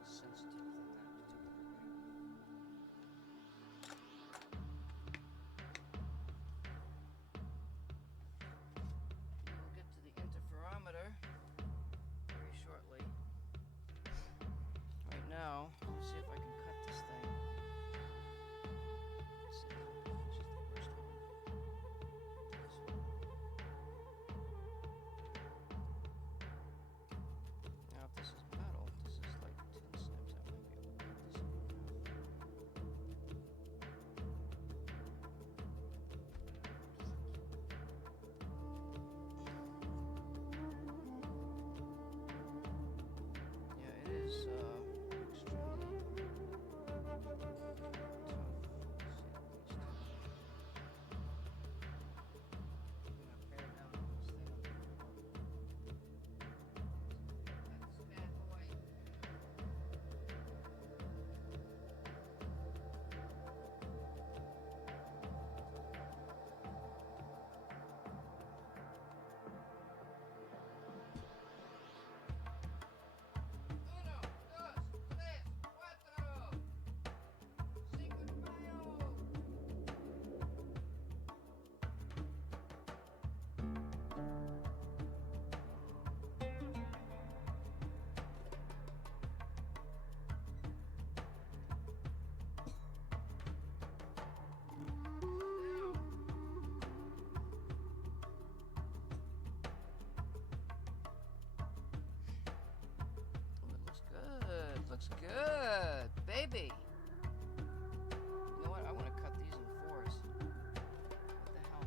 sensitive than that particular ring. We'll get to the interferometer very shortly. Right now, let's see if I can cut this thing. Let's see, which is the worst one. This one. Now, if this is metal, this is like tin snips. I might be able to cut this in half. Yeah, it is extremely tough. Let's see at least. I'm gonna bear down on this thing. That's bad boy. Uno, dos, tres, cuatro. Cinco de Mayo. Looks good, baby. You know what? I want to cut these in fours. What the hell?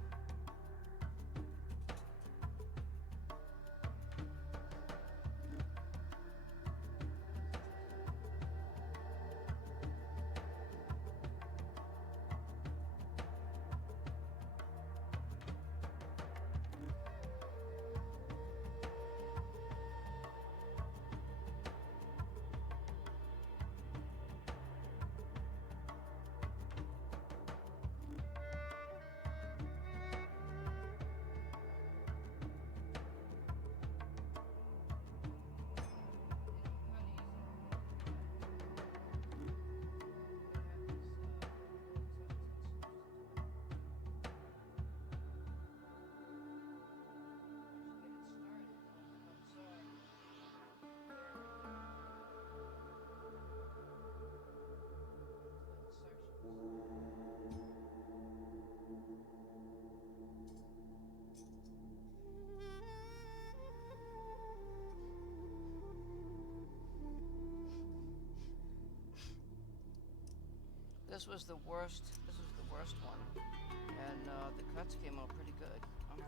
This was the worst. This was the worst one, and the cuts came out pretty good. I'm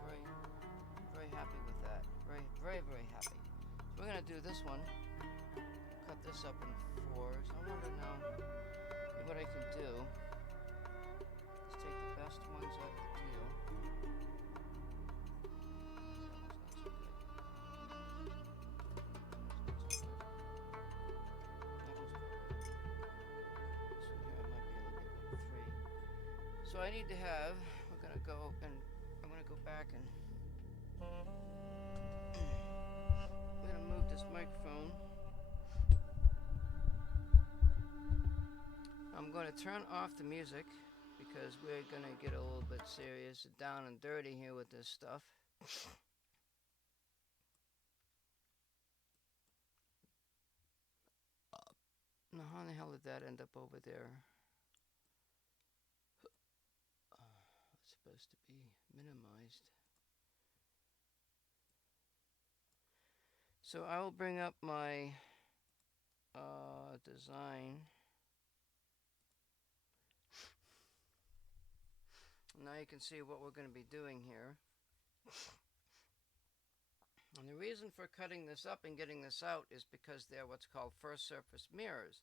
very happy with that. Very happy. So we're gonna do this one. Cut this up in fours. I wonder now what I can do. Let's take the best ones out of the deal. So I need to have, we're gonna go and I'm gonna go back and I'm gonna move this microphone. I'm gonna turn off the music because we're gonna get a little bit serious, down and dirty here with this stuff. Now how in the hell did that end up over there? It's supposed to be minimized. So I will bring up my design. Now you can see what we're going to be doing here. And the reason for cutting this up and getting this out is because they're what's called first surface mirrors.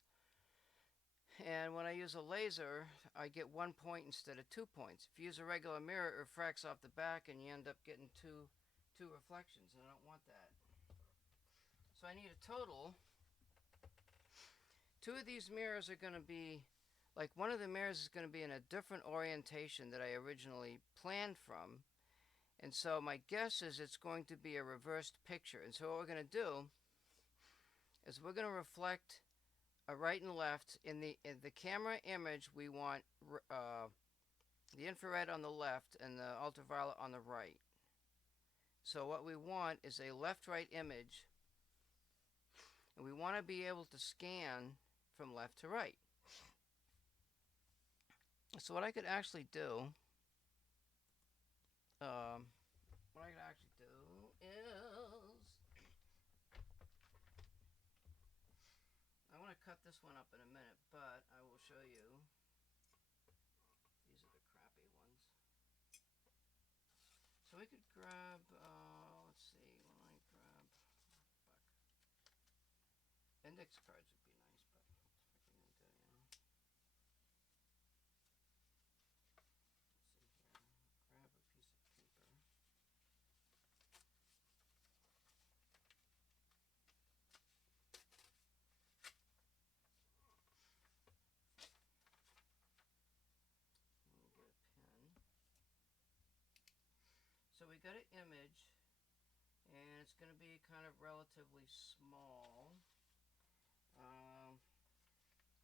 And when I use a laser, I get 1 point instead of 2 points. If you use a regular mirror, it refracts off the back and you end up getting two reflections, and I don't want that. So I need a total. 2 of these mirrors are going to be, like one of the mirrors is going to be in a different orientation that I originally planned from. And so my guess is it's going to be a reversed picture. And so what we're going to do is we're going to reflect a right and left. In the camera image, we want the infrared on the left and the ultraviolet on the right. So what we want is a left-right image, and we want to be able to scan from left to right. So what I could actually do, is I want to cut this one up in a minute, but I will show you. These are the crappy ones. So we could grab, let's see, when I grab, index cards would be nice, but what the frick are you going to do, you know? Let's see here, grab a piece of paper. We'll get a pen. So we got an image, and it's going to be kind of relatively small.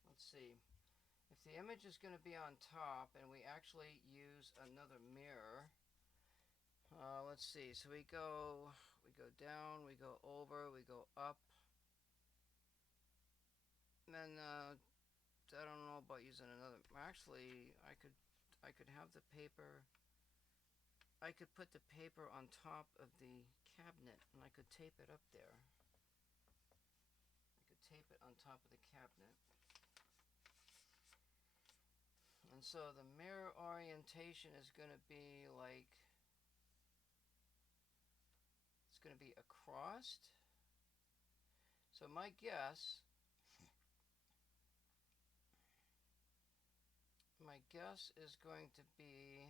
Let's see. If the image is going to be on top and we actually use another mirror, let's see. So we go down, we go over, we go up. And then I don't know about using another. Actually, I could have the paper. I could put the paper on top of the cabinet, and I could tape it up there. I could tape it on top of the cabinet. And so the mirror orientation is going to be like, it's going to be across. So my guess is going to be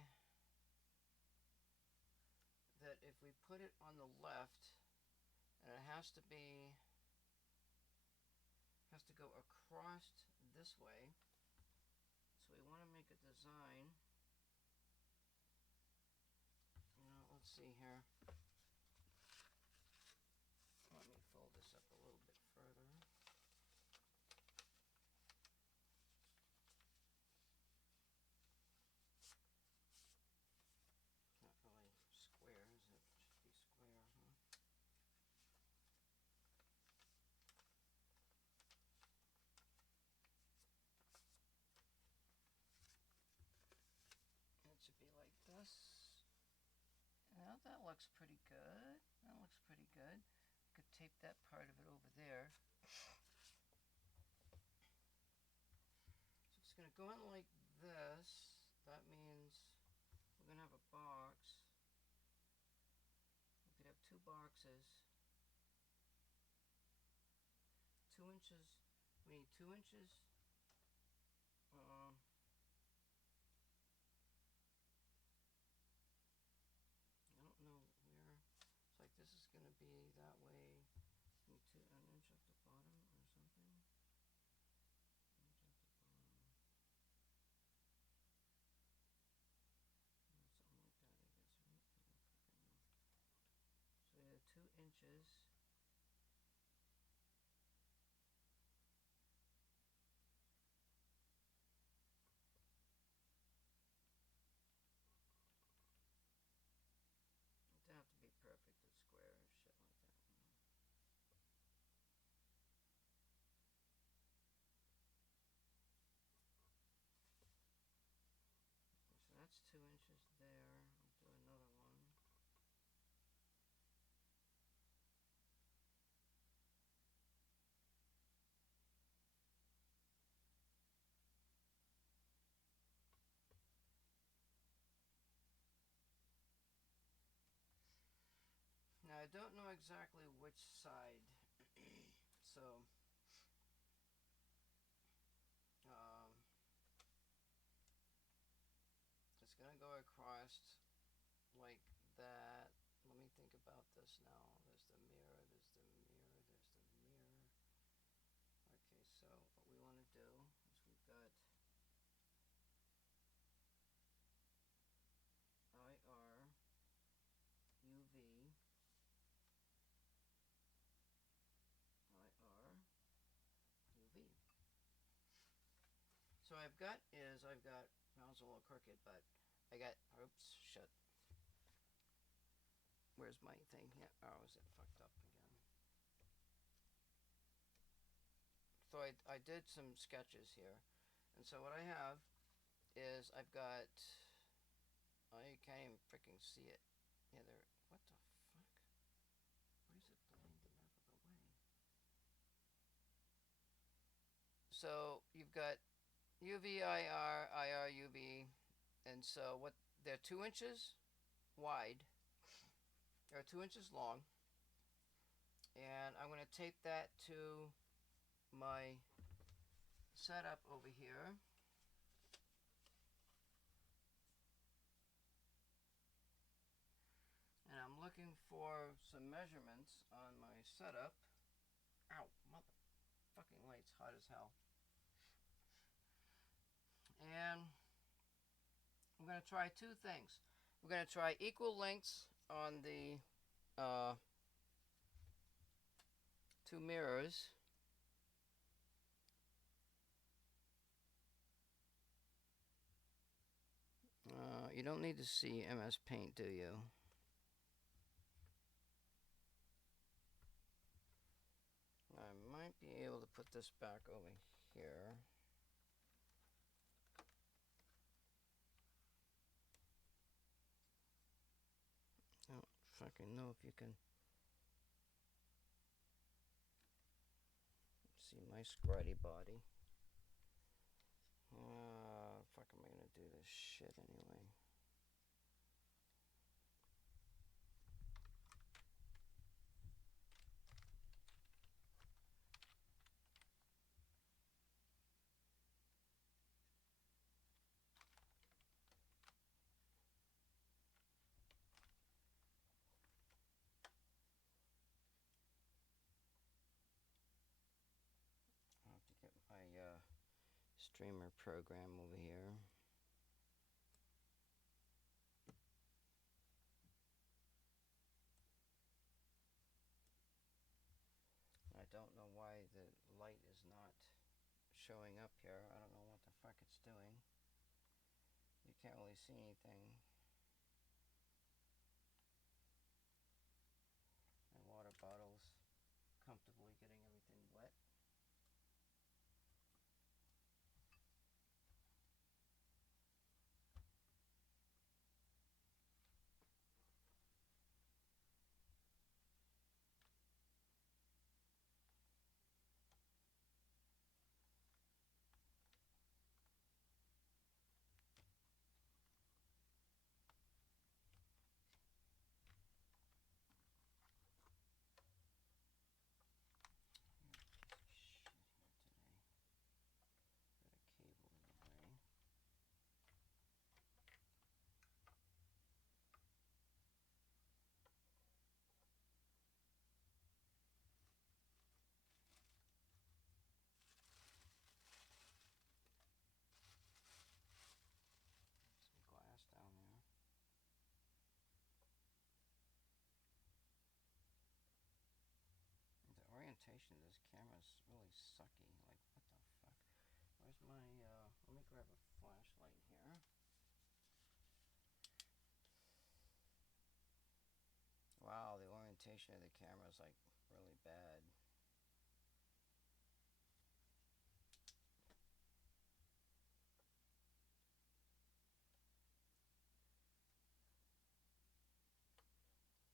that if we put it on the left, and it has to go across this way. So we want to make a design. Let's see here. Let me fold this up a little bit further. Not really square, is it? It should be square, huh? It should be like this. Now that looks pretty good. That looks pretty good. I could tape that part of it over there. So it's going to go in like this. That means we're going to have a box. We could have 2 boxes. 2 inches. We need 2 inches. I don't know where. It's like this is going to be that way. An inch off the bottom or something. Inch off the bottom. Something like that, I guess, right? So we have 2 inches. don't know exactly which side. So it's gonna go across like that. Let me think about this now. There's the mirror, there's the mirror, there's the mirror. Okay, so what we want to do is we've got IR, UV, IR, UV. So I've got, now it's a little crooked, but I got, oops, shit. Where's my thing here? Oh, is it fucked up again? So I did some sketches here. And so what I have is I've got, oh, you can't even freaking see it. Yeah, there, what the fuck? Why is it blowing the map of the way? So you've got UV, IR, IR, UV, and so what, they're 2 inches wide, they're 2 inches long, and I'm going to tape that to my setup over here. And I'm looking for some measurements on my setup. Ow, motherfucking light's hot as hell. And I'm going to try 2 things. We're going to try equal lengths on the 2 mirrors. You don't need to see MS Paint, do you? I might be able to put this back over here. I don't fucking know if you can see my scratty body. Fuck am I gonna do this shit anyway? I'll have to get my streamer program over here. I don't know why the light is not showing up here. I don't know what the fuck it's doing. You can't really see anything. My water bottle's comfortably getting everything wet. Down there. The orientation of this camera is really sucky. Like, what the fuck? Where's my, let me grab a flashlight here. Wow, the orientation of the camera is like really bad.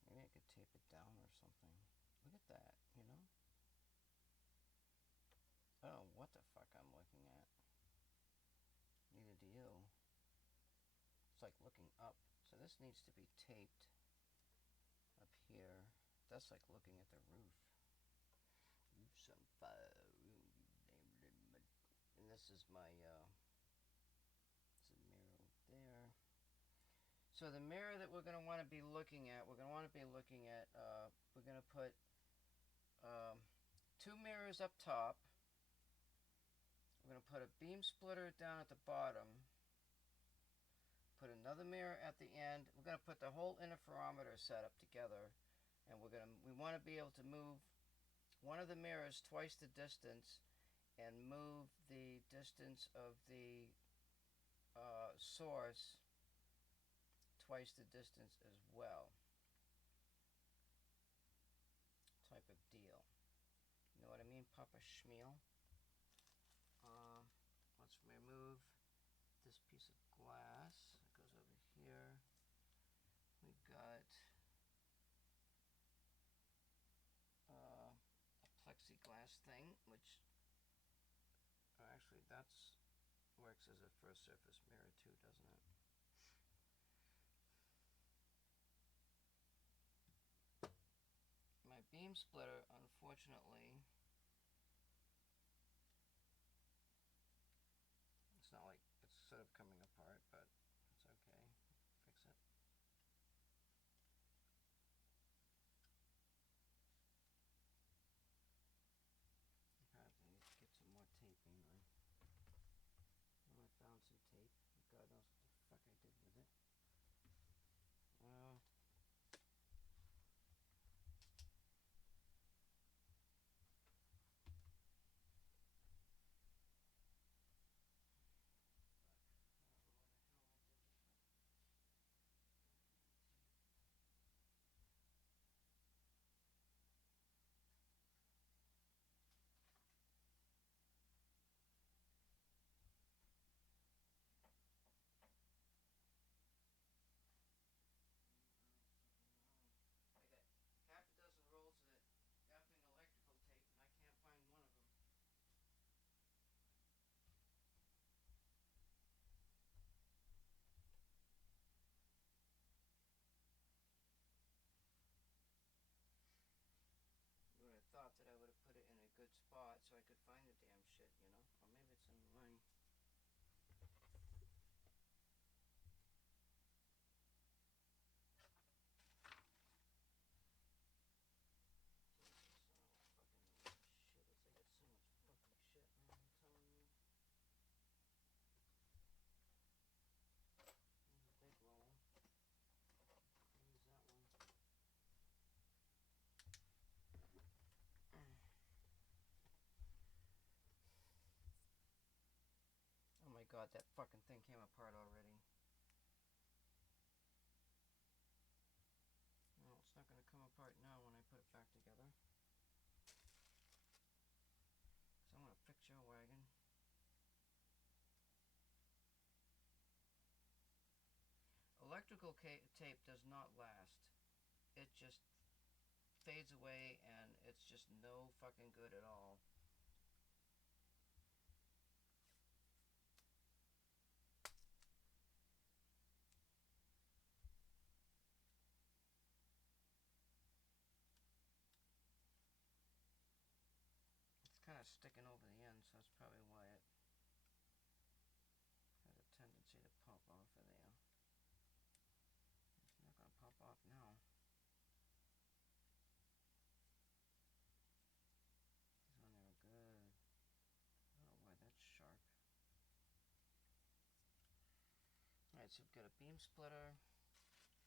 Maybe I could tape it down or something. Look at that, you know? I don't know what the fuck I'm looking at. Neither do you. It's like looking up. So this needs to be taped up here. That's like looking at the roof. Roof's on fire. And this is my there's a mirror there. So the mirror that we're going to want to be looking at, we're going to want to be looking at, we're going to put 2 mirrors up top. We're going to put a beam splitter down at the bottom. Put another mirror at the end. We're going to put the whole interferometer setup together, and we want to be able to move one of the mirrors twice the distance, and move the distance of the source twice the distance as well. Type of deal. You know what I mean, Papa Schmeal? Let's remove this piece of glass. It goes over here. We've got a plexiglass thing, which actually that's works as a first surface mirror too, doesn't it? My beam splitter, unfortunately, it's not like it's sort of coming apart, but it's okay. Fix it. Perhaps I need to get some more taping on. I found some tape. God knows what the fuck I did with it. Half a dozen rolls of it effing electrical tape, and I can't find one of them. You would have thought that I would have put it in a good spot so I could find the damn shit, you know? Or maybe it's in mine. Oh my god, that fucking thing came apart already. No, it's not going to come apart now when I put it back together. So I'm going to fix your wagon. Electrical tape does not last. It just fades away and it's just no fucking good at all. It's kind of sticking over the end, so that's probably why it has a tendency to pop off of there. It's not going to pop off now. It's on there good. I don't know why that's sharp. Alright, so we've got a beam splitter.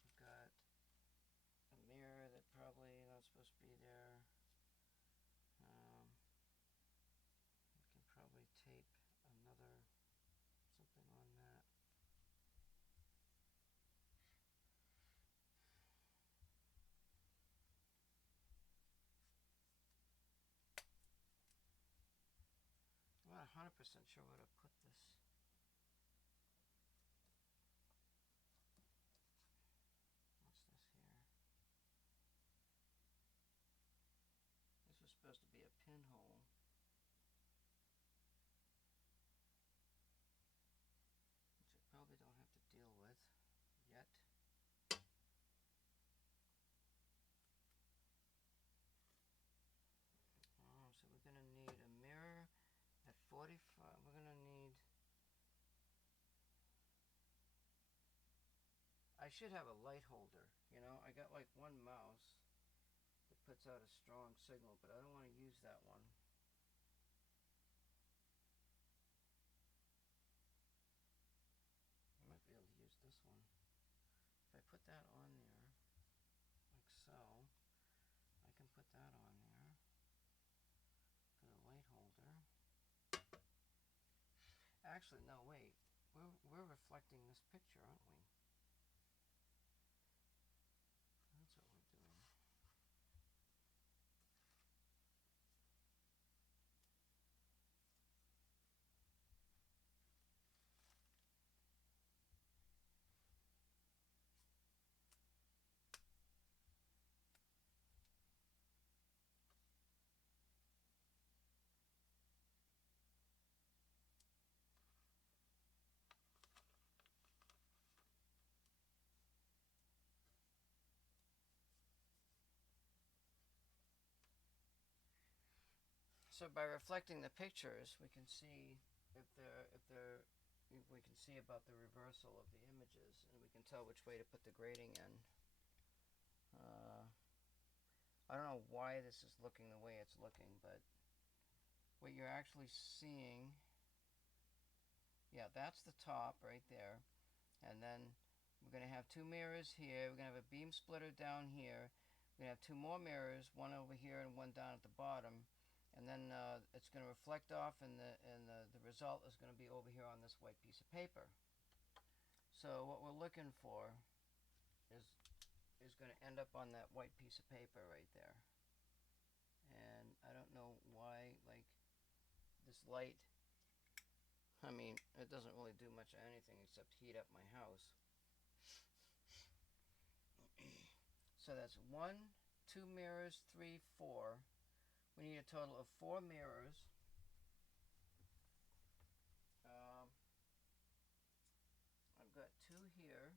We've got a mirror that probably not supposed to be there. We can probably tape another something on that. I'm not 100% sure where to put this. What's this here? This was supposed to be a pinhole. Which I probably don't have to deal with yet. I should have a light holder, you know. I got like one mouse that puts out a strong signal, but I don't want to use that one. I might be able to use this one. If I put that on there, like so, I can put that on there. Put a light holder. Actually, no, wait. We're reflecting this picture, aren't we? That's what we're doing. So by reflecting the pictures, we can see we can see about the reversal of the images, and we can tell which way to put the grading in. I don't know why this is looking the way it's looking, but what you're actually seeing, yeah, that's the top right there, and then we're going to have two mirrors here. We're going to have a beam splitter down here. We're going to have two more mirrors, one over here and one down at the bottom. And then it's going to reflect off, and the result is going to be over here on this white piece of paper. So what we're looking for is going to end up on that white piece of paper right there. And I don't know why, like, this light, I mean, it doesn't really do much of anything except heat up my house. So that's 1, 2 mirrors, 3, 4. We need a total of 4 mirrors. I've got 2 here.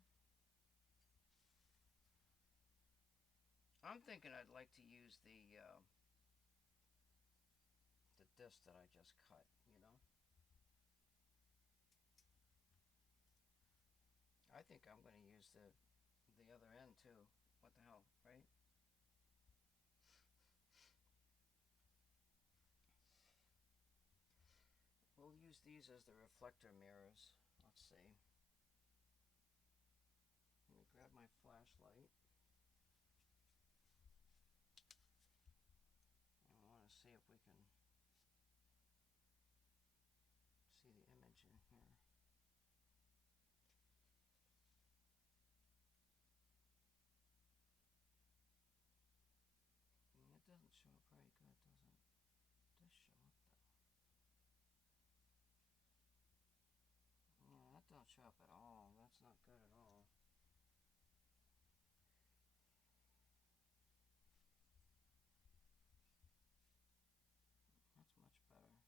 I'm thinking I'd like to use the disc that I just cut, you know. I think I'm going to use the other end too. What the hell, right? We'll use these as the reflector mirrors. Let's see. Let me grab my flashlight. And we want to see if we can see the image in here. It doesn't show up very good, does it? It does show up though. No, that don't show up at all. That's not good at all. That's much better.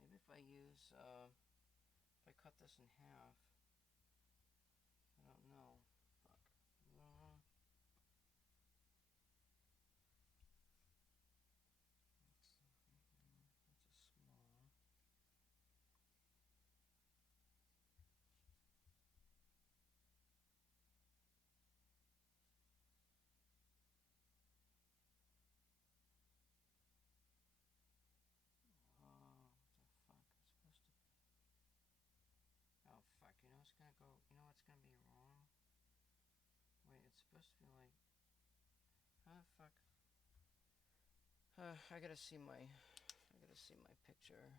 Maybe if I use, if I cut this in half, I don't know. Fuck. That's a small. Oh, what the fuck? It's supposed to be. Oh, fuck. You know it's gonna go. You know what's gonna be wrong? Wait, it's supposed to be like. How the fuck? I gotta see my picture.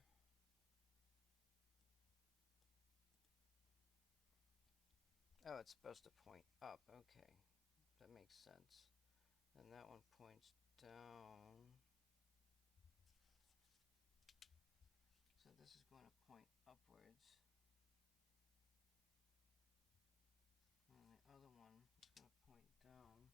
Oh, it's supposed to point up. Okay, that makes sense. And that one points down. So this is going to point upwards. And the other one is going to point down.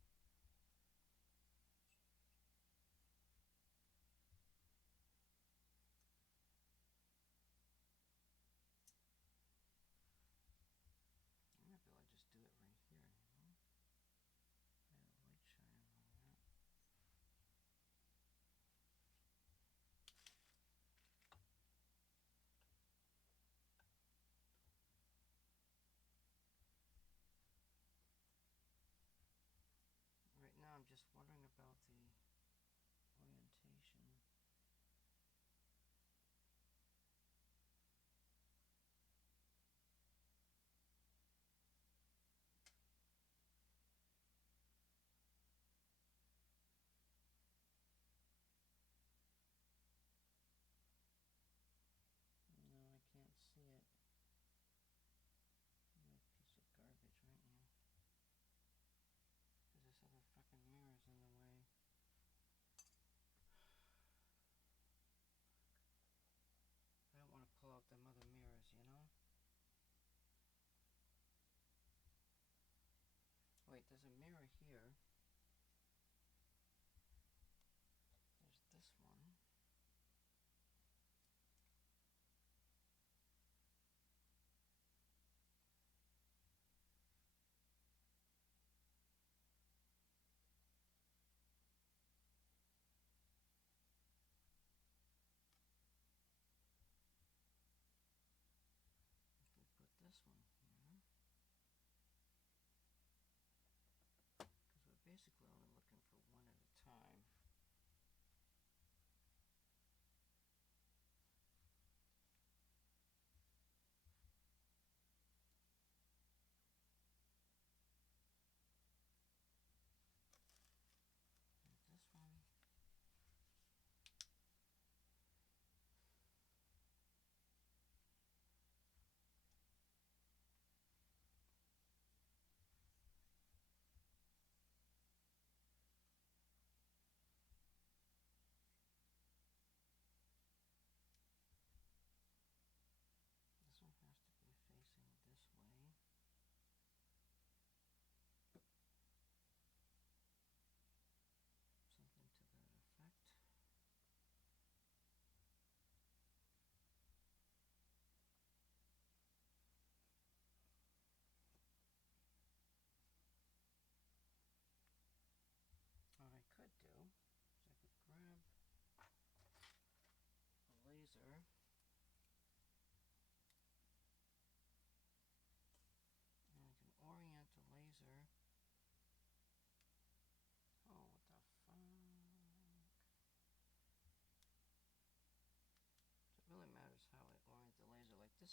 I might be able to just do it right here, you know? I have a light shining on that.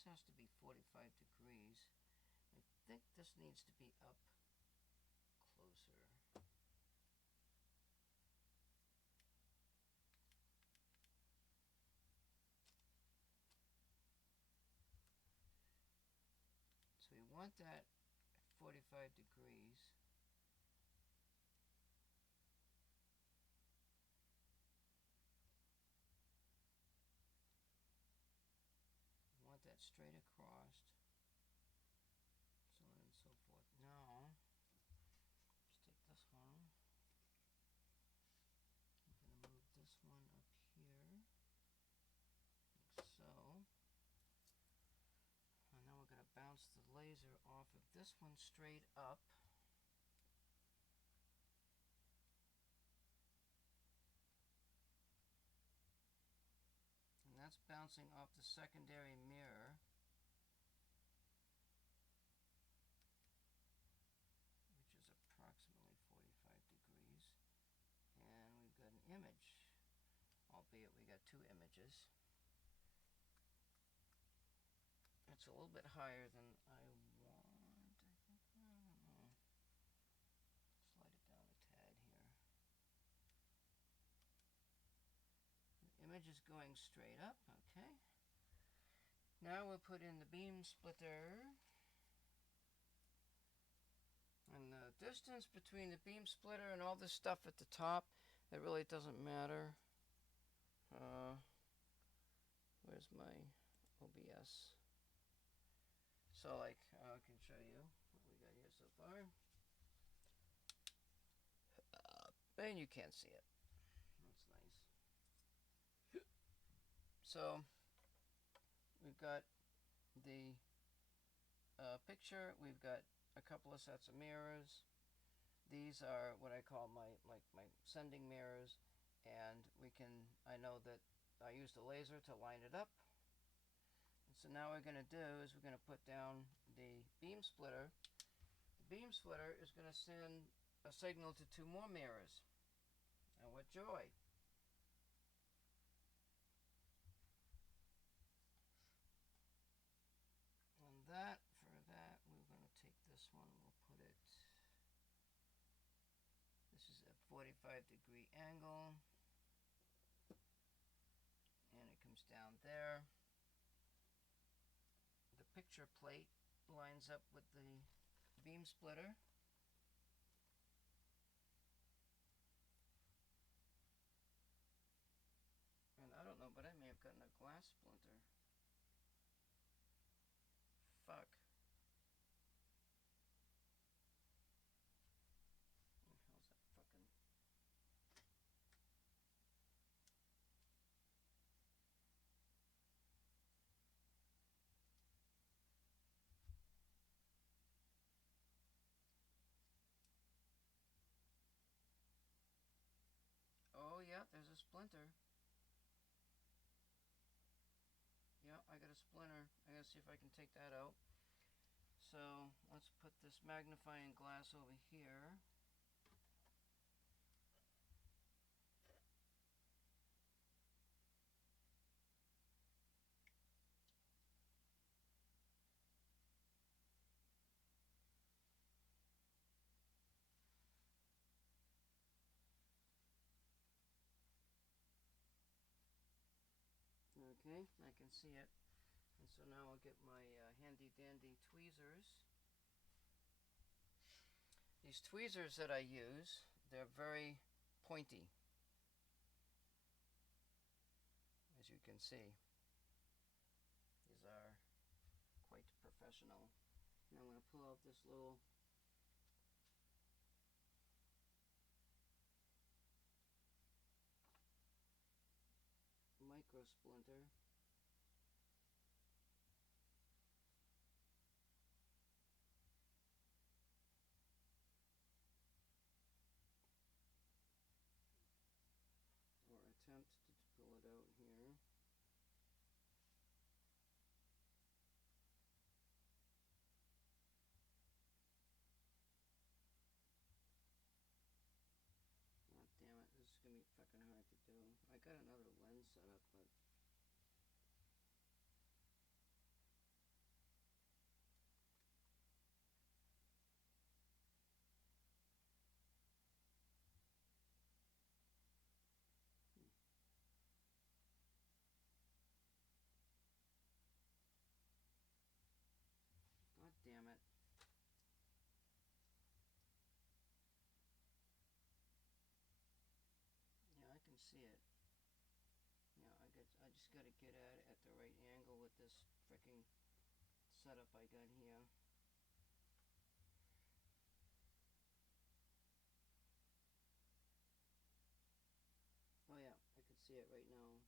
this has to be 45 degrees. I think this needs to be up closer. So we want that at 45 degrees. We want that straight across. So on and so forth. Now, let's take this one. I'm going to move this one up here, like so. And now we're going to bounce the laser off of this one straight up. And that's bouncing off the secondary mirror. Which is approximately 45 degrees. And we've got an image, albeit we got two images. It's a little bit higher than I want, I think. I don't know. Slide it down a tad here. The image is going straight up, okay. Now we'll put in the beam splitter. And the distance between the beam splitter and all this stuff at the top, it really doesn't matter. Where's my OBS? So like, I can show you what we got here so far. And you can't see it. That's nice. So, we've got the picture. We've got a couple of sets of mirrors. These are what I call my sending mirrors. And I know that I used a laser to line it up. So now what we're going to do is we're going to put down the beam splitter. The beam splitter is going to send a signal to two more mirrors. And what joy! And for that, we're going to take this one, we'll put it, this is a 45-degree angle. And it comes down there. The picture plate lines up with the beam splitter. And I don't know, but I may have gotten a glass splinter. Fuck. What the hell's that fucking... Oh, yeah, there's a splinter. Yeah, I got a splinter. I gotta see if I can take that out. So, let's put this magnifying glass over here. Okay, I can see it. And so now I'll get my handy dandy tweezers. These tweezers that I use, they're very pointy, as you can see. These are quite professional. And I'm going to pull out this little micro splinter. Or attempt to pull it out here. Oh, damn it, this is going to be fucking hard to do. I got another lens set up, but this freaking setup I got here. Oh yeah, I can see it right now.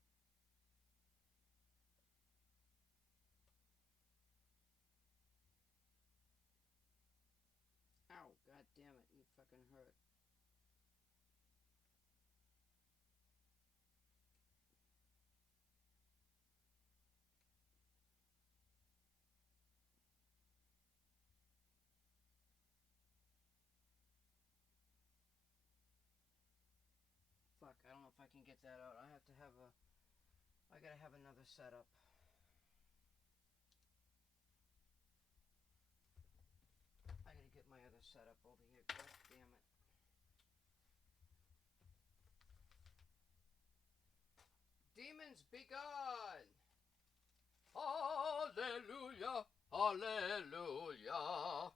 Ow, god damn it, you fucking hurt. Fuck, I don't know if I can get that out. I have to have a... I gotta have another setup. I gotta get my other setup over here. God damn it. Demons be gone! Hallelujah! Hallelujah! Oh,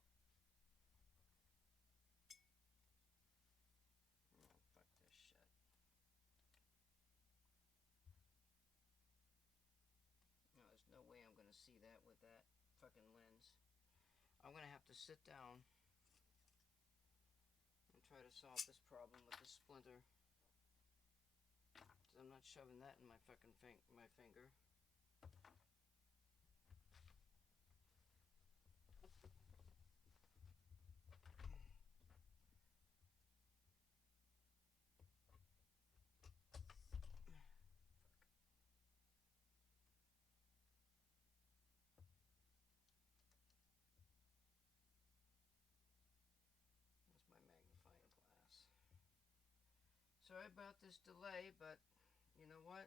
fuck this shit. No, there's no way I'm gonna see that with that fucking lens. I'm gonna have to sit down and try to solve this problem with the splinter. Cause I'm not shoving that in my fucking finger. That's my magnifying glass. Sorry about this delay, but you know what?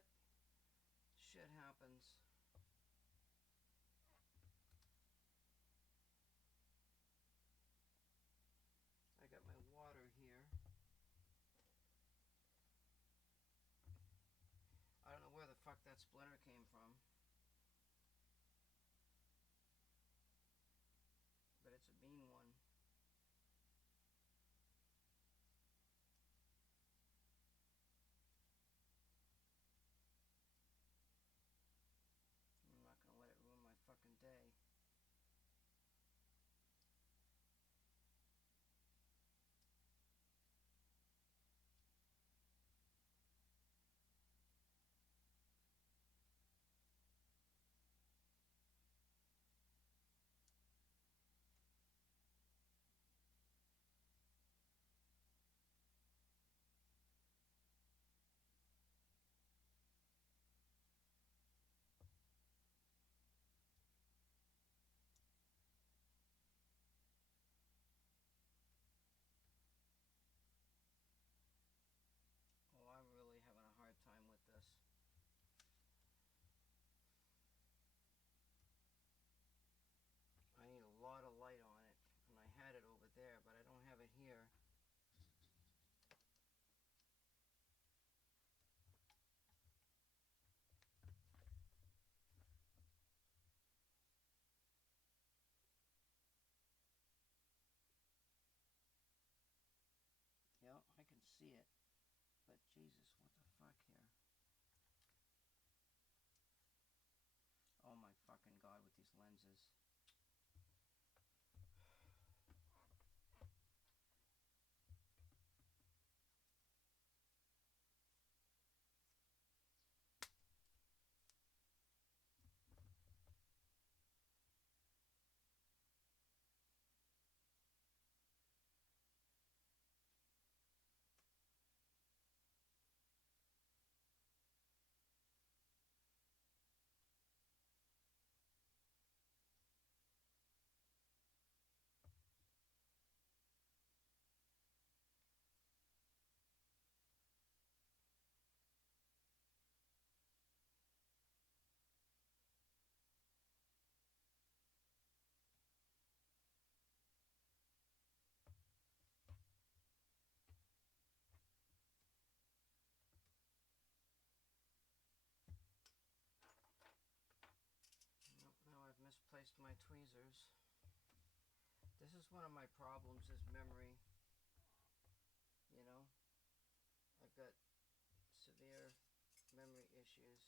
Shit happens. I got my water here. I don't know where the fuck that splinter came from. But it's a mean one. I'm not gonna let it ruin my fucking day. Oh, I'm really having a hard time with this. I need a lot of light on it. And I had it over there, but I don't have it here. Yeah, I can see it. But Jesus, what the fuck here? Oh my fucking god, with these lenses. Nope, now I've misplaced my tweezers. This is one of my problems, is memory. You know? I've got severe memory issues.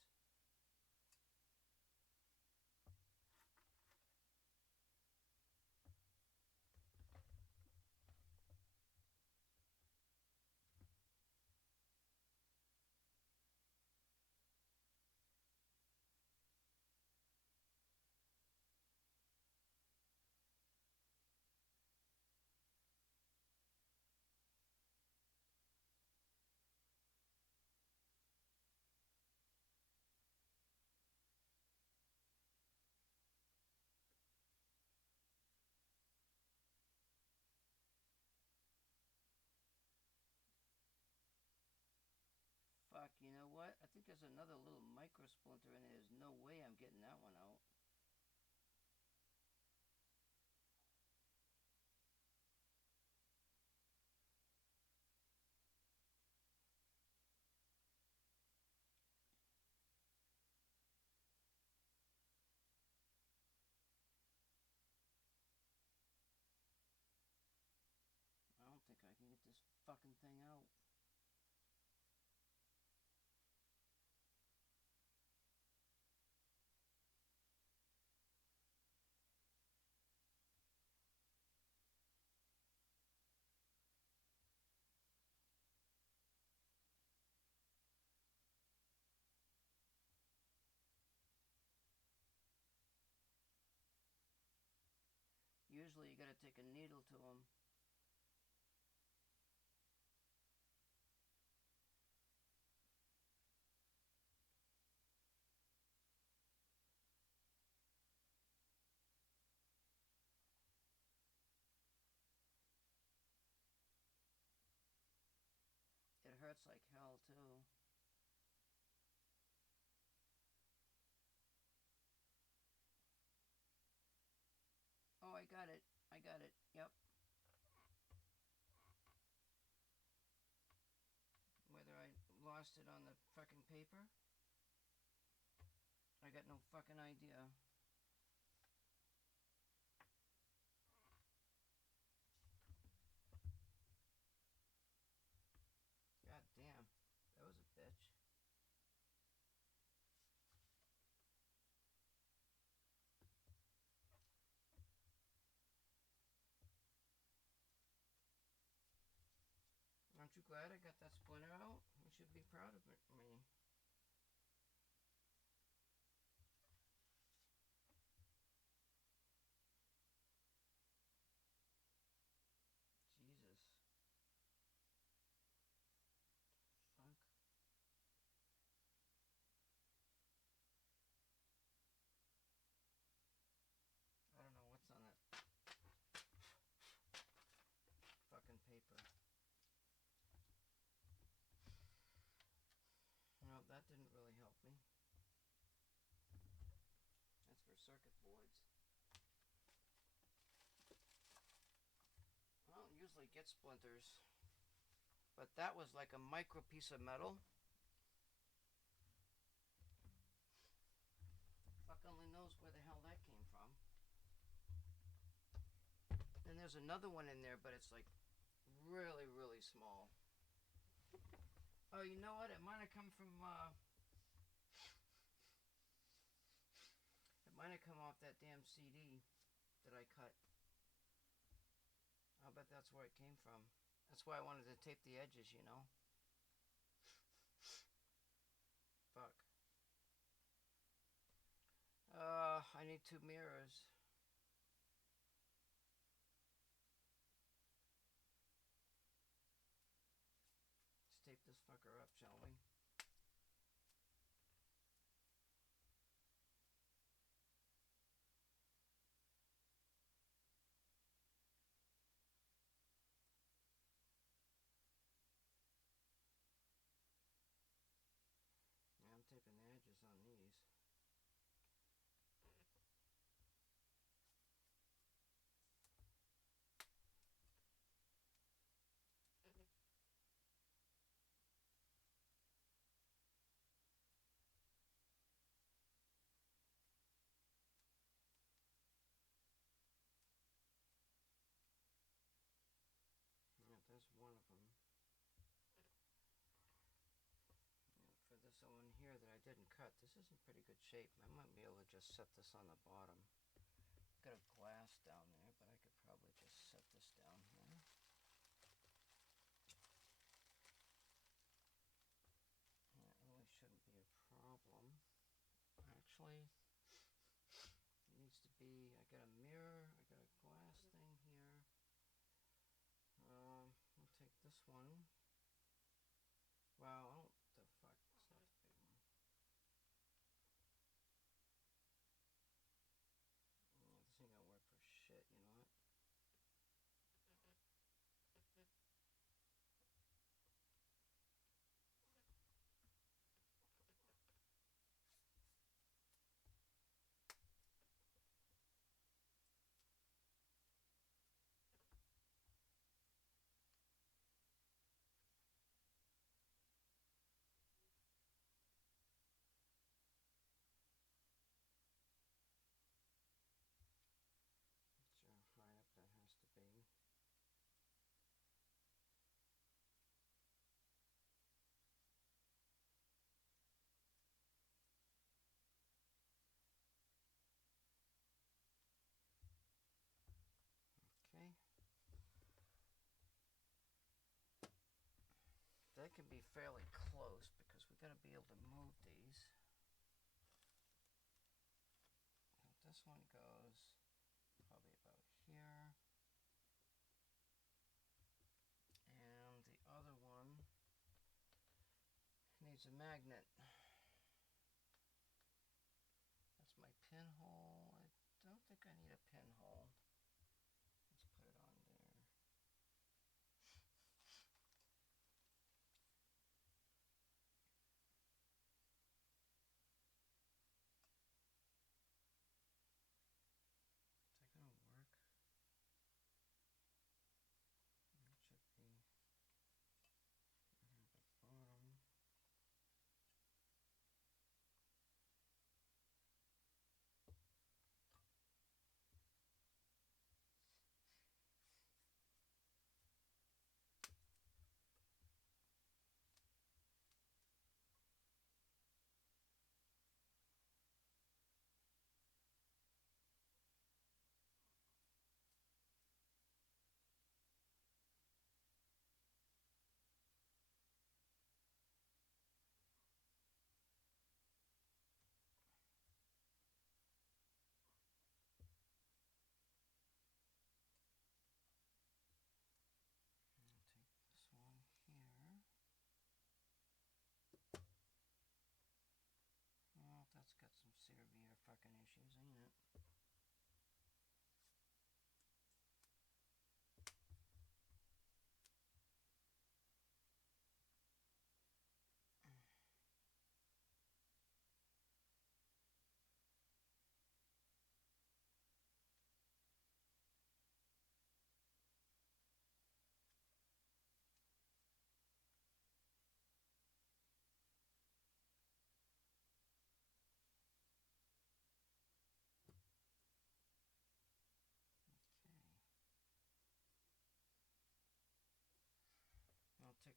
there's another little micro splinter in it. There's no way I'm getting that one out. I don't think I can get this fucking thing out. Usually you gotta take a needle to them. It hurts like hell too. Oh, I got it. I got it. Yep. Whether I lost it on the fucking paper, I got no fucking idea. God damn. That was a bitch. Aren't you glad I got that splinter out? You should be proud of me. Jesus. Fuck. I don't know what's on that fucking paper. No, that didn't really help me. That's for circuit boards. I don't usually get splinters, but that was like a micro piece of metal. Fuck only knows where the hell that came from. Then there's another one in there, but it's like really, really small. Oh, you know what? It might have come from, it might have come off that damn CD that I cut. I'll bet that's where it came from. That's why I wanted to tape the edges, you know? Fuck. I need 2 mirrors. Let's tape this fucker up, shall we? Yeah, I'm taping the edges on these. Yeah, there's one of them. Yeah, for this one here that I didn't cut, this is in pretty good shape. I might be able to just set this on the bottom. Got a glass down there, but I could probably just set this down here. Yeah, it really shouldn't be a problem. Actually, it needs to be, I got a mirror, I got a glass thing here. We'll take this one. Wow, I don't, the fuck, it's not the big one. they can be fairly close because we're going to be able to move these. This one goes probably about here. And the other one needs a magnet. That's my pinhole. I don't think I need a pinhole. Let's put it on there. Is that going to work? It should be at the bottom. Well, that's got some severe fucking issues, ain't it?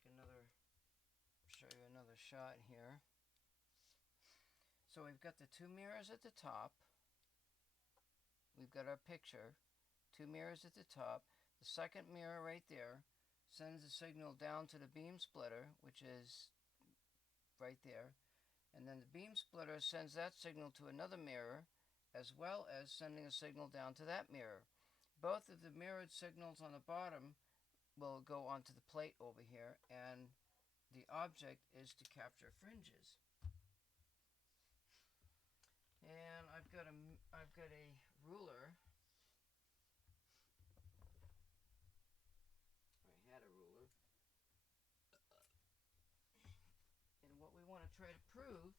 I'll show you another shot here. So we've got the two mirrors at the top. We've got our picture, two mirrors at the top. The second mirror right there sends a signal down to the beam splitter, which is right there. And then the beam splitter sends that signal to another mirror, as well as sending a signal down to that mirror. Both of the mirrored signals on the bottom will go onto the plate over here, and the object is to capture fringes. And I've got a ruler. I had a ruler. And what we want to try to prove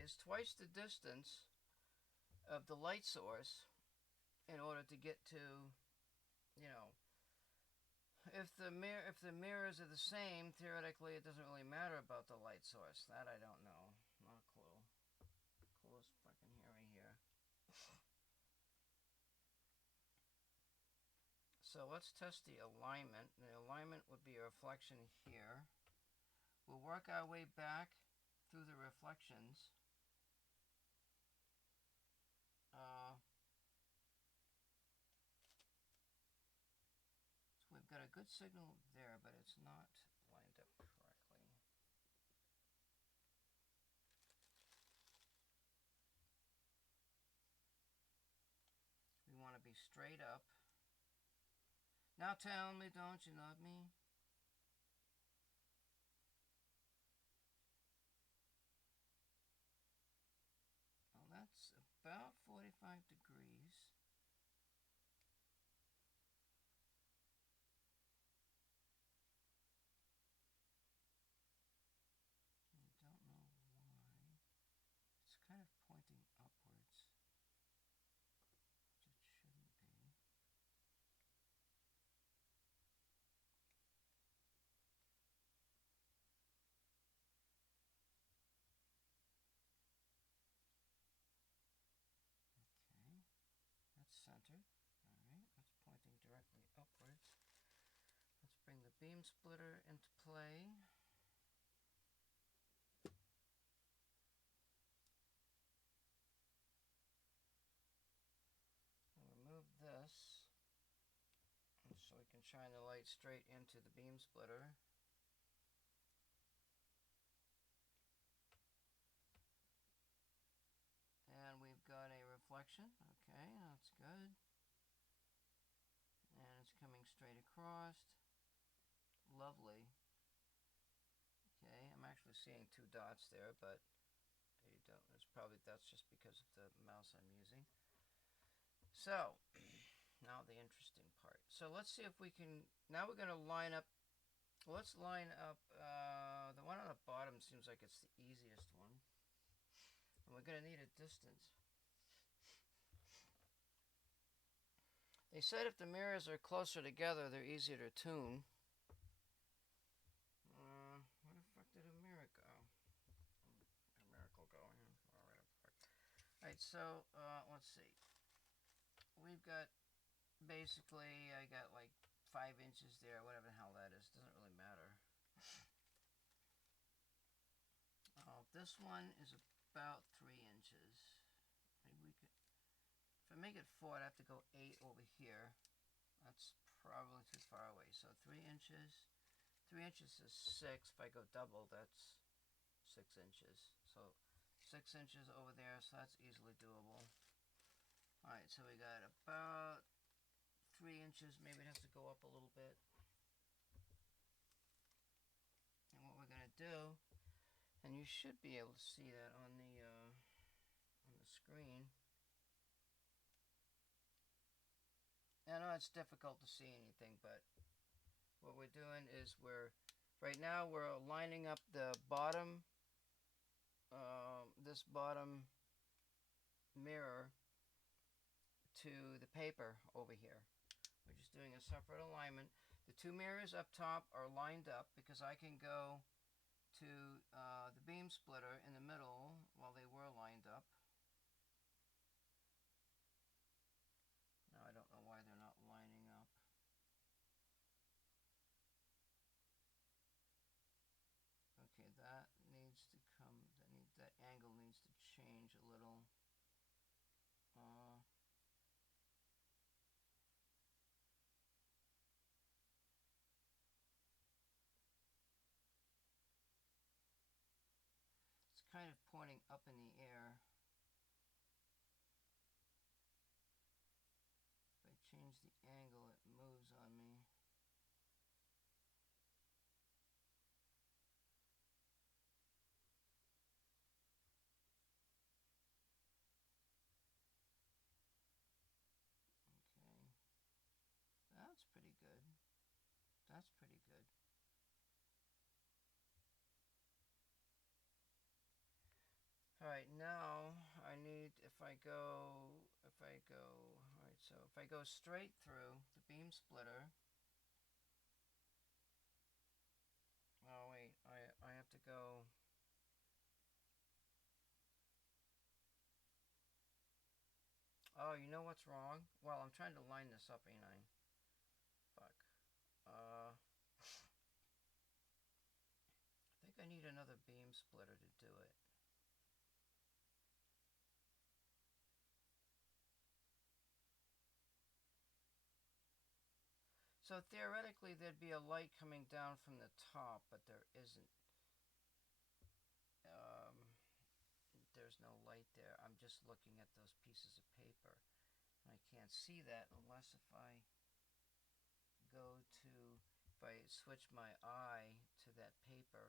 is twice the distance of the light source in order to get to, you know, if the mirrors are the same, theoretically it doesn't really matter about the light source. That I don't know. Not a clue. Clue is fucking hairy here. So let's test the alignment. The alignment would be a reflection here. We'll work our way back through the reflections. So we've got a good signal there, but it's not lined up correctly. We want to be straight up. Now tell me, don't you love me? Well, that's about 45 degrees. I don't know why. It's kind of pointing upwards, which it shouldn't be. Okay, that's centered. Alright, that's pointing directly upwards. Let's bring the beam splitter into play. I'll remove this so we can shine the light straight into the beam splitter. And we've got a reflection. Okay, that's good. And it's coming straight across. Lovely. Okay, I'm actually seeing two dots there, but you don't. That's just because of the mouse I'm using. So now the interesting part. So let's see if we can. Now we're going to line up. Let's line up. The one on the bottom seems like it's the easiest one, and we're going to need a distance. They said if the mirrors are closer together, they're easier to tune. Where the fuck did a mirror go? A miracle go in. Alright, so let's see. We've got basically, I got like 5 inches there, whatever the hell that is. Doesn't really matter. This one is about 3 inches. Maybe we could. If I make it 4, I'd have to go 8 over here. That's probably too far away. So 3 inches. 3 inches is 6. If I go double, that's 6 inches. So 6 inches over there, so that's easily doable. Alright, so we got about 3 inches. Maybe it has to go up a little bit. And what we're going to do, and you should be able to see that on the screen. I know it's difficult to see anything, but what we're doing is right now we're lining up the bottom, this bottom mirror to the paper over here. We're just doing a separate alignment. The 2 mirrors up top are lined up because I can go to the beam splitter in the middle while they were lined up. Now I don't know why they're not lining up. Okay, that needs to come, that angle needs to change a little. It's kind of pointing up in the air. If I change the angle, it moves on me. Okay. That's pretty good. That's pretty good. Alright, now I need, alright, so if I go straight through the beam splitter, oh wait, I have to go, oh, you know what's wrong? Well, I'm trying to line this up, ain't I? Fuck. I think I need another beam splitter to do it. So theoretically, there'd be a light coming down from the top, but there isn't. There's no light there. I'm just looking at those pieces of paper. And I can't see that unless if I switch my eye to that paper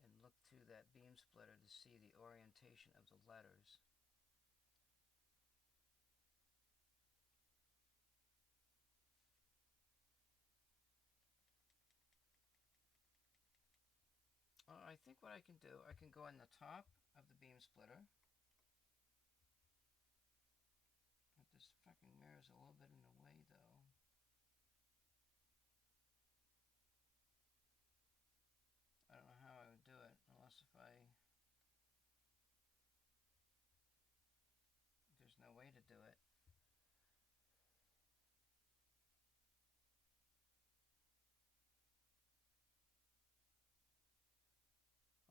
and look through that beam splitter to see the orientation of the letters. I think what I can do, I can go on the top of the beam splitter. But this fucking mirror's a little bit in the way, though. I don't know how I would do it, unless if there's no way to do it.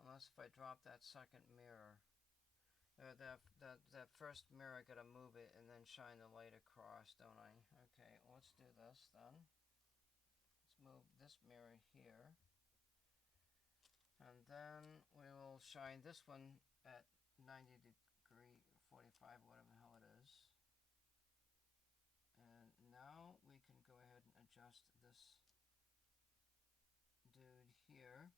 Unless if I drop that second mirror. That first mirror, I gotta move it and then shine the light across, don't I? Okay, let's do this then. move this mirror here. And then we will shine this one at 90 degree, 45, whatever the hell it is. And now we can go ahead and adjust this dude here.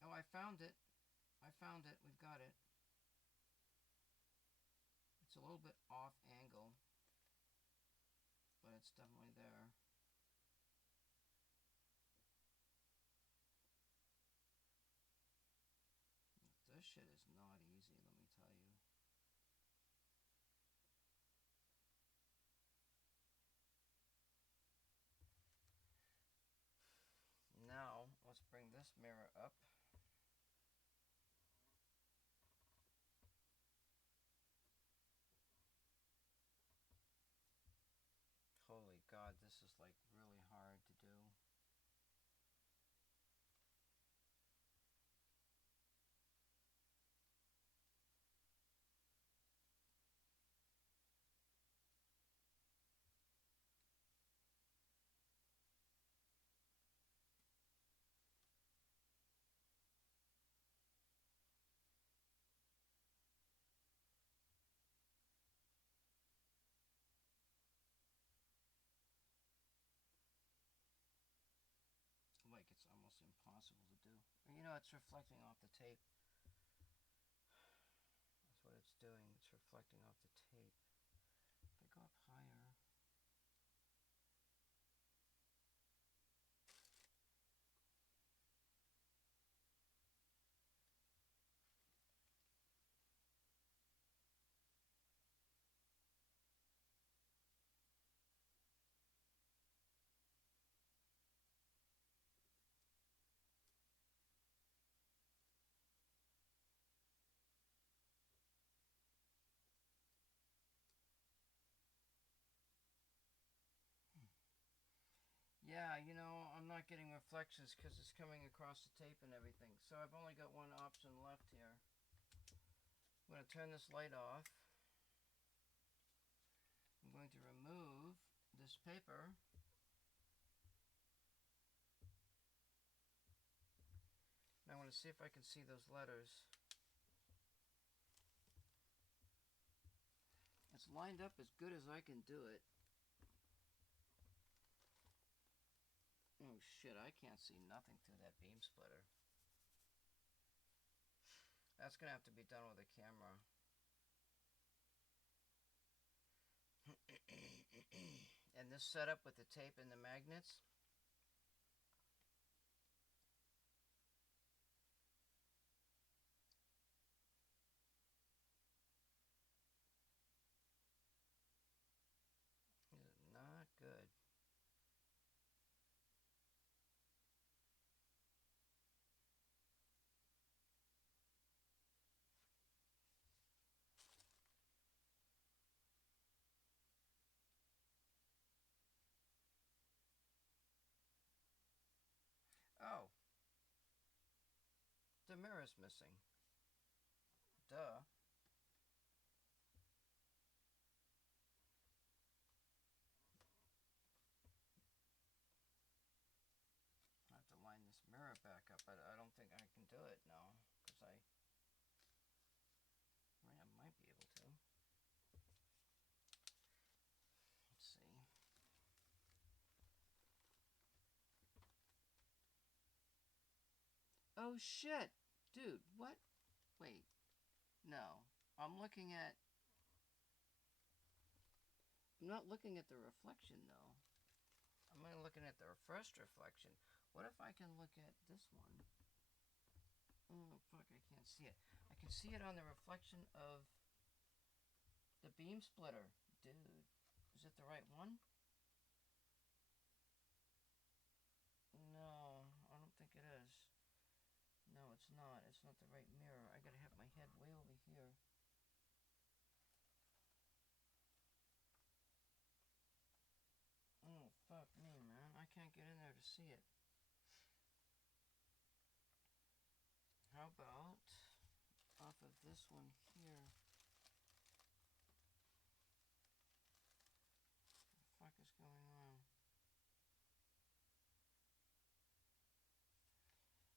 Oh, I found it. I found it. We've got it. It's a little bit off angle, but it's definitely there. This shit is not easy, let me tell you. Now, let's bring this mirror up. Holy God, this is like really hard to do. Like it's almost impossible to do. You know, it's reflecting off the tape. That's what it's doing. It's reflecting off the tape. If I go up higher. Yeah, you know, I'm not getting reflections because it's coming across the tape and everything. So I've only got one option left here. I'm going to turn this light off. I'm going to remove this paper. And I want to see if I can see those letters. It's lined up as good as I can do it. Oh shit, I can't see nothing through that beam splitter. That's going to have to be done with a camera. And this setup with the tape and the magnets. Is not good. Oh. The mirror's missing. Duh. I have to line this mirror back up. I don't think I can do it now. Because I might be able to. Let's see. Oh shit! Dude, what? Wait. No, I'm looking at... I'm not looking at the reflection, though. I'm only looking at the first reflection. What if I can look at this one? Oh, fuck, I can't see it. I can see it on the reflection of the beam splitter. Dude, is it the right one? No, I don't think it is. No, it's not. It's not the right mirror. I gotta have my head way over here. Oh, fuck me, man. I can't get in there to see it. How about off of this one here? What the fuck is going on?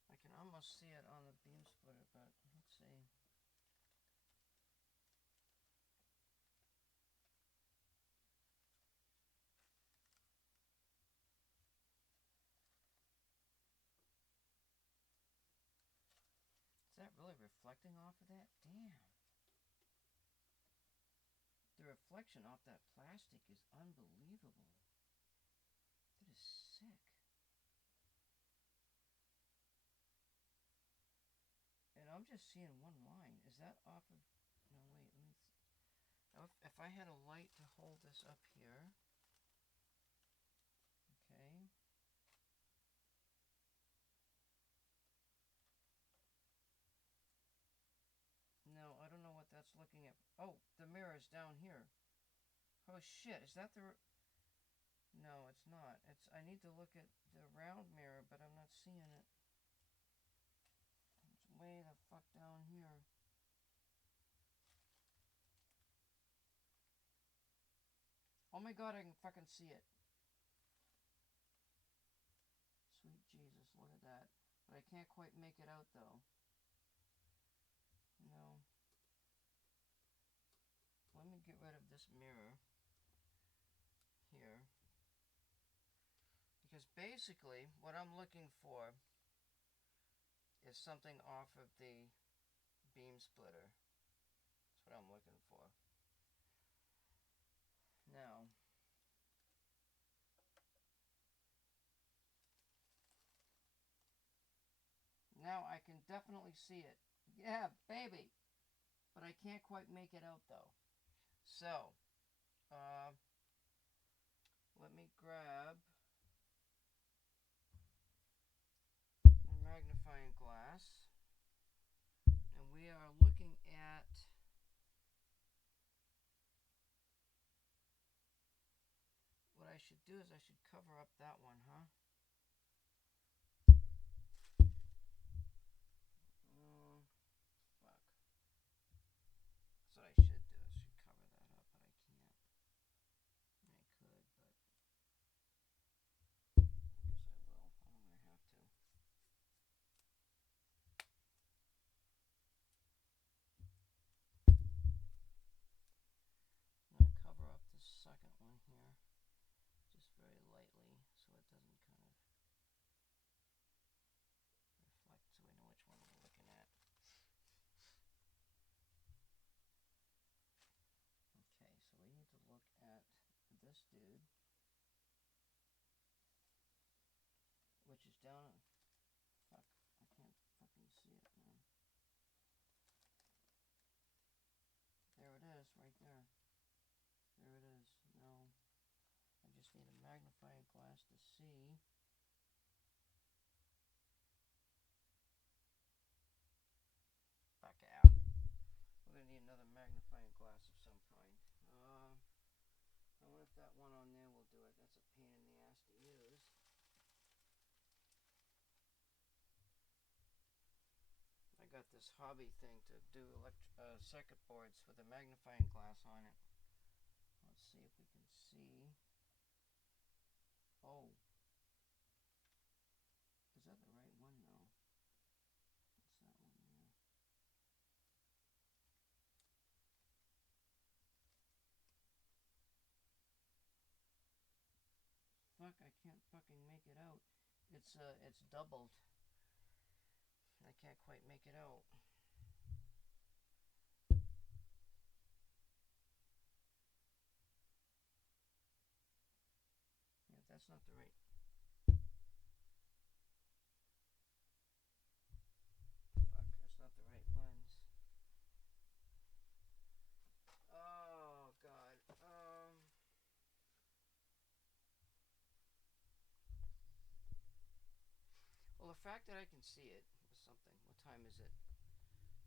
I can almost see it on the beam splitter, but let's see. Is that really reflecting off of that? Damn. The reflection off that plastic is unbelievable. That is sick. And I'm just seeing one line. Is that off of... No, wait, let me... If I had a light to hold this up here... Okay. No, I don't know what that's looking at. Oh, the mirror's down here. Oh shit, is that the... No, it's not. It's... I need to look at the round mirror, but I'm not seeing it. It's way the fuck down here. Oh my god, I can fucking see it. Sweet Jesus, look at that. But I can't quite make it out, though. No. Let me get rid of this mirror here. Because basically, what I'm looking for is something off of the beam splitter. That's what I'm looking for. Now I can definitely see it. Yeah, baby! But I can't quite make it out, though. So, let me grab a magnifying glass. And we are looking at... What I should do is I should cover up that one, huh? Fuck. That's what I should do. I should cover that up, but I can't. I could, but... I guess I will. I'm gonna have to. I'm gonna cover up the second one here. Just very lightly, so it doesn't kind of reflect, so we know which one we're looking at. Okay, so we need to look at this dude, which is down... Fuck, I can't fucking see it, man. There it is, right there. There it is. No. I just need a magnifying glass to see. Fuck out. We're gonna need another magnifying glass of some kind. I wonder if that one on there will do it. That's a pain in the ass to use. I got this hobby thing to do circuit boards with a magnifying glass on it. Let's see if we can see. Oh. Is that the right one? No. What's that one there? Fuck, I can't fucking make it out. It's doubled. I can't quite make it out. fact that I can see it is something. What time is it?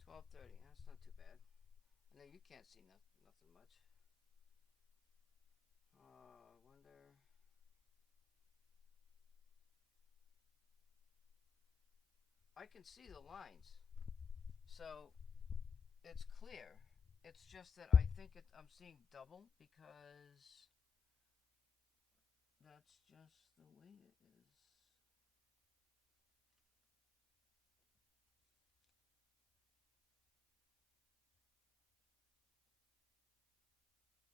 12:30. That's not too bad. I know you can't see nothing much. I wonder. I can see the lines, so it's clear. It's just that I think I'm seeing double because that's just the way it is.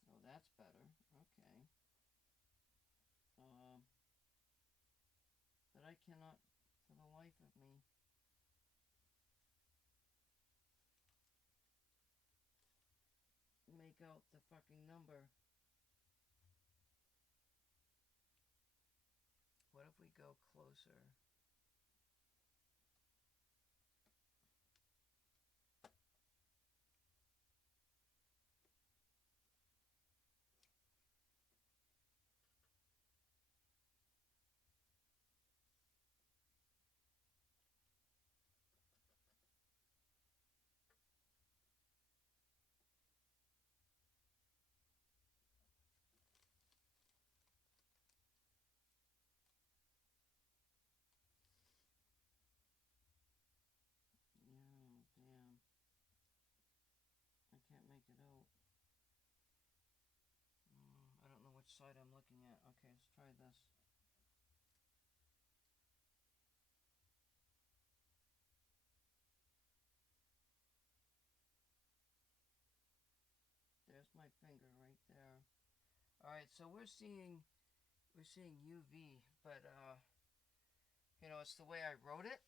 Oh, that's better. Okay. But I cannot, for the life of me, make out the fucking number. What if we go closer? Yeah, damn. I can't make it out. I don't know which side I'm looking at. Okay, let's try this. There's my finger right there. All right, so we're seeing UV, but you know, it's the way I wrote it.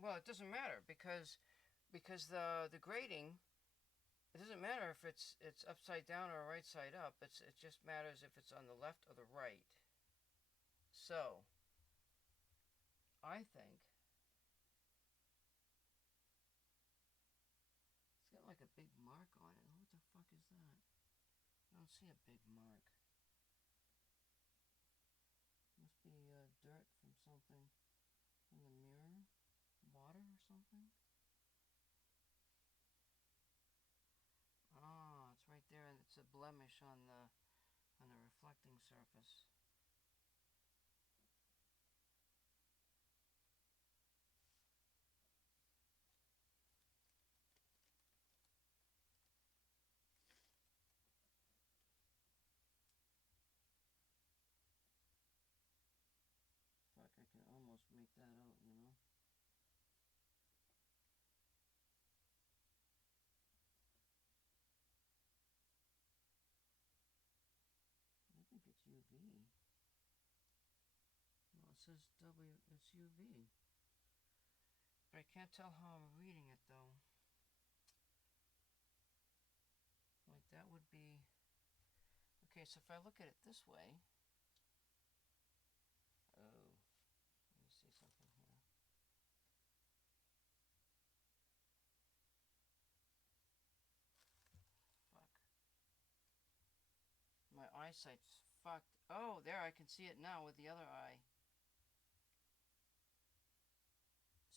Well, it doesn't matter because the grading, it doesn't matter if it's upside down or right side up. It just matters if it's on the left or the right. So I think it's got like a big mark on it. What the fuck is that? I don't see a big mark. Must be dirt from something in the mirror, water or something. Oh, it's right there, and it's a blemish on the reflecting surface. Fuck, I can almost make that out, you know. I think it's UV. Well, it says it's UV. But I can't tell how I'm reading it, though. Like, that would be... Okay, so if I look at it this way... Oh, let me see something here. Fuck. My eyesight's fucked. Oh, there, I can see it now with the other eye.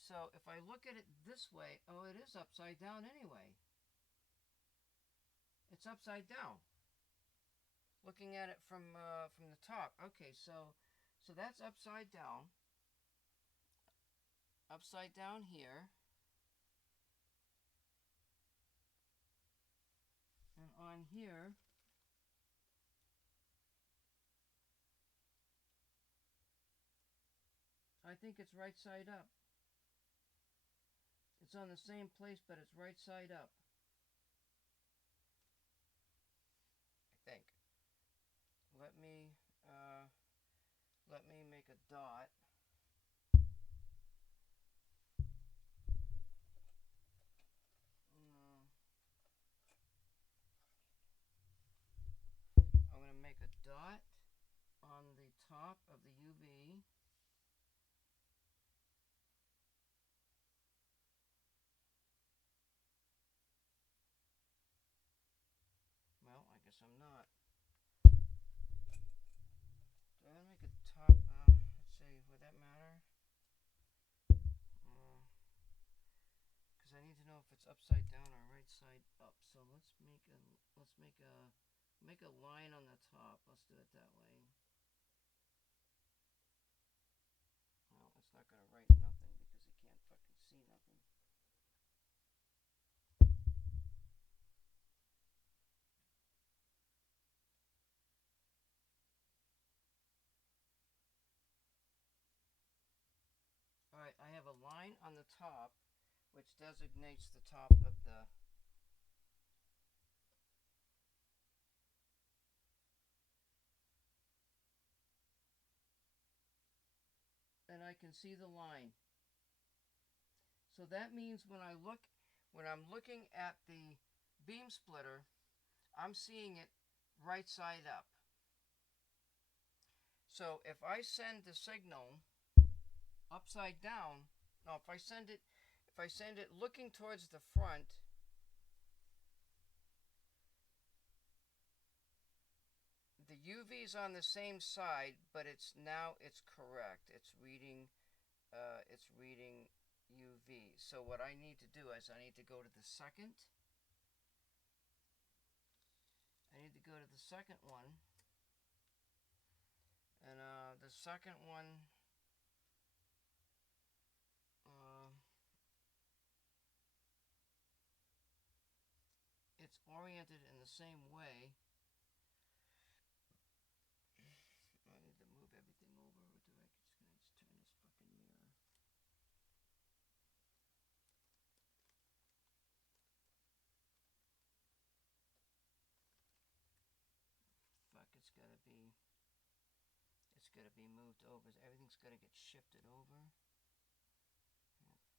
So if I look at it this way, oh, it is upside down anyway. It's upside down. Looking at it from the top. Okay, so that's upside down. Upside down here. And on here, I think it's right side up. It's on the same place, but it's right side up. I think. Let me make a dot. I'm going to make a dot on the top of the UV. Well, I guess I'm not. Do I make a top? Let's see, would that matter? it's upside down or right side up. So let's make a line on the top. Let's do it that way. Well, it's not gonna write nothing because it can't fucking see nothing. Alright, I have a line on the top which designates the top of the and I can see the line. So that means when I'm looking at the beam splitter, I'm seeing it right side up. So if I send the signal upside down, no, if I send it looking towards the front, the UV is on the same side, but it's correct. It's reading UV. So what I need to do is I need to go to the second. I need to go to the second one. And the second one, it's oriented in the same way. I need to move everything over, or do I just turn this fucking mirror? Fuck, it's gotta be moved over. Everything's gotta get shifted over.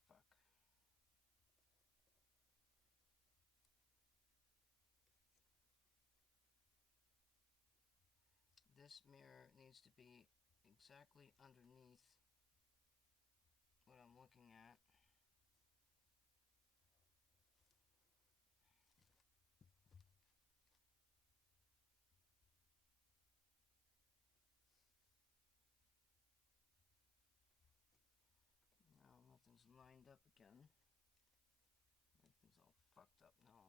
Fuck. This mirror needs to be exactly underneath what I'm looking at. Now nothing's lined up again. Everything's all fucked up now.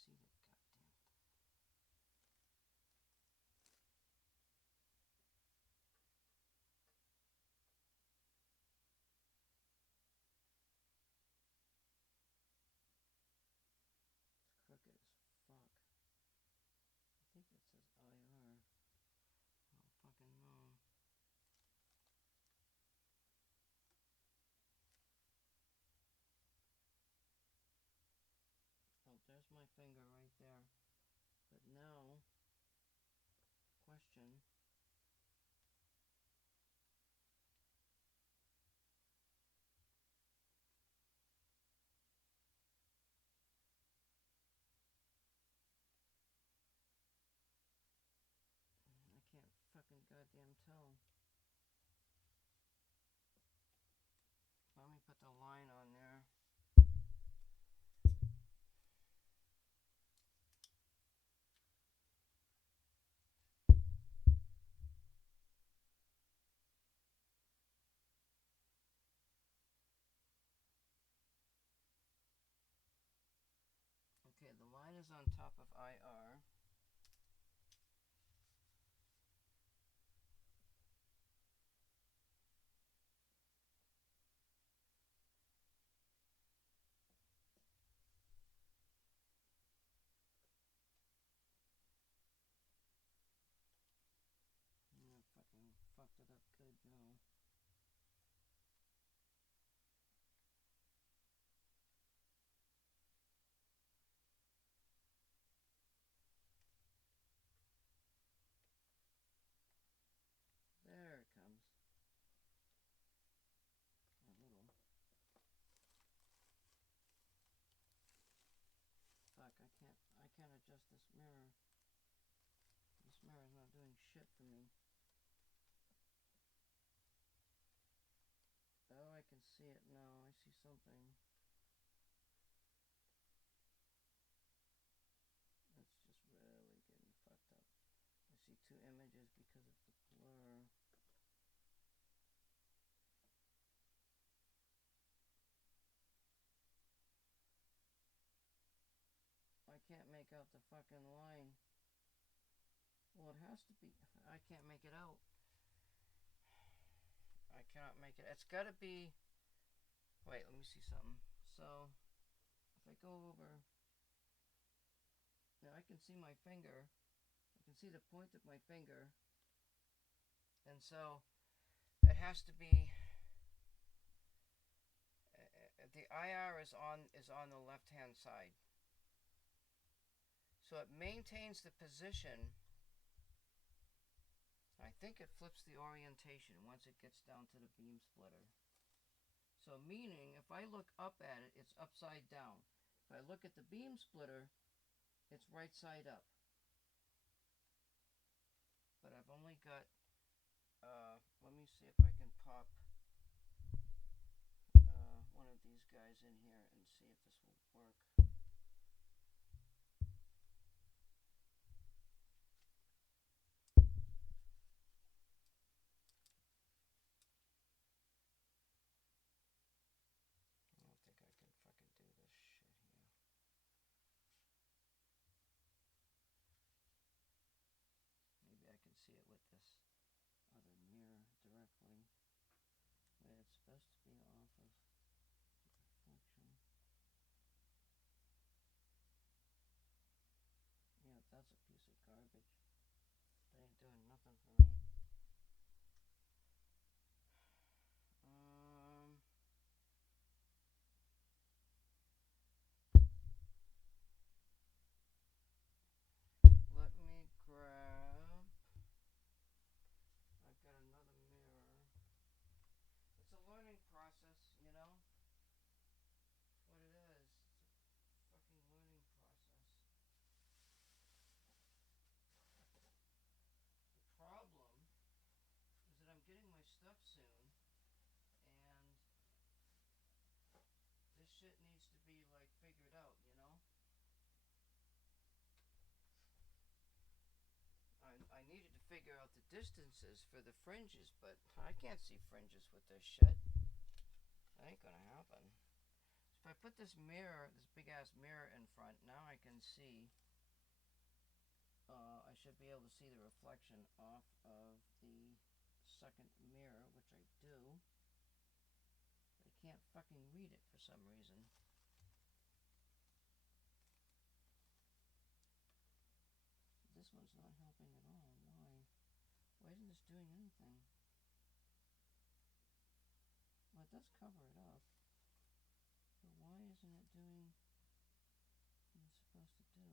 See the goddamn thing. It's crooked as fuck. I think that says IR. I don't fucking know. Oh, there's my finger right there. But now, question. I can't fucking goddamn tell. Let me put the line on there. Okay, the line is on top of IR. I fucking fucked it up good now. There it comes. A little. Fuck, I can't adjust this mirror. This mirror's not doing shit for me. something. It's just really getting fucked up. I see two images because of the blur. I can't make out the fucking line. Well, it has to be. I can't make it out. I cannot make it. It's got to be. Wait, let me see something. So, if I go over. Now I can see my finger. I can see the point of my finger. And so, it has to be. The IR is on the left-hand side. So it maintains the position. I think it flips the orientation once it gets down to the beam splitter. So meaning, if I look up at it, it's upside down. If I look at the beam splitter, it's right side up. But I've only got, let me see if I can pop one of these guys in here and see if this will work. See it with this other mirror directly. Wait, it's supposed to be off of the reflection. Yeah, that's a piece of garbage. That ain't doing nothing for me. Let me grab. I've got another mirror. It's a learning process, you know? That's what it is. It's a fucking learning process. The problem is that I'm getting my stuff soon, and this shit needs to be, like, figured out, you know? I needed to figure out the distances for the fringes, but I can't see fringes with this shit. That ain't gonna happen. So if I put this mirror, this big ass mirror in front, now I can see. I should be able to see the reflection off of the second mirror, which I do. But I can't fucking read it for some reason. This one's not helping at all. Why? Why isn't this doing anything? Well, it does cover it up. But why isn't it doing what it's supposed to do?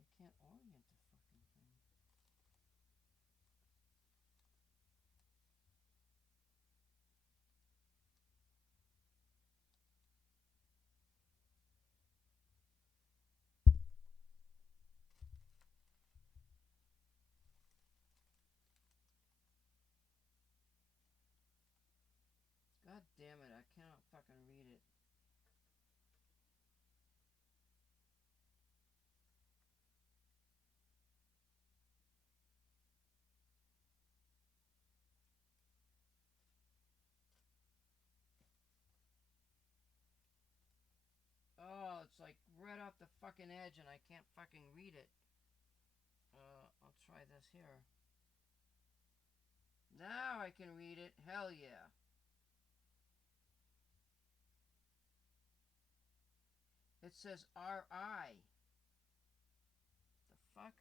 I can't orient the fucking thing. God damn it, I cannot fucking read it. Oh, it's like right off the fucking edge and I can't fucking read it. I'll try this here. Now I can read it. Hell yeah. It says RI. The fuck?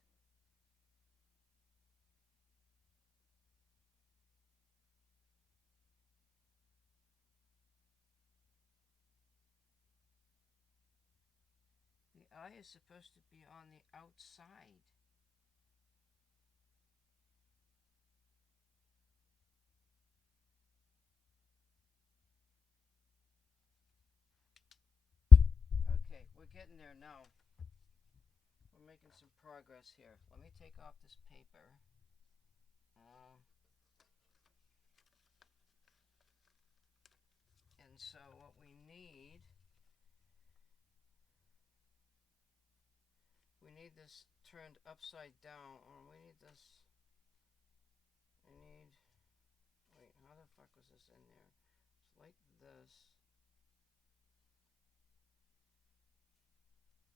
The I is supposed to be on the outside. Okay, we're getting there now. We're making some progress here. Let me take off this paper. And so what we need this turned upside down, or we need this, wait, how the fuck was this in there? It's like this.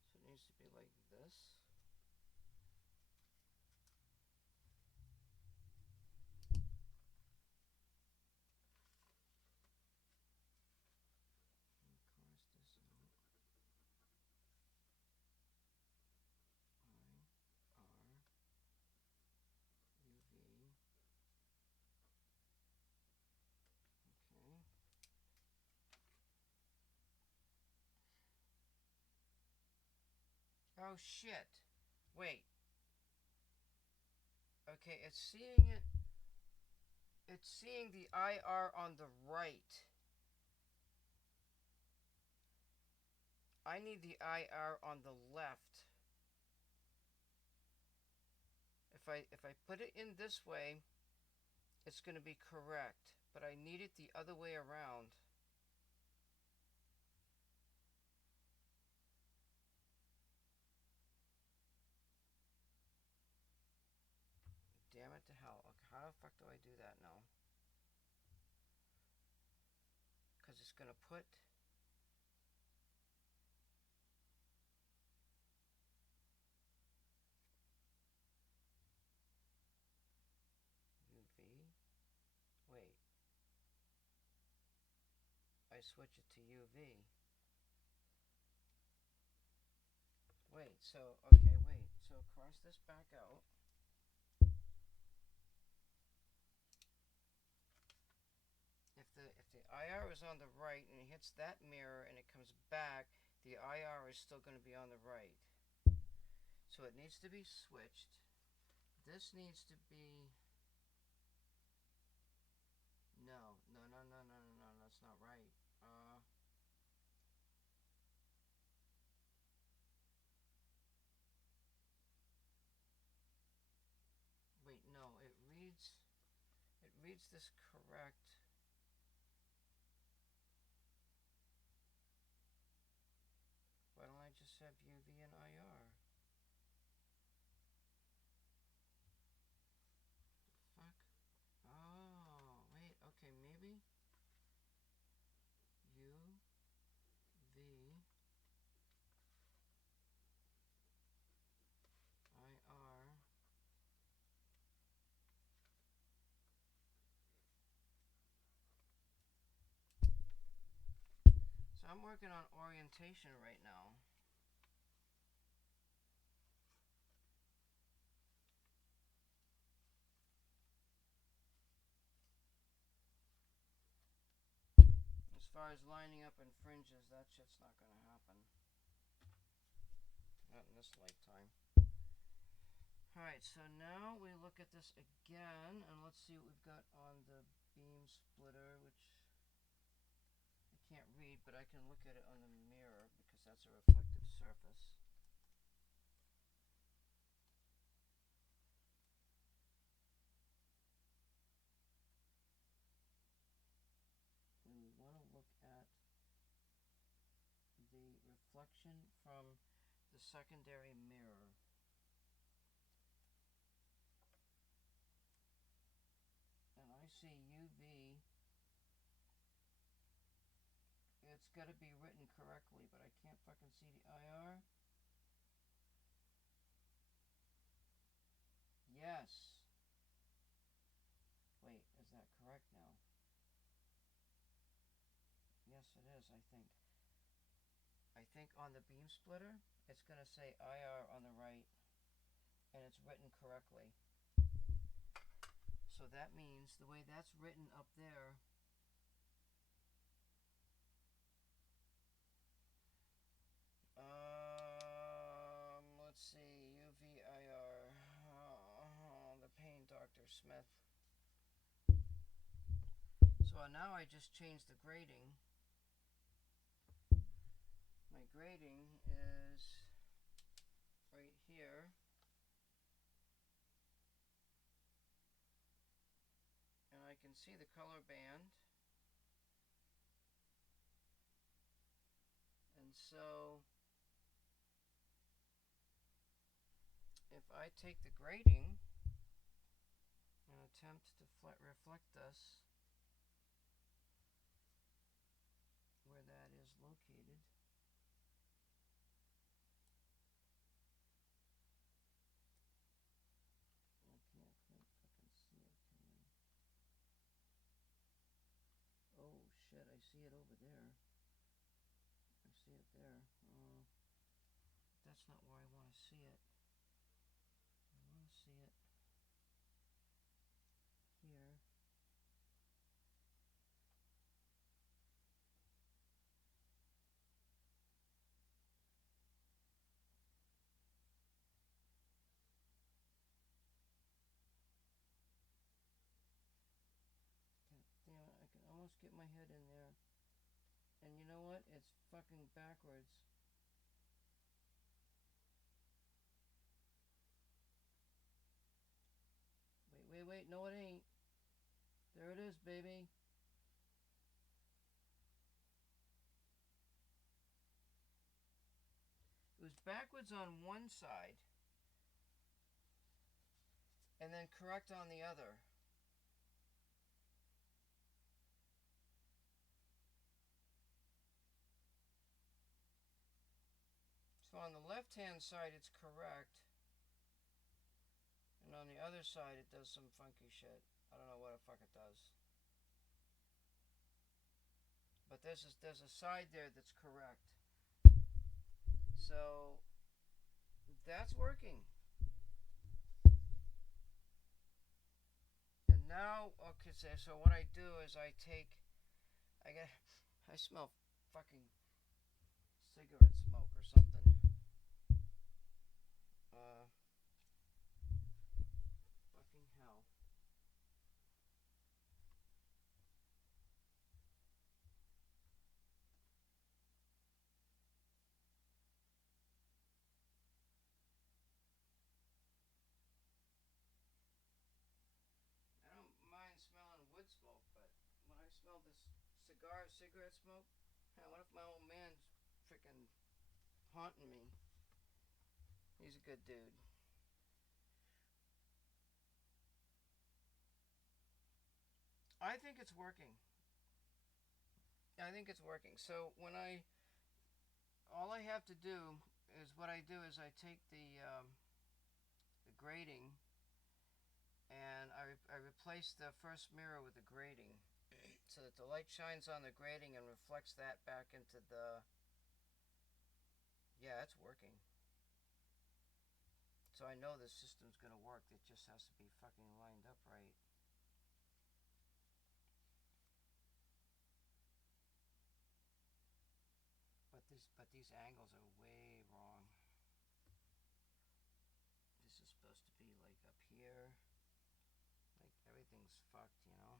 So it needs to be like this. Oh shit. Wait. Okay, it's seeing it. It's seeing the IR on the right. I need the IR on the left. If I put it in this way, it's going to be correct, but I need it the other way around. Damn it to hell. Okay, how the fuck do I do that now? Because it's going to put... UV? Wait. I switch it to UV. Wait, so, okay, wait. So cross this back out. If the IR is on the right and it hits that mirror and it comes back, the IR is still going to be on the right. So it needs to be switched. This needs to be... No, that's not right. Wait, no, it reads this correct. Why don't I just have UV and IR? Fuck. Oh, wait, okay, maybe UV, IR. So I'm working on orientation right now. As far as lining up in fringes, that shit's not going to happen. Not in this lifetime. Alright, so now we look at this again, and let's see what we've got on the beam splitter, which I can't read, but I can look at it on the mirror, because that's a reflective surface. We want to look at the reflection from the secondary mirror. And I see UV. It's got to be written correctly, but I can't fucking see the IR. Yes. Wait, is that correct now? Yes, it is, I think. I think on the beam splitter, it's going to say IR on the right, and it's written correctly. So that means the way that's written up there, blacksmith. So now I just changed the grading. My grading is right here. And I can see the color band. And so if I take the grading and attempt to reflect this where that is located, I can't quite fucking see it, can I? Oh shit, I see it over there. I see it there. That's not where I want to see it. I want to see it here. God damn it, I can almost get my head in there. And you know what? It's fucking backwards. Wait, no it ain't. There it is, baby. It was backwards on one side and then correct on the other. So on the left hand side it's correct, and on the other side it does some funky shit. I don't know what the fuck it does. But there's a side there that's correct. So that's working. And now, okay, so what I do is I smell fucking cigarette smoke or something. Fucking hell. I don't mind smelling wood smoke, but when I smell this cigarette smoke, what if my old man's freaking haunting me? He's a good dude. I think it's working. I think it's working. So all I have to do is I take the grating and I replace the first mirror with the grating so that the light shines on the grating and reflects that back into the. Yeah, it's working. So I know this system's gonna work. It just has to be fucking lined up right. But these angles are way wrong. This is supposed to be like up here. Like everything's fucked, you know.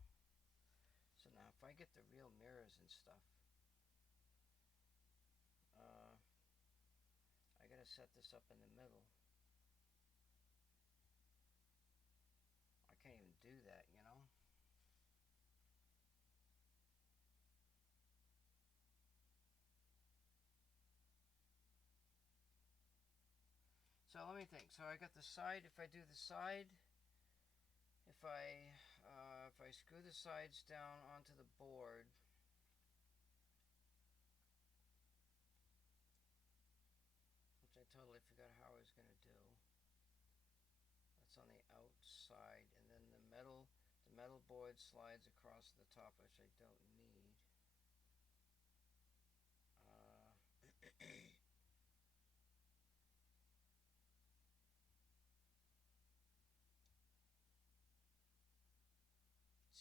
So now if I get the real mirrors and stuff, I gotta set this up in the middle. I can't even do that, you know. So let me think. So I got the side. If I do the side, if I screw the sides down onto the board, which I totally forgot how I was gonna do. That's on the outside, and then the metal board slides across the top, which I don't need.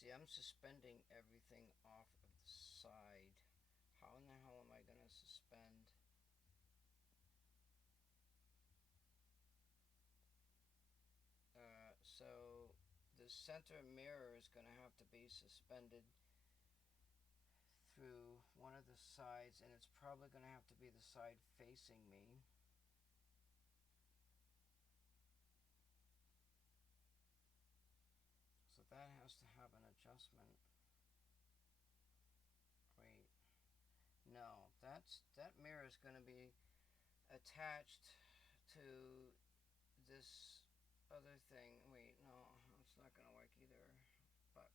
See, I'm suspending everything off of the side. How in the hell am I gonna suspend? So the center mirror is going to have to be suspended through one of the sides, and it's probably going to have to be the side facing me. So that has to have an adjustment. Wait, no, that mirror is going to be attached to this other thing. Wait, no, it's not going to work either. Fuck.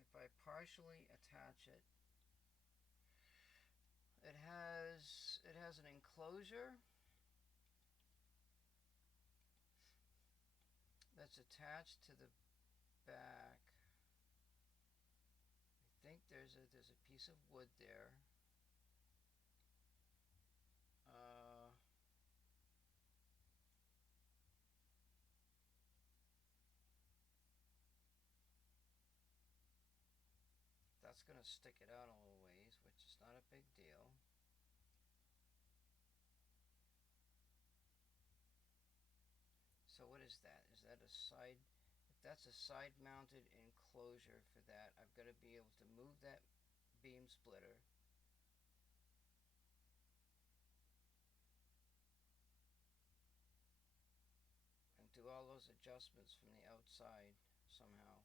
If I partially attach it, it has an enclosure that's attached to the back. I think there's a piece of wood there. That's going to stick it out a little ways, which is not a big deal. So what is that? Is that a side? If that's a side-mounted enclosure for that, I've got to be able to move that beam splitter. And do all those adjustments from the outside somehow.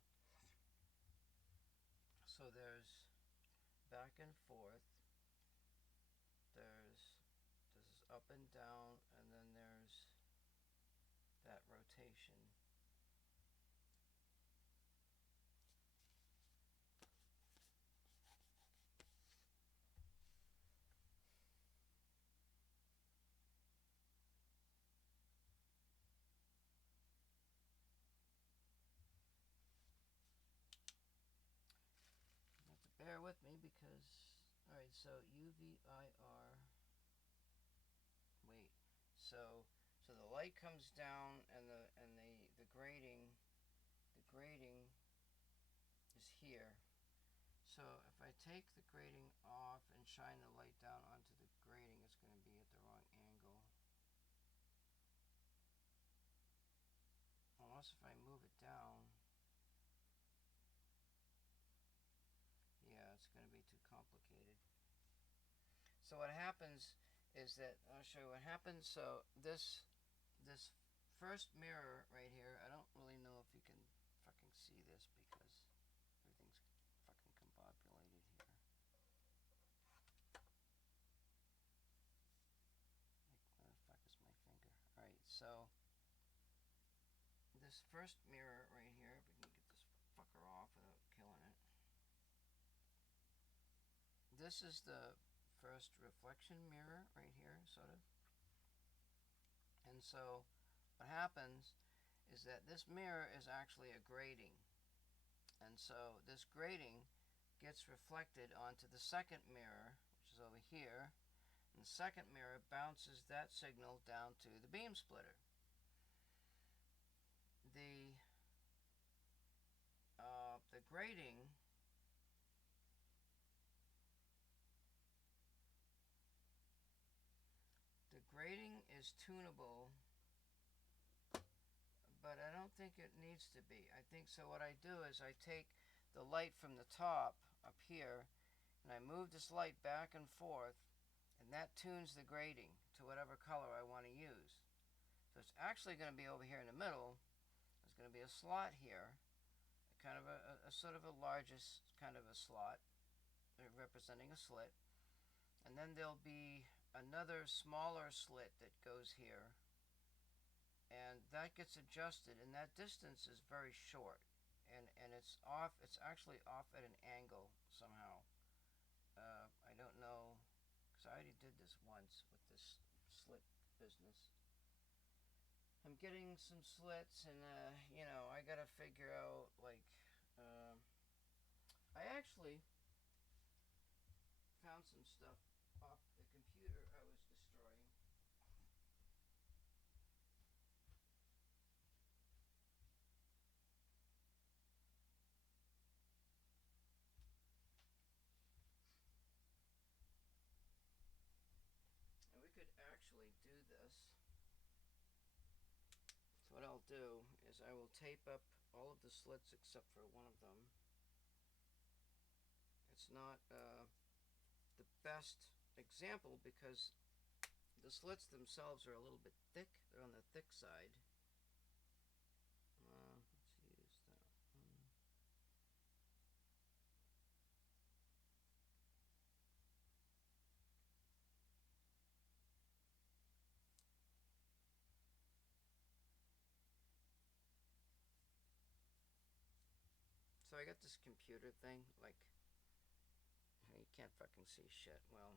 So there's back and forth. There's this is up and down, and then there's that rotation. You have to bear with me because, all right, so UVIR. Wait, so the light comes down, and the grating is here. So if I take the grating off and shine the light down onto the grating, it's going to be at the wrong angle. Unless if I move it down, yeah, it's going to be too complicated. So what happens is that, I'll show you what happens. So this first mirror right here, I don't really know if you can fucking see this because everything's fucking combobulated here. Like, where the fuck is my finger? Alright, so this first mirror right here, if we can get this fucker off without killing it. This is the first reflection mirror right here, sort of. And so what happens is that this mirror is actually a grating. And so this grating gets reflected onto the second mirror, which is over here. And the second mirror bounces that signal down to the beam splitter. The grating is tunable, but I don't think it needs to be. I think so. What I do is I take the light from the top up here, and I move this light back and forth, and that tunes the grating to whatever color I want to use. So it's actually going to be over here in the middle. There's going to be a slot here, kind of a sort of a largest kind of a slot, representing a slit. And then there'll be another smaller slit that goes here, and that gets adjusted, and that distance is very short, and it's off. It's actually off at an angle somehow. I don't know, because I already did this once with this slit business. I'm getting some slits, and you know, I gotta figure out, like, I actually found some stuff off the computer I was destroying. I'll do is I will tape up all of the slits except for one of them. It's not the best example because the slits themselves are a little bit thick. They're on the thick side. Let's use that one. So I got this computer thing, like, you can't fucking see shit. Well,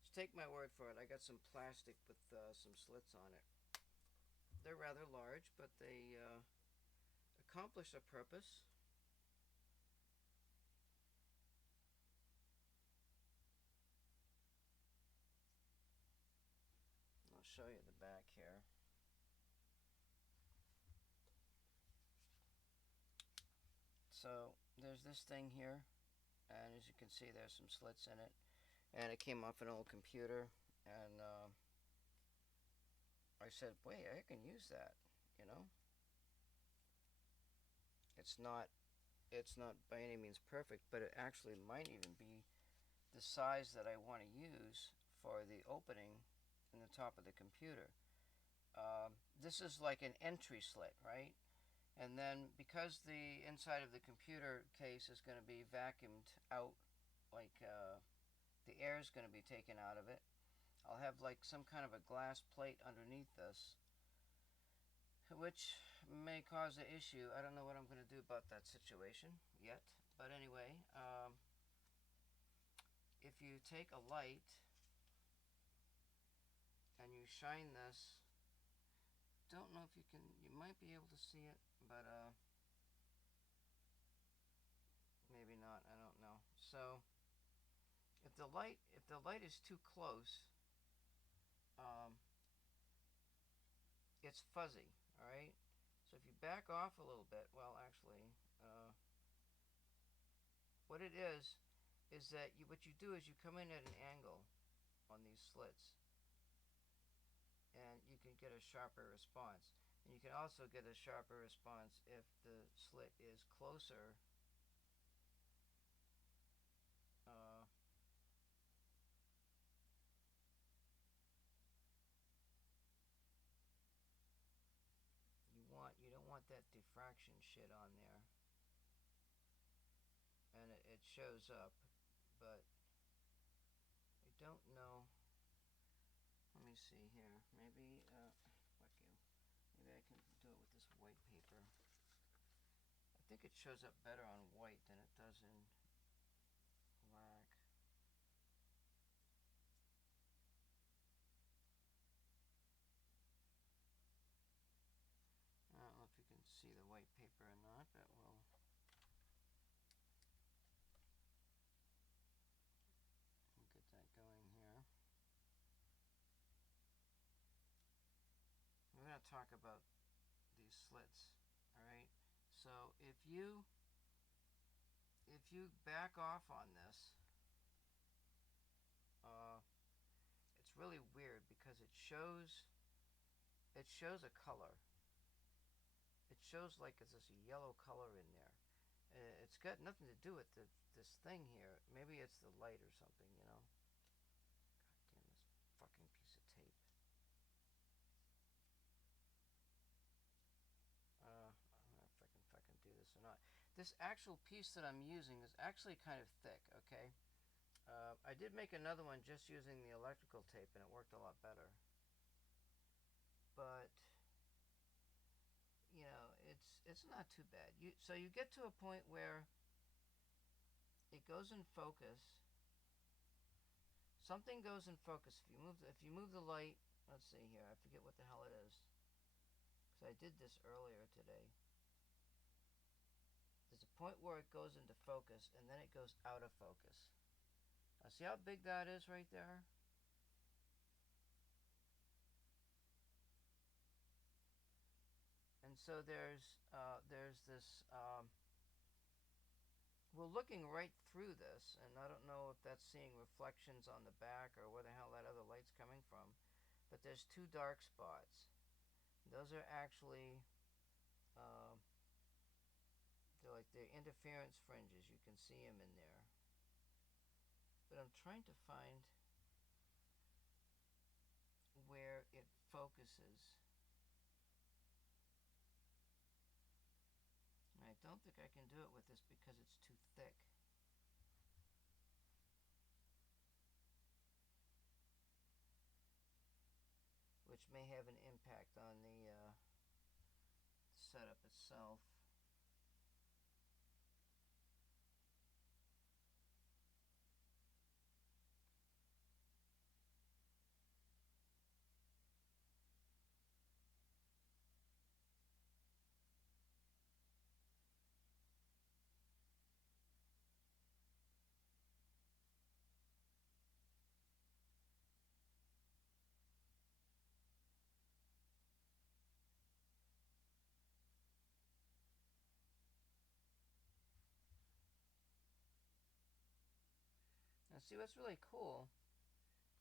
just take my word for it. I got some plastic with some slits on it. They're rather large, but they accomplish a purpose. I'll show you the back here. So there's this thing here, and as you can see, there's some slits in it, and it came off an old computer, and I said, wait, I can use that, you know. It's not by any means perfect, but it actually might even be the size that I want to use for the opening in the top of the computer. This is like an entry slit, right? And then because the inside of the computer case is going to be vacuumed out, like the air is going to be taken out of it, I'll have like some kind of a glass plate underneath this, which may cause an issue. I don't know what I'm going to do about that situation yet. But anyway, if you take a light and you shine this, don't know if you can, you might be able to see it, but maybe not, I don't know. So if the light is too close, it's fuzzy, all right? So if you back off a little bit, well, actually, what it is that what you do is you come in at an angle on these slits, and you can get a sharper response. And you can also get a sharper response if the slit is closer you don't want that diffraction shit on there, and it shows up, but I don't know. Let me see here. Maybe fuck you. Maybe I can do it with this white paper. I think it shows up better on white than it does in black. I don't know if you can see the white paper or not, but we'll get that going here. We're going to talk about these slits, all right? So if you back off on this, it's really weird because it shows a color. It shows like it's this yellow color in there. It's got nothing to do with this thing here. Maybe it's the light or something, you know. God damn this fucking piece of tape. I don't know if I can do this or not. This actual piece that I'm using is actually kind of thick, okay? I did make another one just using the electrical tape, and it worked a lot better. But you know, it's not too bad. So you get to a point where it goes in focus. Something goes in focus. If you move the light, let's see here. I forget what the hell it is, because I did this earlier today. There's a point where it goes into focus, and then it goes out of focus. Now, see how big that is right there? And so there's this. We're looking right through this, and I don't know if that's seeing reflections on the back or where the hell that other light's coming from, but there's two dark spots. Those are actually they're like they're interference fringes. You can see them in there. But I'm trying to find where it focuses. And I don't think I can do it with this because it's too thick. Which may have an impact on the setup itself. And see, what's really cool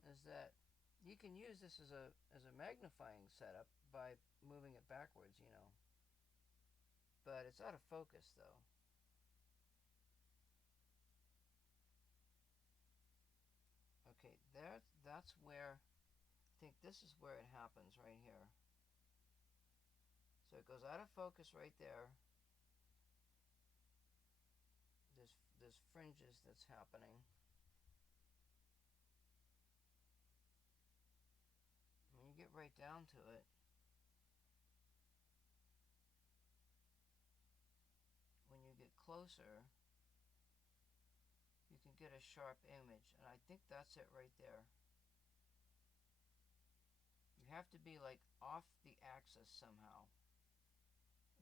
is that you can use this as a magnifying setup by moving it backwards, you know. But it's out of focus though. Okay, that's where I think this is where it happens right here. So it goes out of focus right there. There's fringes that's happening. When you get right down to it, when you get closer, you can get a sharp image, and I think that's it right there. You have to be like off the axis somehow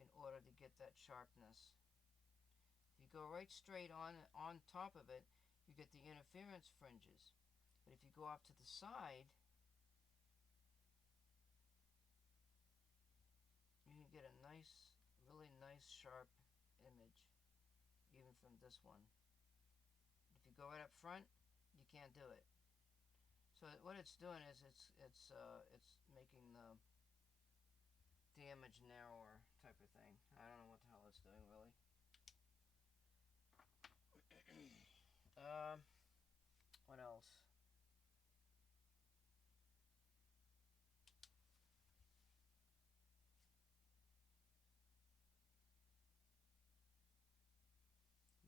in order to get that sharpness. If you go right straight on top of it, you get the interference fringes. But if you go off to the side, you can get a nice, really nice sharp image, even from this one. If you go right up front, you can't do it. So what it's doing is it's making the image narrower type of thing. I don't know what the hell it's doing really. What else?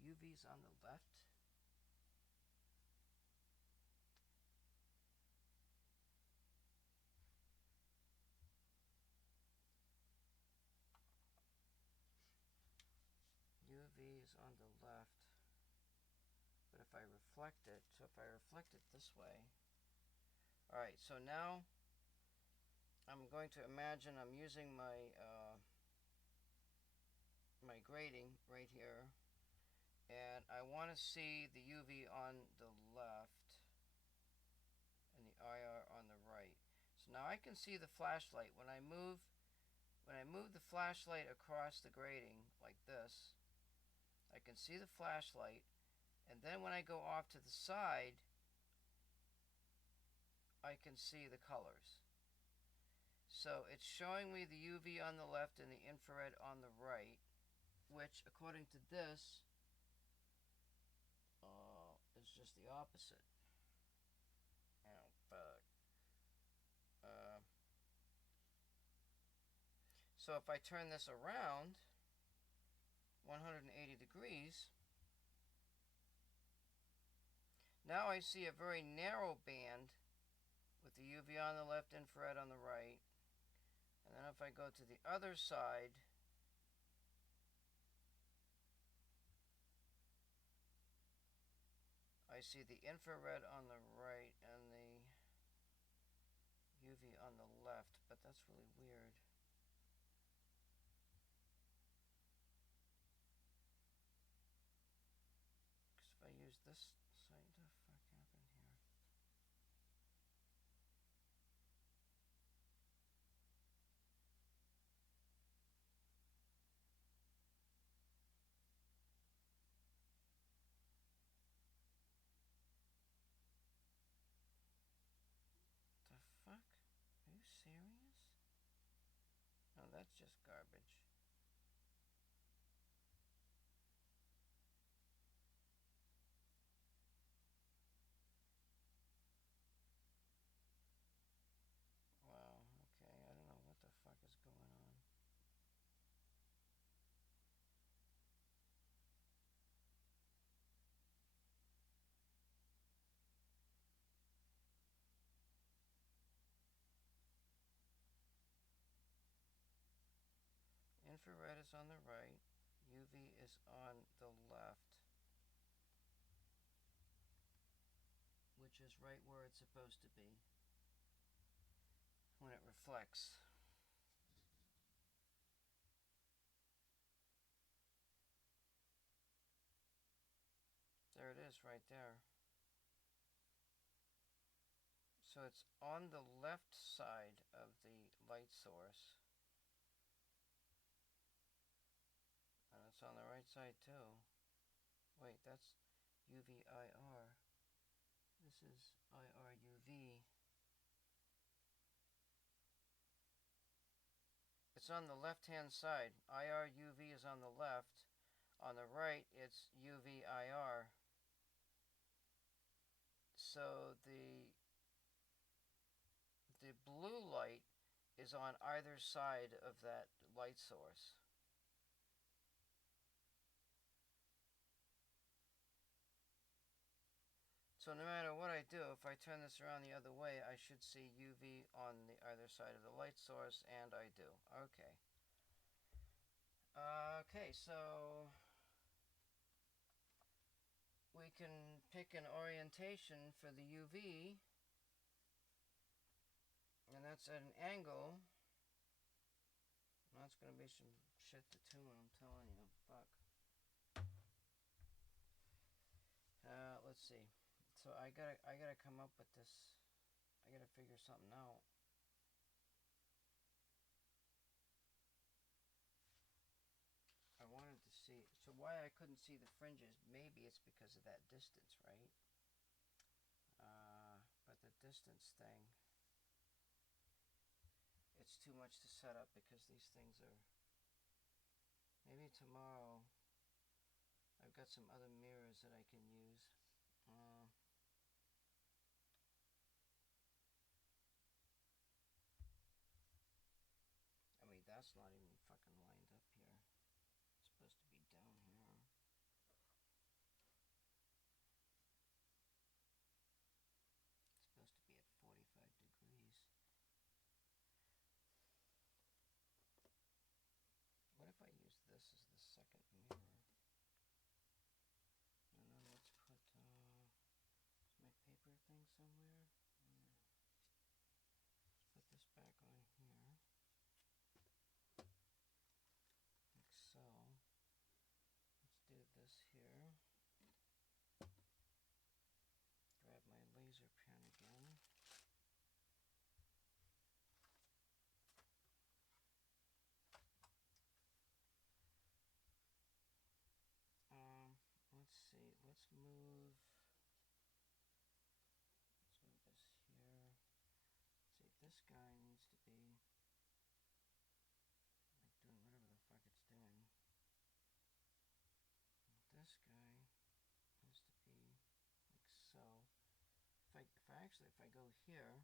UV's on the left. UV is on the left. But if I reflect it, so if I reflect it this way. Alright, so now I'm going to imagine I'm using my my grating right here, and I want to see the UV on the left and the IR on the right. So now I can see the flashlight. When I move the flashlight across the grating like this, I can see the flashlight, and then when I go off to the side, I can see the colors. So it's showing me the UV on the left and the infrared on the right, which according to this is just the opposite. Oh, fuck. So if I turn this around 180 degrees, now I see a very narrow band with the UV on the left, infrared on the right. And then if I go to the other side, I see the infrared on the right and the UV on the left, but that's really weird. Because if I use this site, what the fuck happened here? The fuck? Are you serious? that's just garbage. Wow, okay, I don't know what the fuck is going on. Infrared is on the right, UV is on the left, which is right where it's supposed to be when it reflects. There it is, right there. So it's on the left side of the light source. And it's on the right side too. Wait, that's UVIR. This is IRUV. It's on the left-hand side. IRUV is on the left. On the right, it's UVIR. So the blue light is on either side of that light source. So no matter what I do, if I turn this around the other way, I should see UV on the other side of the light source, and I do. Okay. Okay, so we can pick an orientation for the UV, and that's at an angle. That's going to be some shit to tune, I'm telling you. Fuck. Let's see. So I gotta come up with this. I gotta figure something out. I wanted to see. So why I couldn't see the fringes? Maybe it's because of that distance, right? But the distance thing, it's too much to set up because these things are. Maybe tomorrow. I've got some other mirrors that I can use. I mean, that's not even fucking lined up here. It's supposed to be down here. It's supposed to be at 45 degrees. What if I use this as the second mirror? And then let's put, is my paper thing somewhere? Let's put this back on here. Like so. Let's do this here. Grab my laser pen again. Let's see. Let's move this here. Let's see if this guy needs to be like doing whatever the fuck it's doing. This guy needs to be like so. If I go here,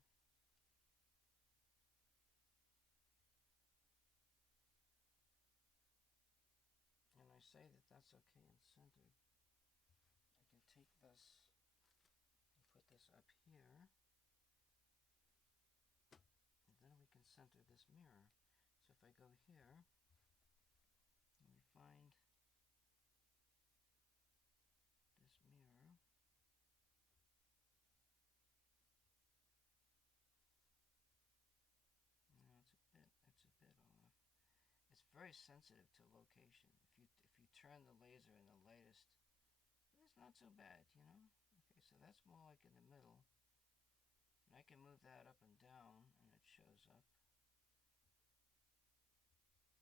and I say that that's okay and centered, I can take this and put this up here, and then we can center this mirror. So if I go here, and we find this mirror, no, it's a bit off. It's very sensitive to location. If you turn the laser in the latest, it's not so bad, you know? Okay, so that's more like in the middle. And I can move that up and down, and it shows up.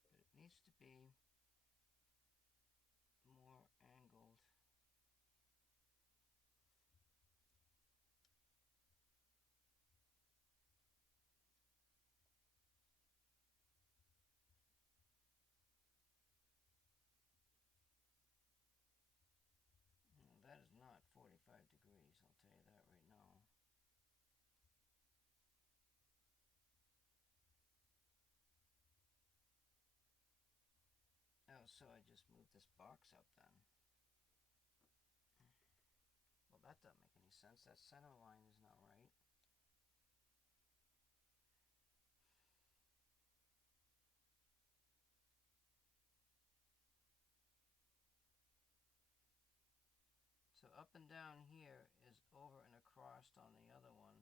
But it needs to be more angled. so I just move this box up then. Well, that doesn't make any sense. That center line is not right. So up and down here is over and across on the other one.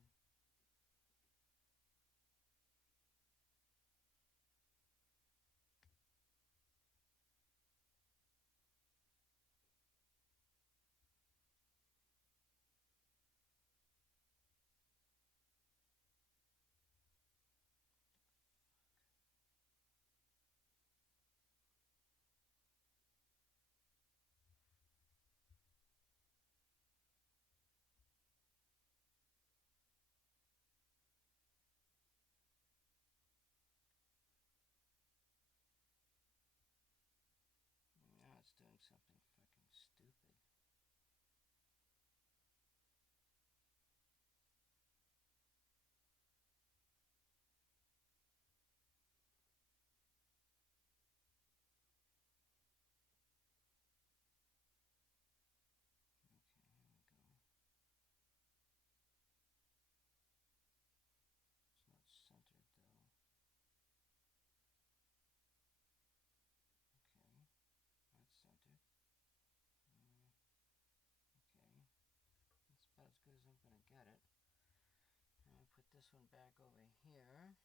Now it's doing something fucking stupid. Okay, here we go. It's not centered though. Okay, that's centered. Okay, that's about as good as I'm going to get it. And I put this one back over here.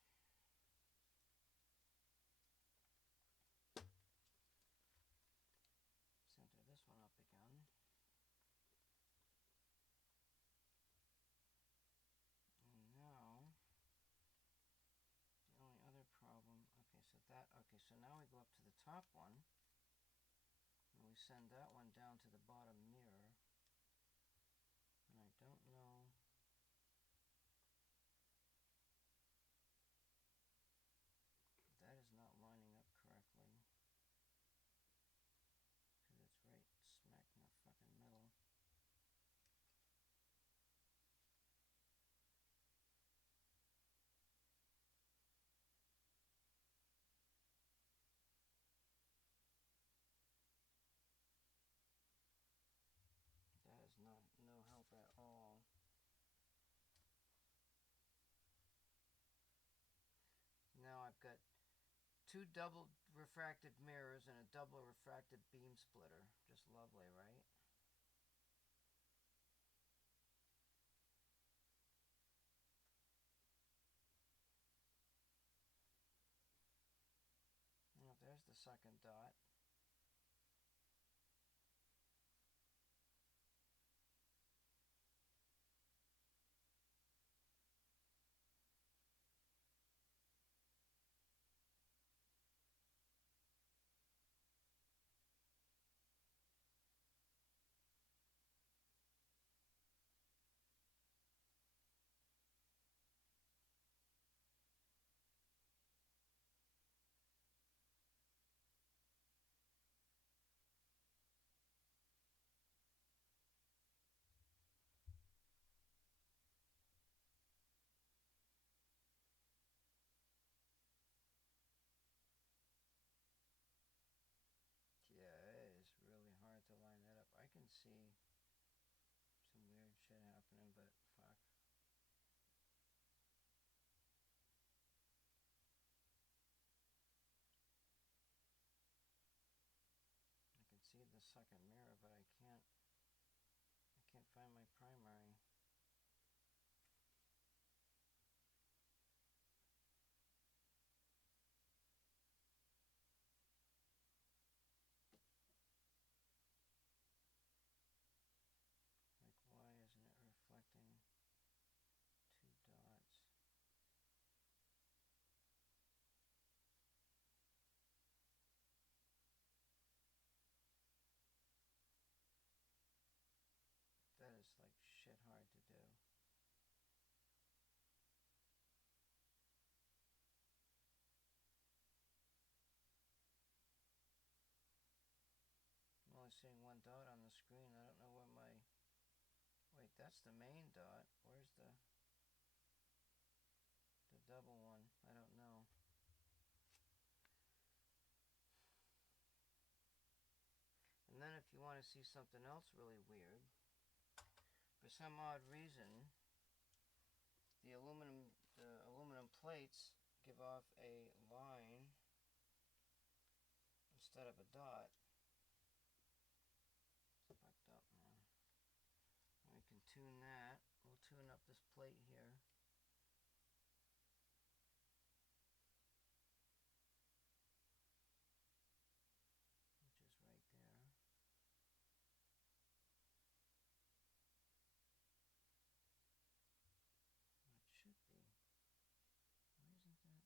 Center this one up again. And now, the only other problem, okay, so now we go up to the top one, and we send that one down to the bottom mirror. And I don't know, that is not lining up correctly, because it's right smack in the fucking middle. That is not no help at all. Now I've got two double refracted mirrors and a double refracted beam splitter. Just lovely, right? Now there's the second dot. Yeah, it is really hard to line that up. I can see some weird shit happening, but fuck. I can see the second mirror, but I can't find my primary. Like, why isn't it reflecting two dots? That is like shit hard to do. I'm only seeing one dot on the screen. I don't know where my... Wait, that's the main dot. Where's the double one? I don't know. want to see something else really weird, for some odd reason, the aluminum plates give off a line instead of a dot. It's fucked up, man. We can tune that. We'll tune up this plate here. Which is right there. Well, it should be. Why isn't that?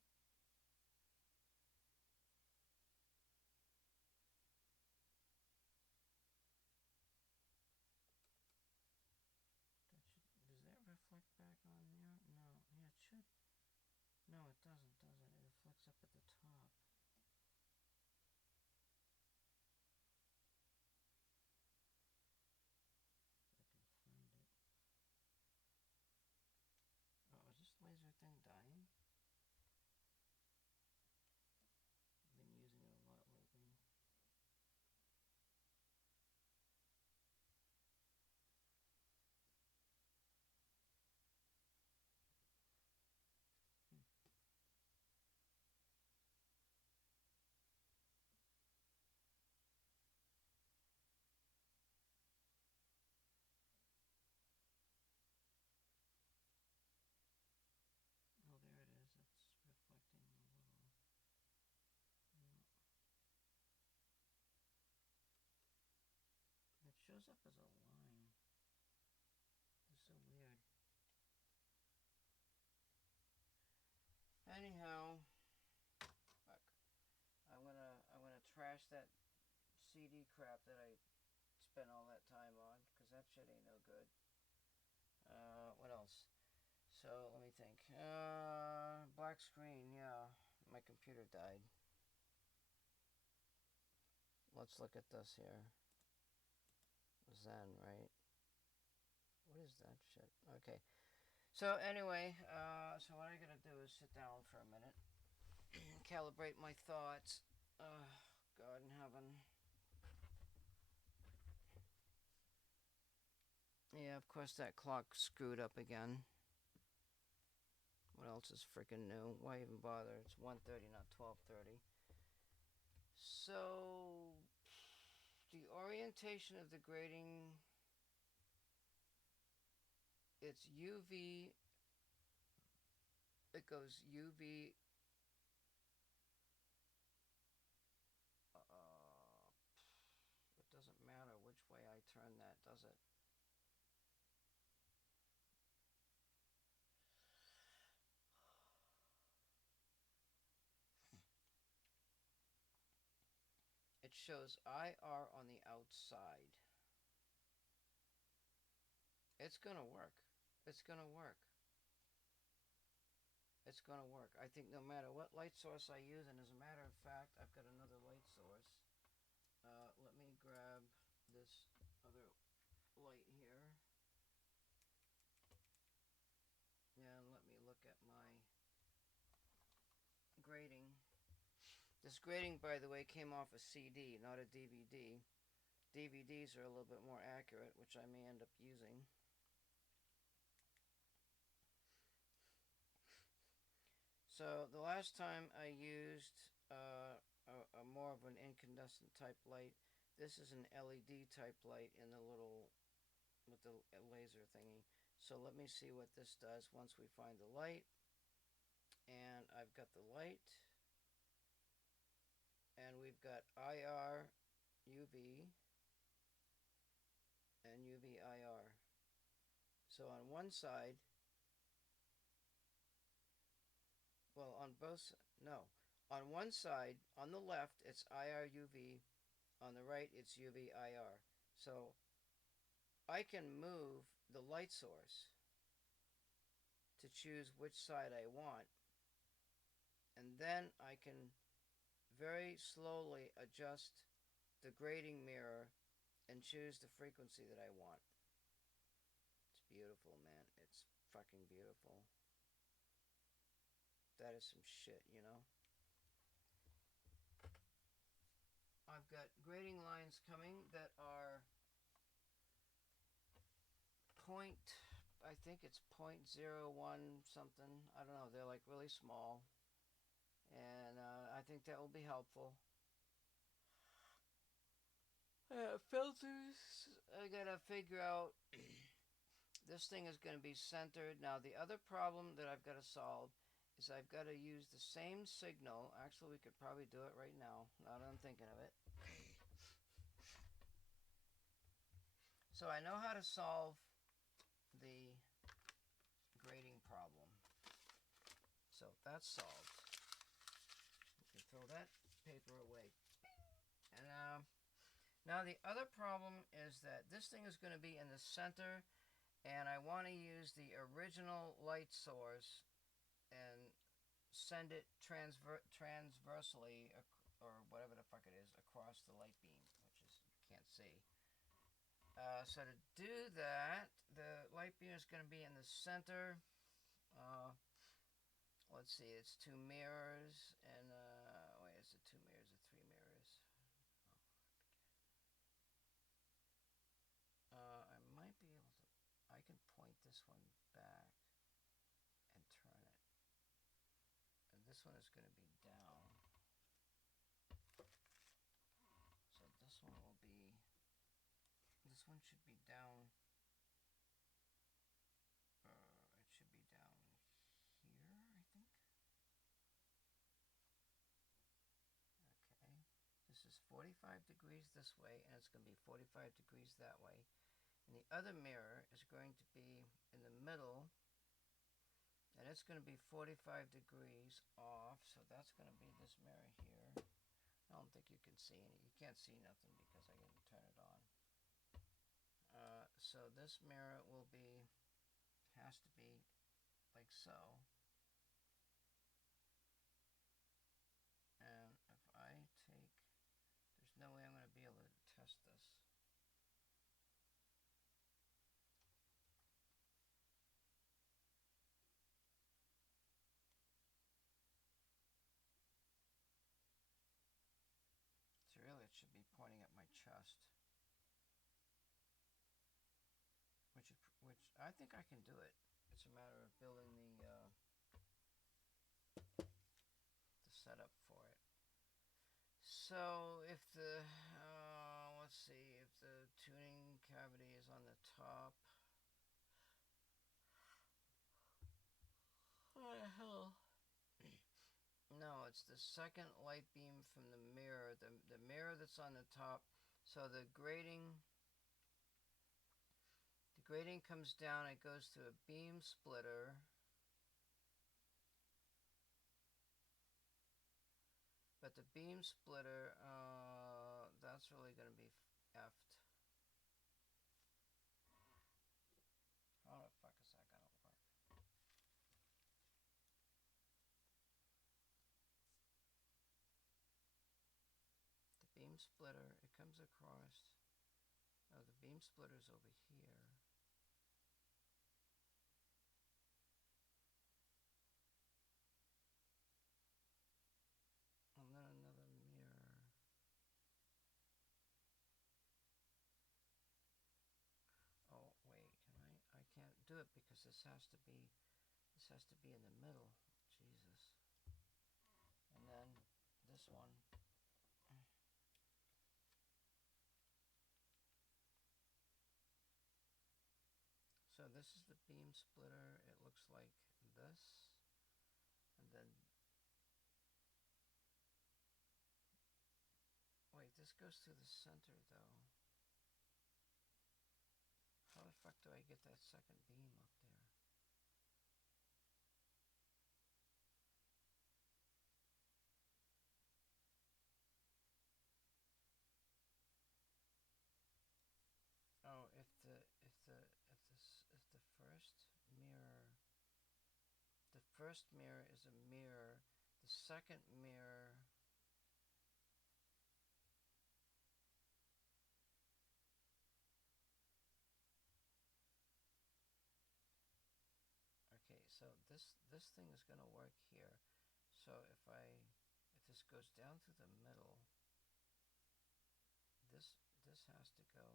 Does that reflect back on there? No. Yeah, it should. No, it doesn't, does it? It reflects up at the top. If I can find it. Oh, is this laser thing dying? I've been using it a lot lately. Oh, there it is. It's reflecting a little. Yeah. It shows up as a line. It's so weird. Anyhow, fuck. I'm gonna trash that CD crap that I spent all that time on, because that shit ain't no good. What else? So let me think. Black screen. Yeah, my computer died. Let's look at this here. Zen, right? What is that shit? Okay. So anyway, so what I gotta do is sit down for a minute, calibrate my thoughts. God in heaven. Yeah, of course that clock screwed up again. What else is freaking new? Why even bother? It's 1:30, not 12:30. So the orientation of the grating, it's UV. It goes UV. It doesn't matter which way I turn that, does it? It shows IR on the outside. It's gonna work. It's gonna work. It's gonna work. I think no matter what light source I use, and as a matter of fact, I've got another light source. Let me grab this other light here. And let me look at my grating. This grating, by the way, came off a CD, not a DVD. DVDs are a little bit more accurate, which I may end up using. So the last time I used a more of an incandescent type light, this is an LED type light in the little, with the laser thingy. So let me see what this does once we find the light. And I've got the light. And we've got IR, UV, and UV IR. So on one side, well, on both, no. On one side, on the left, it's IR, UV. On the right, it's UV IR. So I can move the light source to choose which side I want. And then I can very slowly adjust the grating mirror and choose the frequency that I want. It's beautiful, man. It's fucking beautiful. That is some shit, you know? I've got grating lines coming that are I think it's 0.01 something. I don't know. They're like really small. And I think that will be helpful. Filters. I gotta figure out. This thing is going to be centered. Now the other problem that I've got to solve is I've got to use the same signal. Actually, we could probably do it right now that I'm thinking of it. So I know how to solve the grading problem. So that's solved. We can throw that paper away. And now the other problem is that this thing is going to be in the center, and I want to use the original light source and send it transversely, or whatever the fuck it is, across the light beam, which is, you can't see. So to do that, the light beam is going to be in the center. Let's see, it's 2 mirrors, and wait, is it 2 mirrors or 3 mirrors? I might be able to, I can point this one back and turn it. And this one is going to be down. So this one will be, this one should be down. It should be down here, I think. Okay. This is 45 degrees this way, and it's going to be 45 degrees that way. And the other mirror is going to be in the middle, and it's going to be 45 degrees off, so that's going to be this mirror here. I don't think you can see any. You can't see nothing because I didn't turn it on. So this mirror will be, has to be like so. And if I take, there's no way I'm going to be able to test this. So really it should be pointing at my chest. Which I think I can do it. It's a matter of building the setup for it. So if the, let's see, if the tuning cavity is on the top. What the hell? No, it's the second light beam from the mirror, the mirror that's on the top. So the grading comes down, it goes to a beam splitter. But the beam splitter, that's really going to be effed. How the fuck is that going to work? The beam splitter, it comes across. Oh, the beam splitter's over here. And then another mirror. Oh, wait, I can't do it because this has to be in the middle. Jesus. And then this one. So this is the beam splitter. It looks like this. And then, wait, this goes through the center though. How the fuck do I get that second beam up there? Oh, if the first mirror is a mirror, the second mirror okay, so this thing is going to work here. So if this goes down through the middle, this has to go.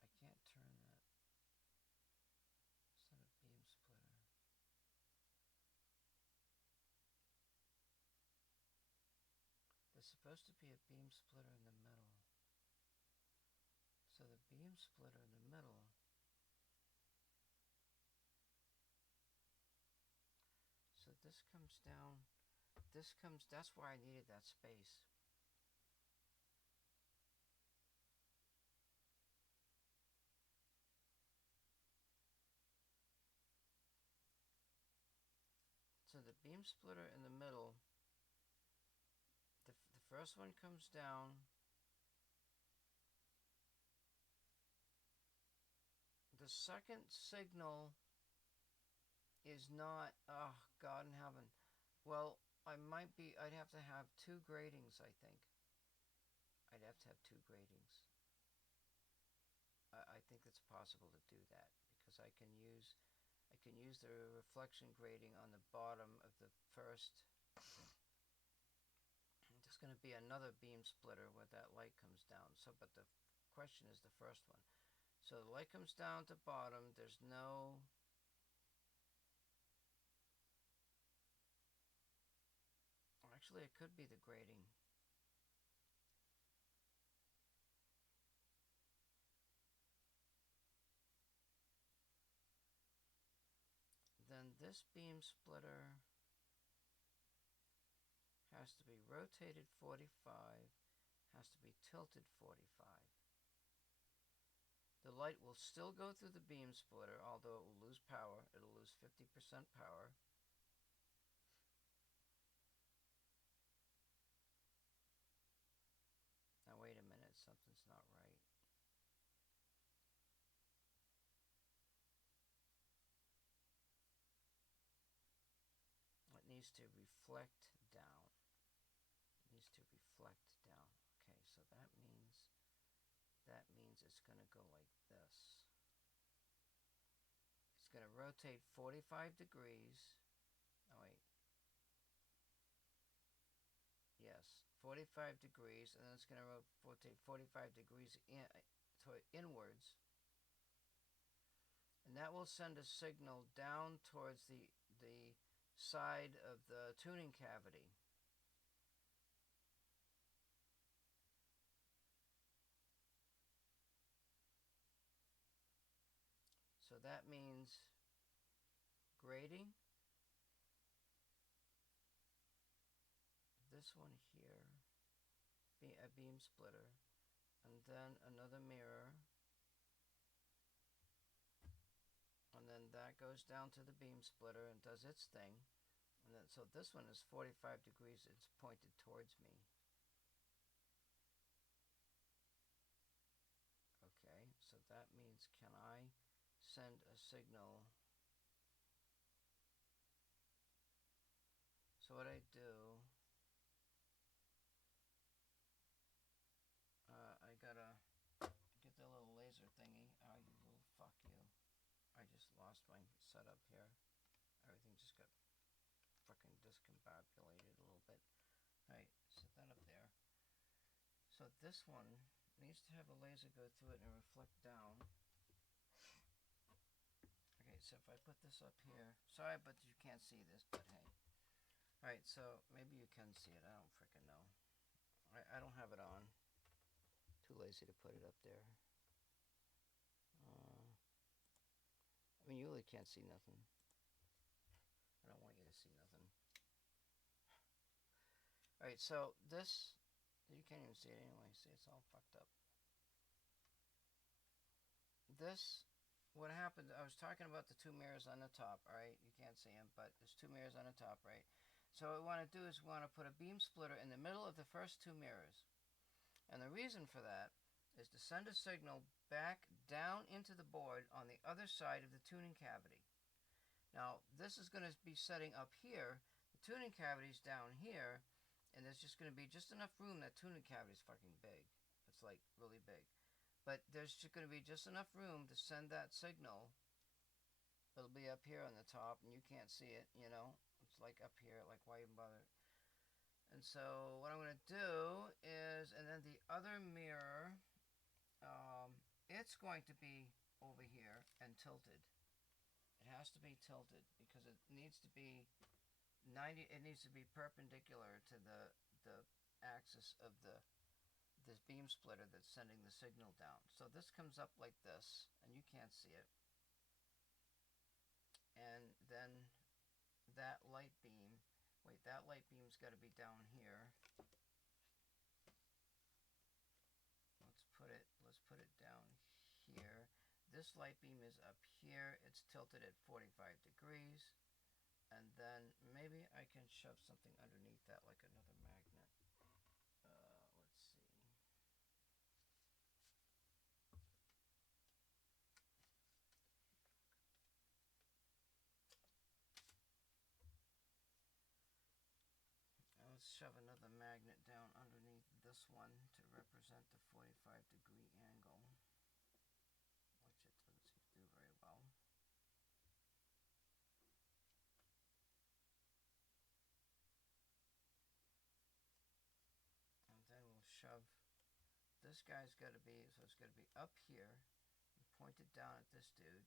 I can't turn that. supposed to be a beam splitter in the middle. So the beam splitter in the middle so this comes down, that's why I needed that space. So the beam splitter in the middle, the first one comes down, the second signal is not, oh, God in heaven. Well, I'd have to have 2 gratings, I think. I'd have to have 2 gratings. I think it's possible to do that because I can use the reflection grating on the bottom of the first. There's going to be another beam splitter where that light comes down. So, but the question is the first one. So the light comes down to bottom. There's no. Actually, it could be the grating. Then this beam splitter has to be rotated 45, has to be tilted 45. The light will still go through the beam splitter, although it will lose power. It'll lose 50% power. Now wait a minute, something's not right. It needs to reflect down. It needs to reflect down. Okay, so that means it's going to go like this. It's going to rotate 45 degrees. Oh, wait. Yes, 45 degrees, and then it's going to rotate 45 degrees inwards. And that will send a signal down towards the side of the tuning cavity. So that means grating. This one here, a beam splitter, and then another mirror, and then that goes down to the beam splitter and does its thing, and then so this one is 45 degrees. It's pointed towards me. Okay, so that means can I send a signal? So what I do, I gotta get the little laser thingy. Oh, you little fuck you. I just lost my setup here. Everything just got fucking discombobulated a little bit. Alright, set that up there. So this one needs to have a laser go through it and reflect down. Okay, so if I put this up here, sorry, but you can't see this, but hey. Alright, so maybe you can see it. I don't freaking know. I don't have it on. Too lazy to put it up there. I mean, you really can't see nothing. I don't want you to see nothing. Alright, so this, you can't even see it anyway. See, it's all fucked up. This, what happened, I was talking about the 2 mirrors on the top, alright? You can't see them, but there's 2 mirrors on the top, right? So what we want to do is we want to put a beam splitter in the middle of the first 2 mirrors. And the reason for that is to send a signal back down into the board on the other side of the tuning cavity. Now, this is going to be setting up here. The tuning cavity is down here, and there's just going to be just enough room. That tuning cavity is fucking big. It's like really big. But there's just going to be just enough room to send that signal. It'll be up here on the top, and you can't see it, you know. It's like up here, like why even bother? And so what I'm going to do is, and then the other mirror, it's going to be over here and tilted. It has to be tilted because it needs to be 90. It needs to be perpendicular to the axis of this beam splitter that's sending the signal down. So this comes up like this, and you can't see it. And then that light beam, that light beam's got to be down here. Let's put it down here. This light beam is up here. It's tilted at 45 degrees. And then maybe I can shove something underneath that, like another magnet. Let's see. Let's shove another magnet down underneath this one to represent the 45-degree angle, which it doesn't seem to do very well. And then we'll shove, this guy's got to be, so it's got to be up here, and pointed down at this dude.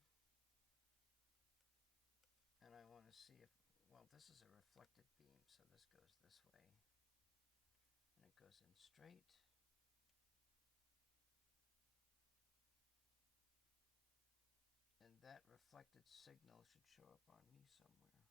And I want to see if, well, this is a reflected beam, so this goes this way. And it goes in straight. And that reflected signal should show up on me somewhere.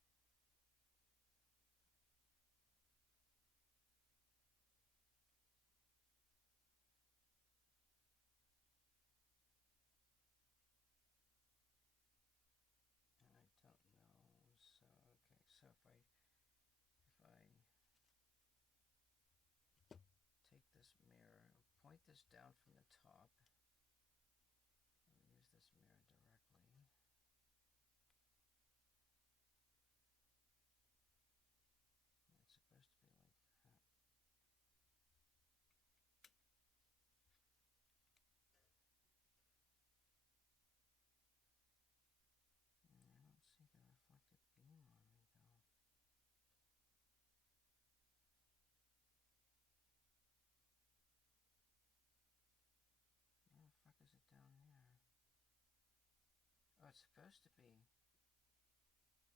And I don't know, so, okay, so if I take this mirror, point this down from the top, and use this mirror directly. It's supposed to be like that. I don't see the reflected beam on me though. Where the fuck is it down there? Oh, it's supposed to be,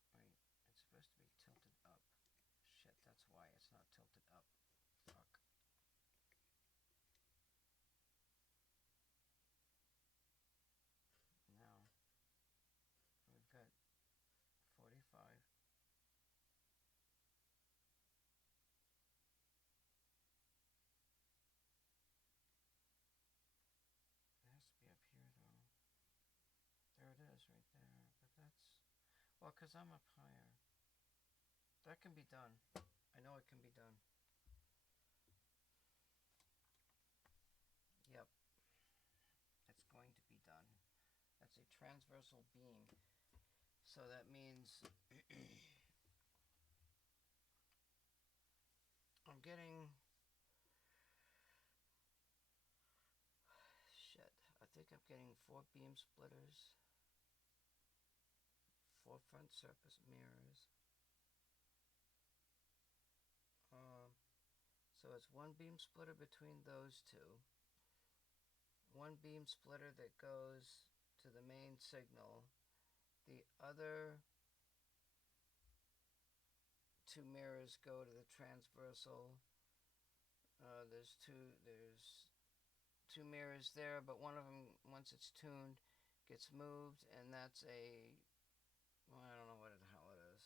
wait, it's supposed to be tilted up. Shit, that's why it's not tilted up. Fuck. Now, we've got 45. It has to be up here though. There it is right there, but that's, well, because I'm up higher. That can be done. I know it can be done. Yep. It's going to be done. That's a transversal beam. So that means I'm getting, shit, I think I'm getting 4 beam splitters, 4 front surface mirrors. So it's 1 beam splitter between those two, 1 beam splitter that goes to the main signal, the other 2 mirrors go to the transversal. There's two mirrors there, but one of them, once it's tuned, gets moved, and that's a, well, I don't know what the hell it is.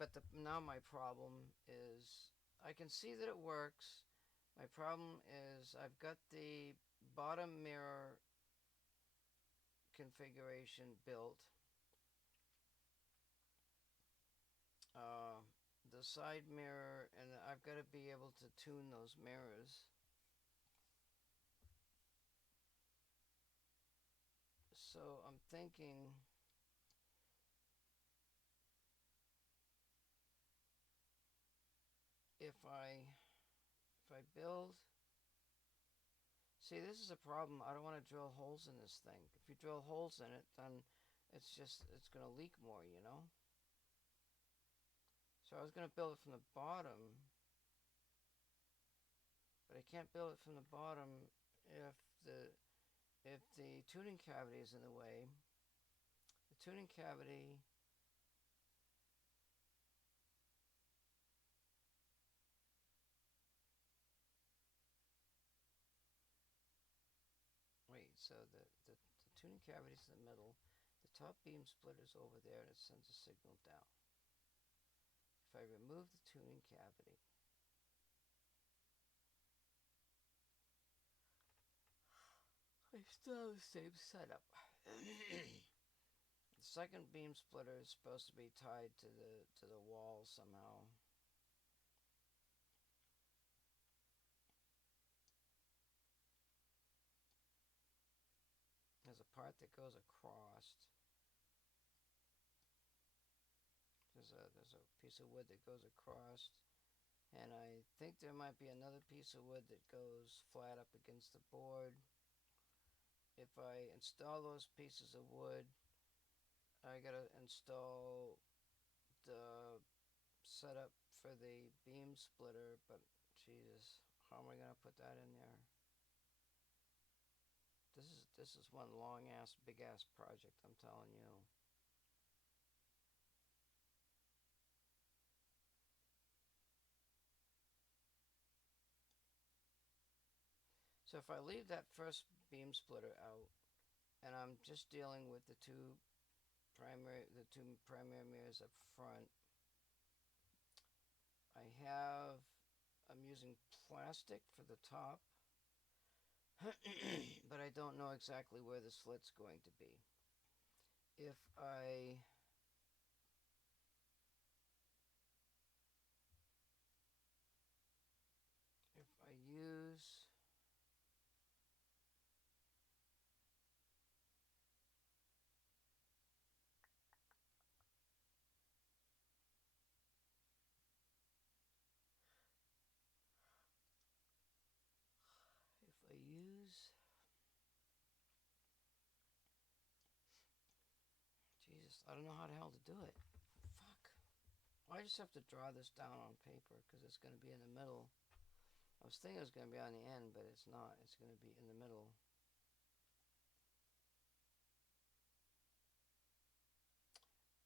But now my problem is, I can see that it works. My problem is I've got the bottom mirror configuration built. The side mirror, and I've got to be able to tune those mirrors. So I'm thinking, if I build, see, this is a problem. I don't want to drill holes in this thing. If you drill holes in it, then it's going to leak more, you know? So I was going to build it from the bottom, but I can't build it from the bottom if the tuning cavity is in the way. The tuning cavity so the tuning cavity is in the middle. The top beam splitter is over there, and it sends a signal down. If I remove the tuning cavity, I still have the same setup. The second beam splitter is supposed to be tied to the wall somehow. There's a part that goes across. There's a piece of wood that goes across, and I think there might be another piece of wood that goes flat up against the board. If I install those pieces of wood, I gotta install the setup for the beam splitter, but Jesus, how am I gonna put that in there? This is one long ass, big ass project, I'm telling you. So if I leave that first beam splitter out, and I'm just dealing with the two primary mirrors up front, I'm using plastic for the top, but I don't know exactly where the slit's going to be. If I use Jesus, I don't know how the hell to do it. Fuck. I just have to draw this down on paper because it's going to be in the middle. I was thinking it was going to be on the end, but it's not. It's going to be in the middle.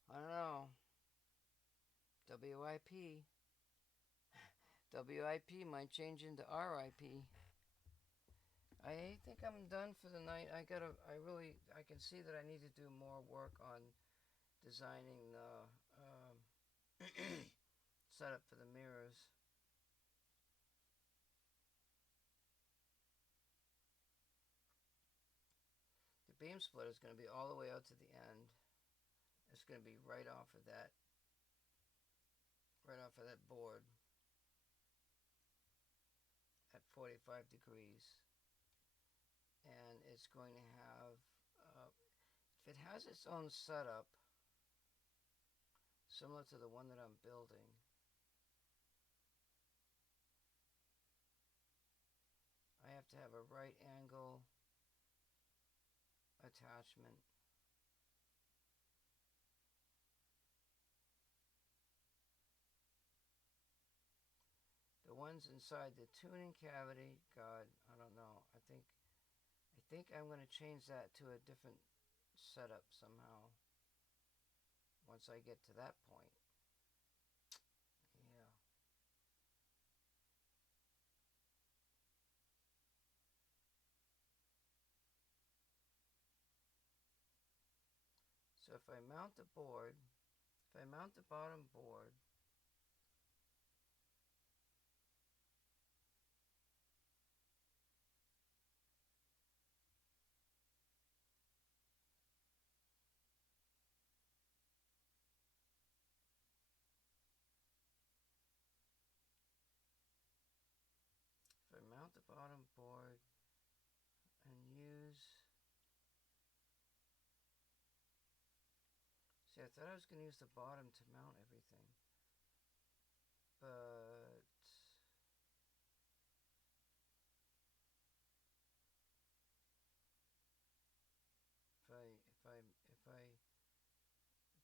I don't know. WIP. WIP might change into RIP. I think I'm done for the night. I can see that I need to do more work on designing the setup for the mirrors. The beam splitter is going to be all the way out to the end. It's going to be right off of that board at 45 degrees. And it's going to have, if it has its own setup, similar to the one that I'm building, I have to have a right angle attachment. The ones inside the tuning cavity, God, I don't know. I think I'm going to change that to a different setup somehow once I get to that point. Yeah. So if I mount the board, if I mount the bottom board, and use, see, I thought I was going to use the bottom to mount everything, but if I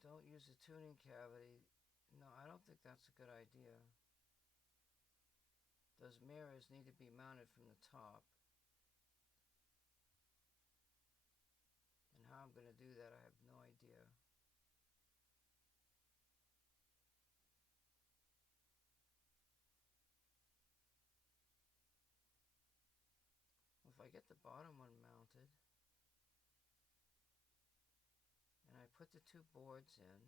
don't use the tuning cavity, no, I don't think that's a good idea. Those mirrors need to be mounted from the top. And how I'm going to do that, I have no idea. If I get the bottom one mounted, put the two boards in.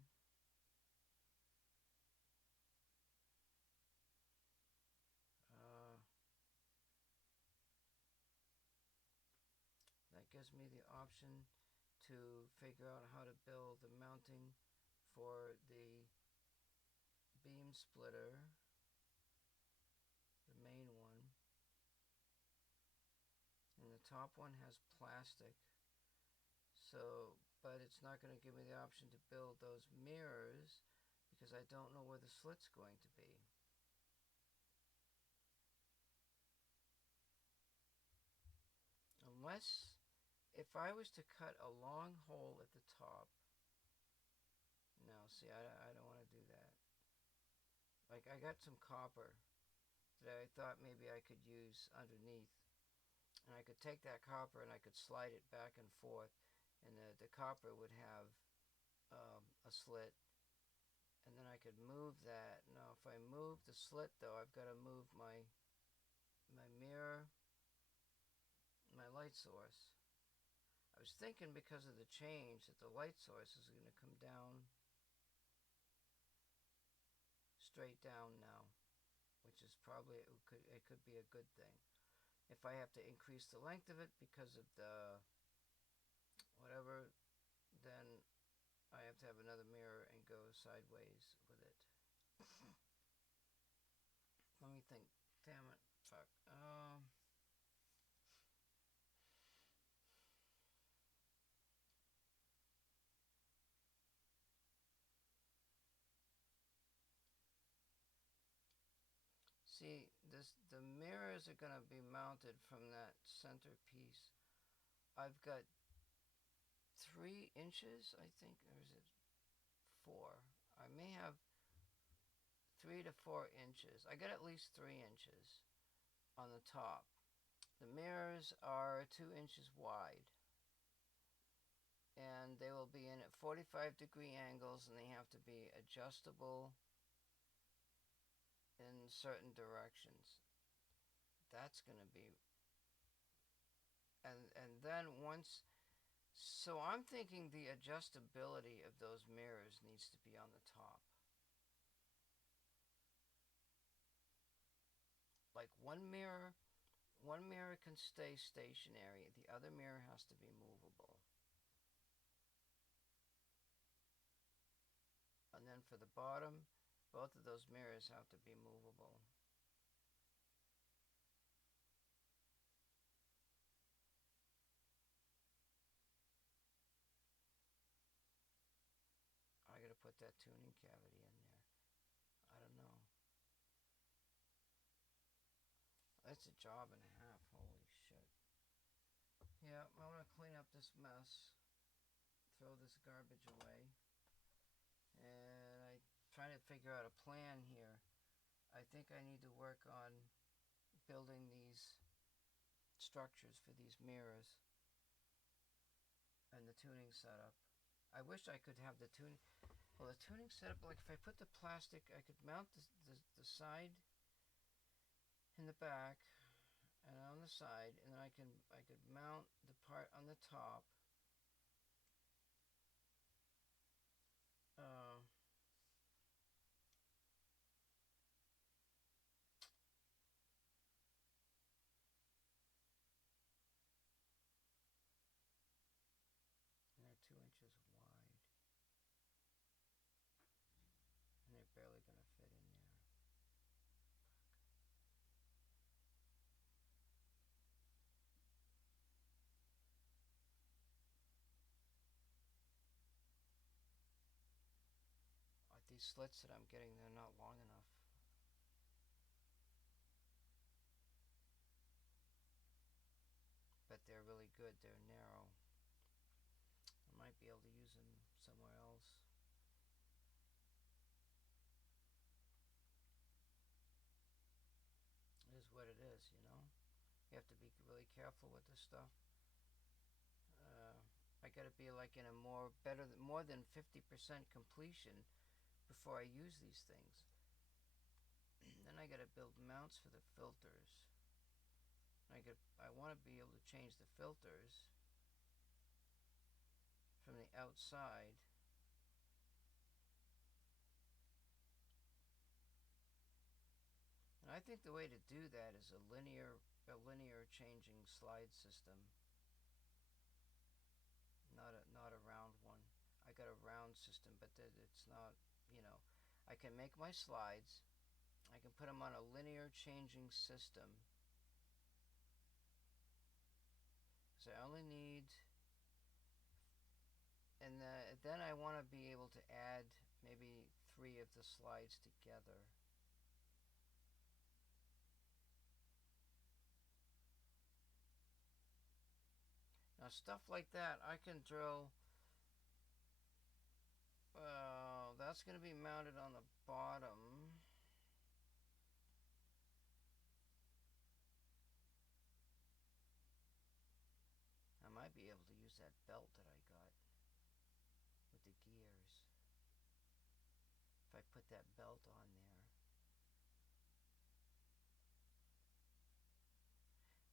That gives me the option to figure out how to build the mounting for the beam splitter, the main one. And the top one has plastic, so, but it's not going to give me the option to build those mirrors because I don't know where the slit's going to be. Unless, if I was to cut a long hole at the top, no, see, I don't want to do that. Like, I got some copper that I thought maybe I could use underneath. And I could take that copper and I could slide it back and forth, and the copper would have a slit, and then I could move that. Now, if I move the slit, though, I've got to move my mirror, my light source. I was thinking because of the change that the light source is going to come down, straight down now, which is probably, it could be a good thing. If I have to increase the length of it because of the whatever, then I have to have another mirror and go sideways with it. Let me think. Damn it. Fuck. See, the mirrors are going to be mounted from that center piece. I've got 3 inches, I think, or is it 4? I may have 3 to 4 inches. I got at least 3 inches on the top. The mirrors are 2 inches wide, and they will be in at 45-degree angles, and they have to be adjustable in certain directions. That's going to be, and then once, so I'm thinking the adjustability of those mirrors needs to be on the top. Like one mirror can stay stationary, the other mirror has to be movable. And then for the bottom, both of those mirrors have to be movable. I gotta put that tuning cavity in there. I don't know. That's a job and a half, holy shit. Yeah, I want to clean up this mess, throw this garbage away, and I'm trying to figure out a plan here. I think I need to work on building these structures for these mirrors and the tuning setup. I wish I could have the tuning, well, the tuning setup, like if I put the plastic, I could mount the side in the back and on the side, and then I could mount the part on the top. And they're 2 inches wide, and they're barely going to fit in there. These slits that I'm getting, they're not long enough. But they're really good. They're narrow. I might be able to use them somewhere else. It is what it is, you know. You have to be really careful with this stuff. I gotta be like in a more than 50% completion before I use these things. Then I gotta build mounts for the filters. I want to be able to change the filters from the outside think the way to do that is a linear changing slide system, not a round one. I got a round system, but it's not, you know, I can make my slides. I can put them on a linear changing system. So I only need, and then I want to be able to add maybe 3 of the slides together. Now stuff like that, I can drill. Well, that's going to be mounted on the bottom. I might be able to use that belt that I got with the gears. If I put that belt on there.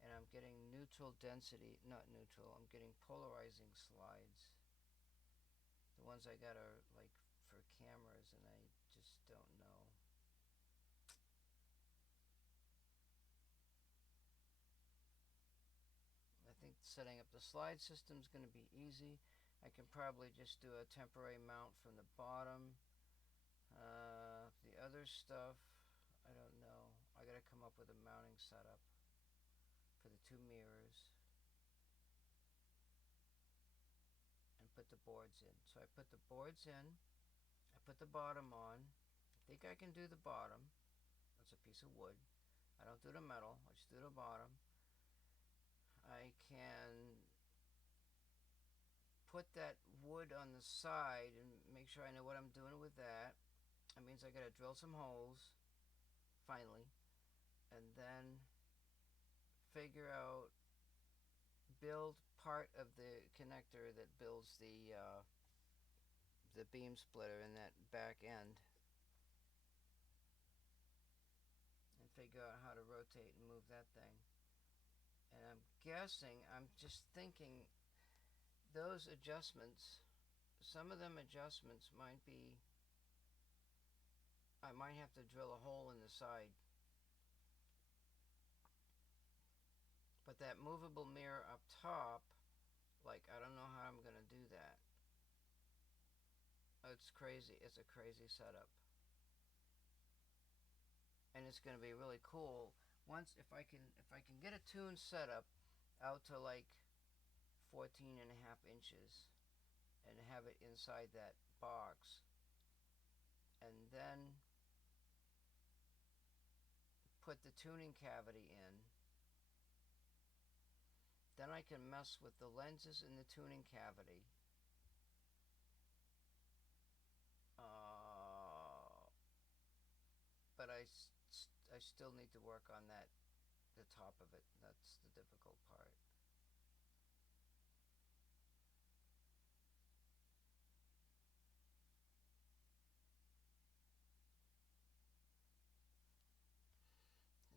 And I'm getting neutral density, not neutral, I'm getting polarizing slides. The ones I got are like for cameras, and I just don't know. I think setting up the slide system is going to be easy. I can probably just do a temporary mount from the bottom. The other stuff, I don't know. I got to come up with a mounting setup for the 2 mirrors and put the boards in. So I put the boards in. I put the bottom on. I think I can do the bottom. That's a piece of wood. I don't do the metal. I just do the bottom. I can put that wood on the side and make sure I know what I'm doing with that. That means I got to drill some holes, finally, and then figure out, build part of the connector that builds the beam splitter in that back end, and figure out how to rotate and move that thing. And I'm guessing, I'm just thinking, those adjustments, some of them adjustments might be, I might have to drill a hole in the side. But that movable mirror up top, like, I don't know how I'm going to do that. It's crazy. It's a crazy setup. And it's going to be really cool once, if I can get a tune setup out to like 14.5 inches and have it inside that box, and then put the tuning cavity in, then I can mess with the lenses in the tuning cavity. But I still need to work on that, the top of it. That's the difficult part.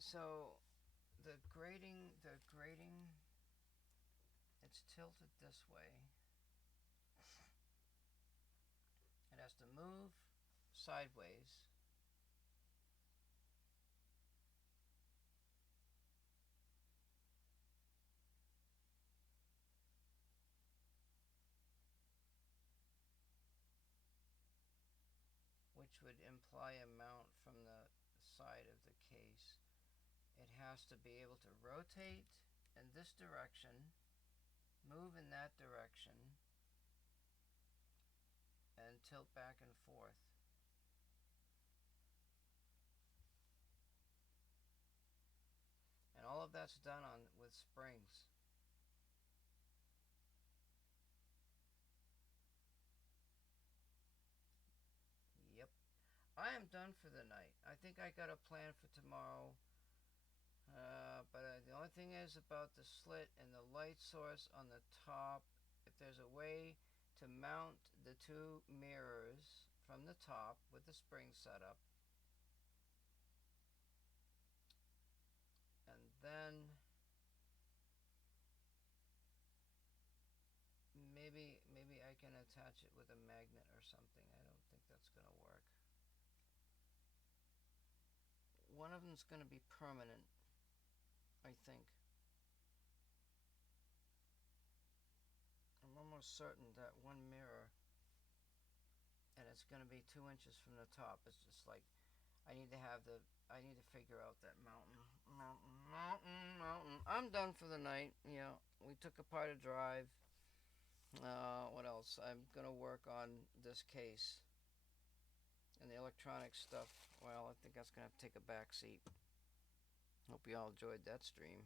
So the grating, it's tilted this way. It has to move sideways. Which would imply a mount from the side of the case. It has to be able to rotate in this direction, move in that direction, and tilt back and forth. And all of that's done with springs. Yep. I am done for the night. I think I got a plan for tomorrow. But the only thing is about the slit and the light source on the top. If there's a way to mount the 2 mirrors from the top with the spring setup, and then maybe I can attach it with a magnet or something. I don't think that's gonna work. one of them's going to be permanent, I think. I'm almost certain that one mirror, and it's going to be 2 inches from the top. It's just like, I need to figure out that mountain. I'm done for the night. Yeah, we took apart a drive. What else? I'm going to work on this case. And the electronic stuff, well, I think that's going to have to take a back seat. Hope you all enjoyed that stream.